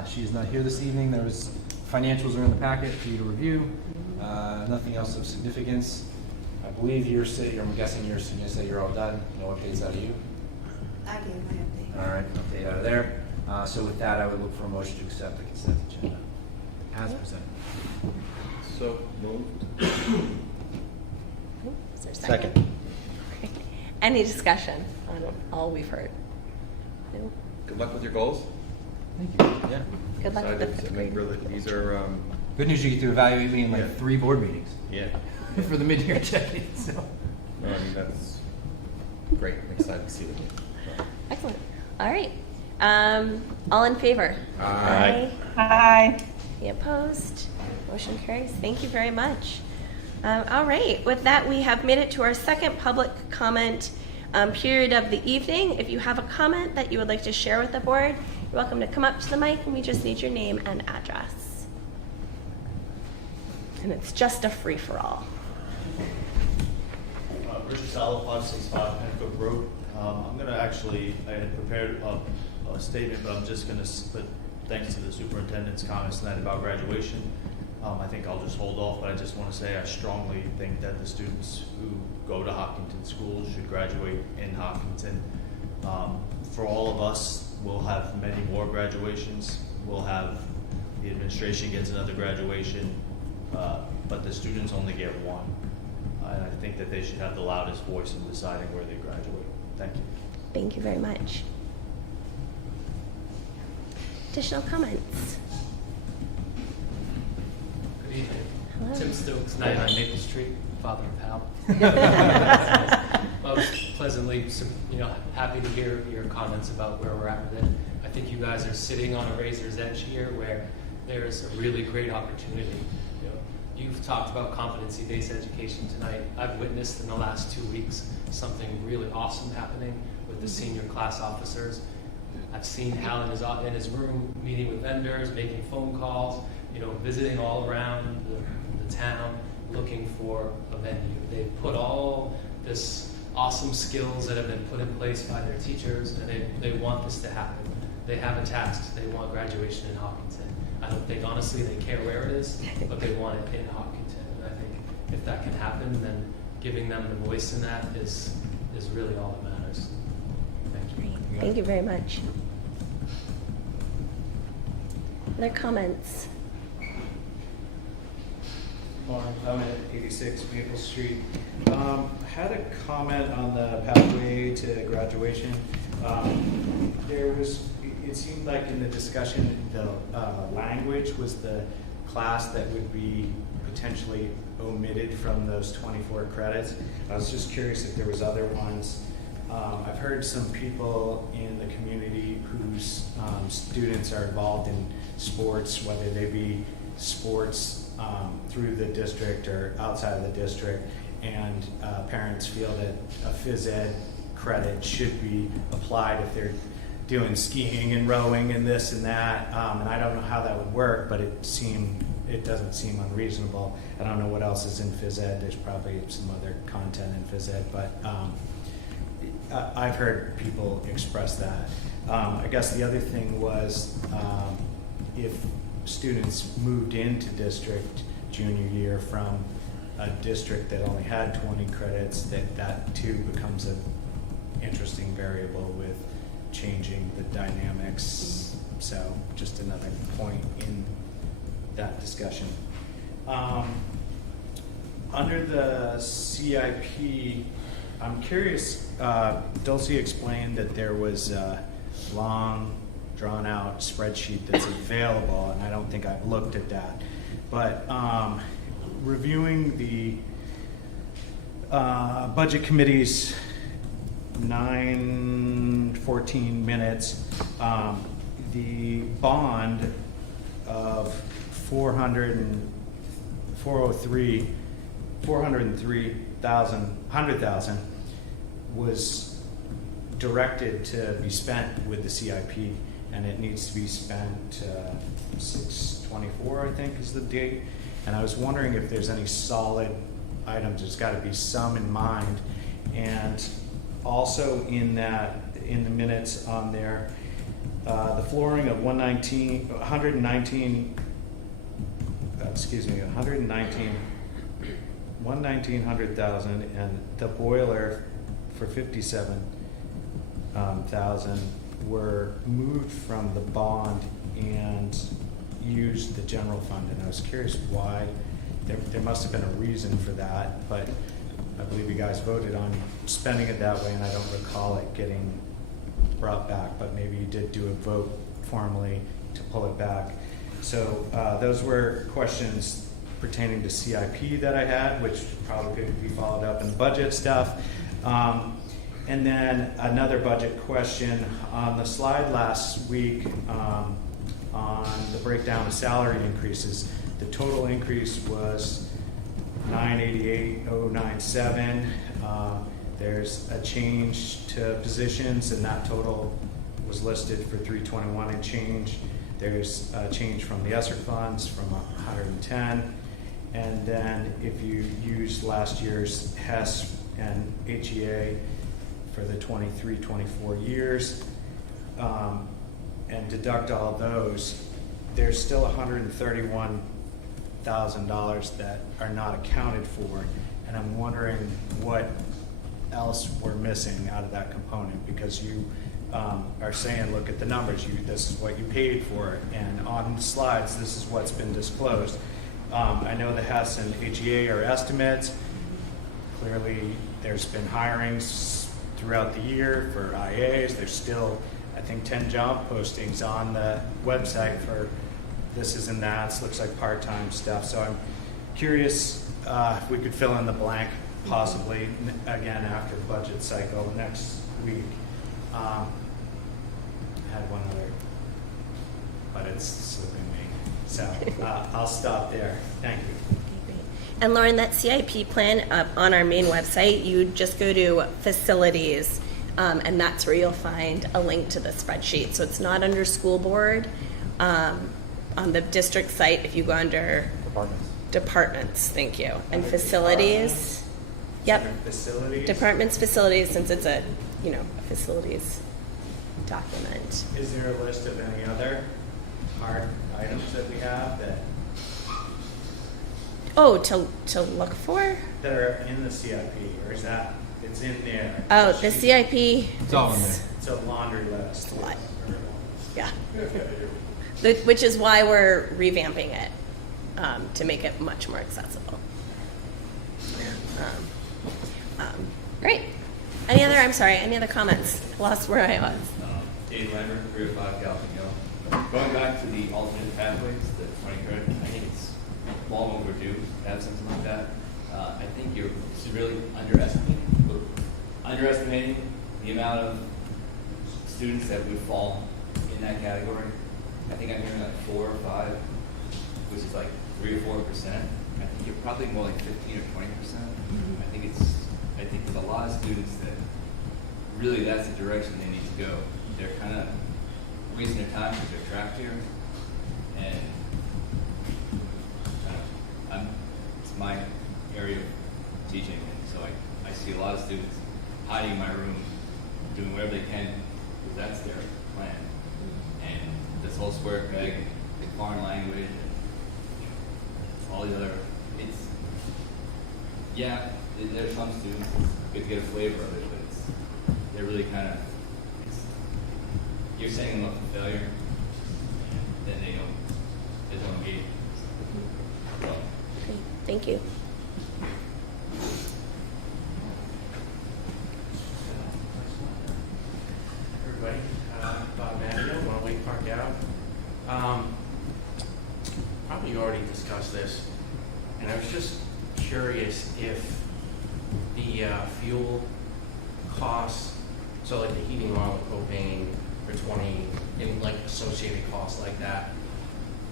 She is not here this evening. There's financials are in the packet for you to review. Nothing else of significance. I believe I'm guessing you're going to say you're all done. No updates out of you? I gave my update. All right, update out of there. So with that, I would look for a motion to accept the consent agenda as presented. So moved. there a second? Second. Okay. Any discussion on all we've heard? No? Good luck with your goals. Thank you. Yeah. Good luck with the fifth grade. These are, Good news, you get to evaluate me in like 3 board meetings yeah. for the mid-year check-in, so. No, I mean, that's great. I'm excited to see them. So. Excellent. All right. All in favor? Aye. Hi. Any opposed? Motion carries. Thank you very much. All right. With that, we have made it to our second public comment period of the evening. If you have a comment that you would like to share with the board, you're welcome to come up to the mic, and we just need your name and address. And it's just a free-for-all. Richard Sallow, 565 Pencook Road. I'm going to actually, I had prepared a statement, but I'm just going to, but thanks to the superintendent's comments tonight about graduation, I think I'll just hold off, but I just want to say I strongly think that the students who go to Hopkinton schools should graduate in Hopkinton. For all of us, we'll have many more graduations. We'll have, the administration gets another graduation, but the students only get one. And I think that they should have the loudest voice in deciding where they graduate. Thank you. Thank you very much. Additional comments? Good evening. Hello. Tim Stokes, 99 Maple Street, father of Hal. I was pleasantly, happy to hear your comments about where we're at with it. I think you guys are sitting on a razor's edge here where there's a really great opportunity. You've talked about competency-based education tonight. I've witnessed in the last 2 weeks something really awesome happening with the senior class officers. I've seen Hal in his room meeting with vendors, making phone calls, visiting all around the town, looking for a venue. They've put all this awesome skills that have been put in place by their teachers, and they want this to happen. They have a task. They want graduation in Hopkinton. I don't think, honestly, they care where it is, but they want it in Hopkinton. And I think if that can happen, then giving them the voice in that is really all that matters. Thank you. Great. Thank you very much. Other comments? Morning, I'm at 86 Maple Street. Had a comment on the pathway to graduation. It seemed like in the discussion, the language was the class that would be potentially omitted from those 24 credits. I was just curious if there was other ones. I've heard some people in the community whose students are involved in sports, whether they be sports through the district or outside of the district, and parents feel that a phys ed credit should be applied if they're doing skiing and rowing and this and that, and I don't know how that would work, but it doesn't seem unreasonable. I don't know what else is in phys ed. There's probably some other content in phys ed, but I've heard people express that. I guess the other thing was if students moved into district junior year from a district that only had 20 credits, that too becomes an interesting variable with changing the dynamics. So just another point in that discussion. Under the CIP, I'm curious, Dulcie explained that there was a long, drawn-out spreadsheet that's available, and I don't think I've looked at that. But reviewing the Budget Committee's 9-14 minutes, the bond of 403,000 was directed to be spent with the CIP, and it needs to be spent 6/24, I think is the date. And I was wondering if there's any solid items. There's got to be some in mind. And also in the minutes on there, the flooring of 119,000, and the boiler for 57,000 were moved from the bond and used the general fund. And I was curious why. There must have been a reason for that, but I believe you guys voted on spending it that way, and I don't recall it getting brought back, but maybe you did do a vote formally to pull it back. So those were questions pertaining to CIP that I had, which probably could be followed up in budget stuff. And then another budget question on the slide last week on the breakdown of salary increases. The total increase was 988,097. There's a change to positions, and that total was listed for 321 and change. There's a change from the ESSER funds from 110. And then if you use last year's HES and HEA for the 23-24 years and deduct all those, there's still $131,000 that are not accounted for. And I'm wondering what else we're missing out of that component, because you are saying, look at the numbers, this is what you paid for, and on the slides, this is what's been disclosed. I know the HES and HEA are estimates. Clearly, there's been hirings throughout the year for IAs. There's still, I think, 10 job postings on the website for this is and that's, looks like part-time stuff. So I'm curious if we could fill in the blank, possibly, again, after budget cycle next week. I had one other, but it's slipping me. So I'll stop there. Thank you. And Lauren, that CIP plan on our main website, you just go to facilities, and that's where you'll find a link to the spreadsheet. So it's not under school board. On the district site, if you go under departments, thank you, and facilities. Yep. Facilities. Departments, facilities, since it's a facilities document. Is there a list of any other hard items that we have that to look for? that are in the CIP, or is that it's in there? Oh, the CIP. It's all in there. It's a laundry list. Yeah. Which is why we're revamping it to make it much more accessible. Great. Any other comments? Lost where I was. Dave Lambert, 305 Gallatin Hill. Going back to the alternate pathways, the 20 credit, I think it's long overdue to have something like that. I think you're severely underestimating the amount of students that would fall in that category. I think I'm hearing like 4 or 5, which is like 3 or 4%. I think you're probably more like 15 or 20%. I think there's a lot of students that really that's the direction they need to go. They're kind of wasting their time because they're trapped here, and it's my area of teaching, and so I see a lot of students hiding in my room, doing whatever they can because that's their plan. And this whole square peg, foreign language, and all these other, there's some students, it's good to get a flavor of it, but they're really kind of, you're setting them up for failure, and then they don't engage. So. Okay, thank you. Everybody, Bob Maggio, 108 Park Ave. Probably already discussed this, and I was just curious if the fuel costs, so like the heating oil and propane for 20, and like associated costs like that,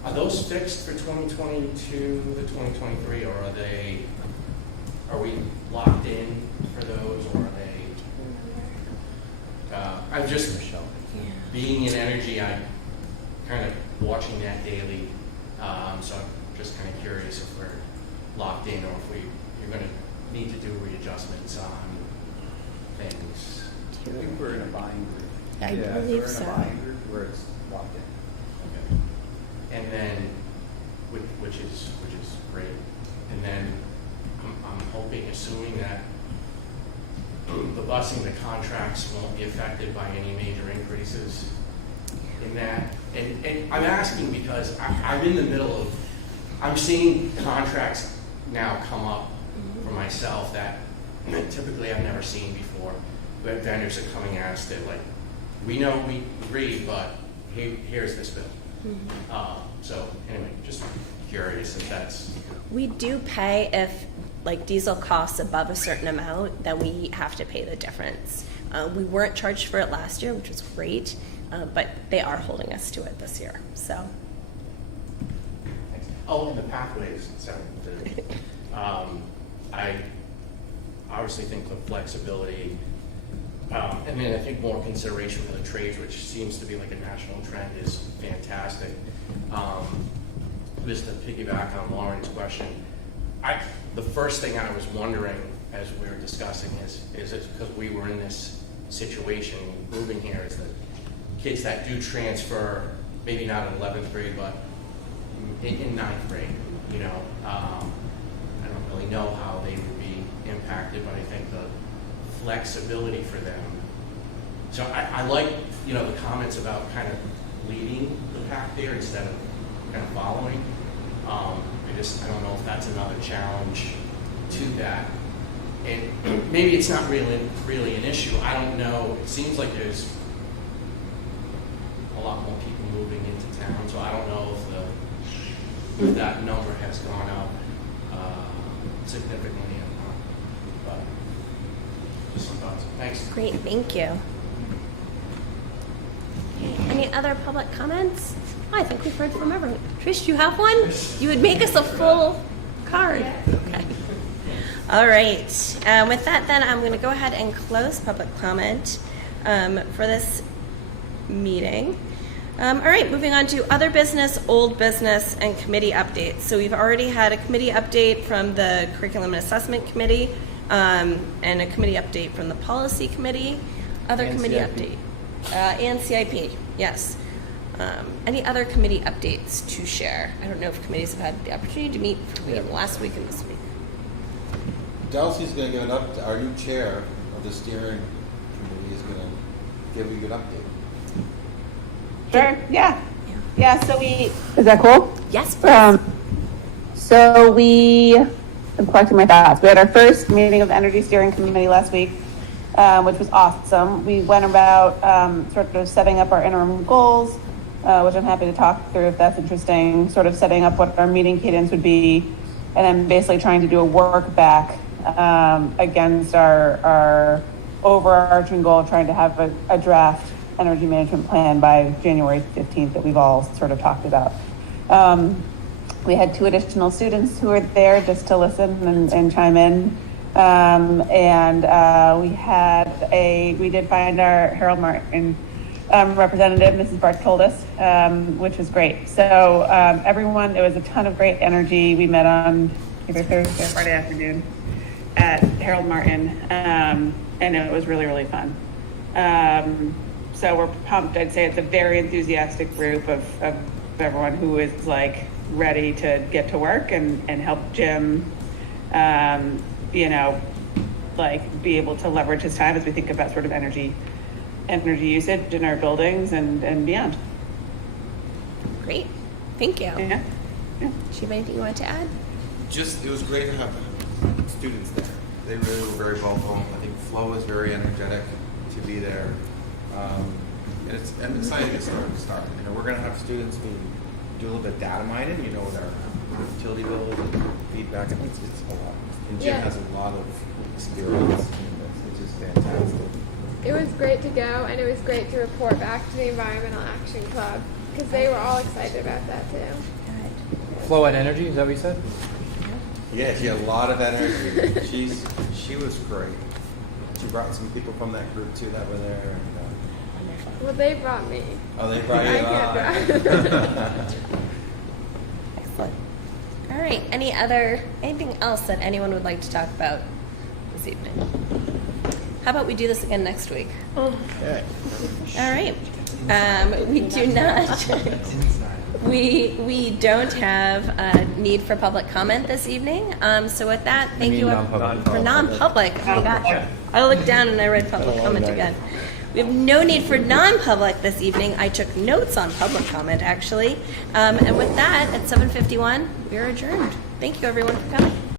are those fixed for 2022 to 2023, or are we locked in for those, or are they? I'm just being in energy. I'm kind of watching that daily, so I'm just kind of curious if we're locked in, or if you're going to need to do readjustments on things. I think we're in a buying group. I believe we're in so. a buying group where it's locked in. Okay. And then, which is great. And then I'm hoping, assuming that the busing, the contracts won't be affected by any major increases in that. And I'm asking because I'm in the middle of, I'm seeing contracts now come up for myself that typically I've never seen before. But vendors are coming at us, they're like, we know we agree, but here's this bill. So anyway, just curious if that's. We do pay if like diesel costs above a certain amount, then we have to pay the difference. We weren't charged for it last year, which was great, but they are holding us to it this year. So. Oh, and the pathways sound good. I obviously think the flexibility, and then I think more consideration for the trades, which seems to be like a national trend, is fantastic. Just to piggyback on Lauren's question, the first thing I was wondering as we were discussing is it because we were in this situation moving here, is that kids that do transfer, maybe not in 11th grade, but in 9th grade, you know, I don't really know how they would be impacted, but I think the flexibility for them. So I like, you know, the comments about kind of leading the pack there instead of kind of following. I don't know if that's another challenge to that. And maybe it's not really an issue. I don't know. It seems like there's a lot more people moving into town, so I don't know if that number has gone up significantly or not. But just some thoughts. Thanks. Great, thank you. Okay, any other public comments? Oh, I think we've heard from everyone. Trish, do you have one? You would make us a full card. Okay. All right. With that, then, I'm going to go ahead and close public comment for this meeting. All right, moving on to other business, old business, and committee updates. So we've already had a committee update from the Curriculum and Assessment Committee and a committee update from the Policy Committee. Other And committee CIP. update. And CIP, yes. Any other committee updates to share? I don't know if committees have had the opportunity to meet between last week and this week. Delsey's going to give an update. Our new chair of the steering committee is going to give you a good update. Sure. Yeah. So we. Is that cool? Yes. Please. So I'm collecting my thoughts. We had our first meeting of the Energy Steering Committee last week, which was awesome. We went about sort of setting up our interim goals, which I'm happy to talk through if that's interesting. Sort of setting up what our meeting cadence would be, and then basically trying to do a work back against our overarching goal of trying to have a draft energy management plan by January 15th that we've all sort of talked about. We had 2 additional students who were there just to listen and chime in. We did find our Harold Martin representative, Mrs. Bartoldas, which was great. So everyone, there was a ton of great energy. We met on either Thursday or Friday afternoon at Harold Martin, and it was really, really fun. So we're pumped. I'd say it's a very enthusiastic group of everyone who is like ready to get to work and help Jim, like be able to leverage his time as we think about sort of energy usage in our buildings and beyond. Great. Thank you. Yeah. Shiva, anything you want to add? It was great to have students there. They really were very vocal. I think Flo was very energetic to be there. And it's exciting to start. You know, we're going to have students who do a little bit of data mining, you know, with our utility bills and feedback. I think it's a lot. And Jim has a lot of experience in this, which is fantastic. It was great to go, and it was great to report back to the Environmental Action Club because they were all excited about that too. Flow and energy, is that what you said? Yeah, she had a lot of energy. She was great. She brought some people from that group too that were there. And, Well, they brought me. oh, they brought you. I can't drive. Excellent. All right. Anything else that anyone would like to talk about this evening? How about we do this again next week? Okay. All right. We do not. We don't have a need for public comment this evening. So with that, thank you for non-public. Oh my gosh. I looked down and I read public comment again. We have no need for non-public this evening. I took notes on public comment, actually. And with that, at 7:51, we are adjourned. Thank you, everyone, for coming.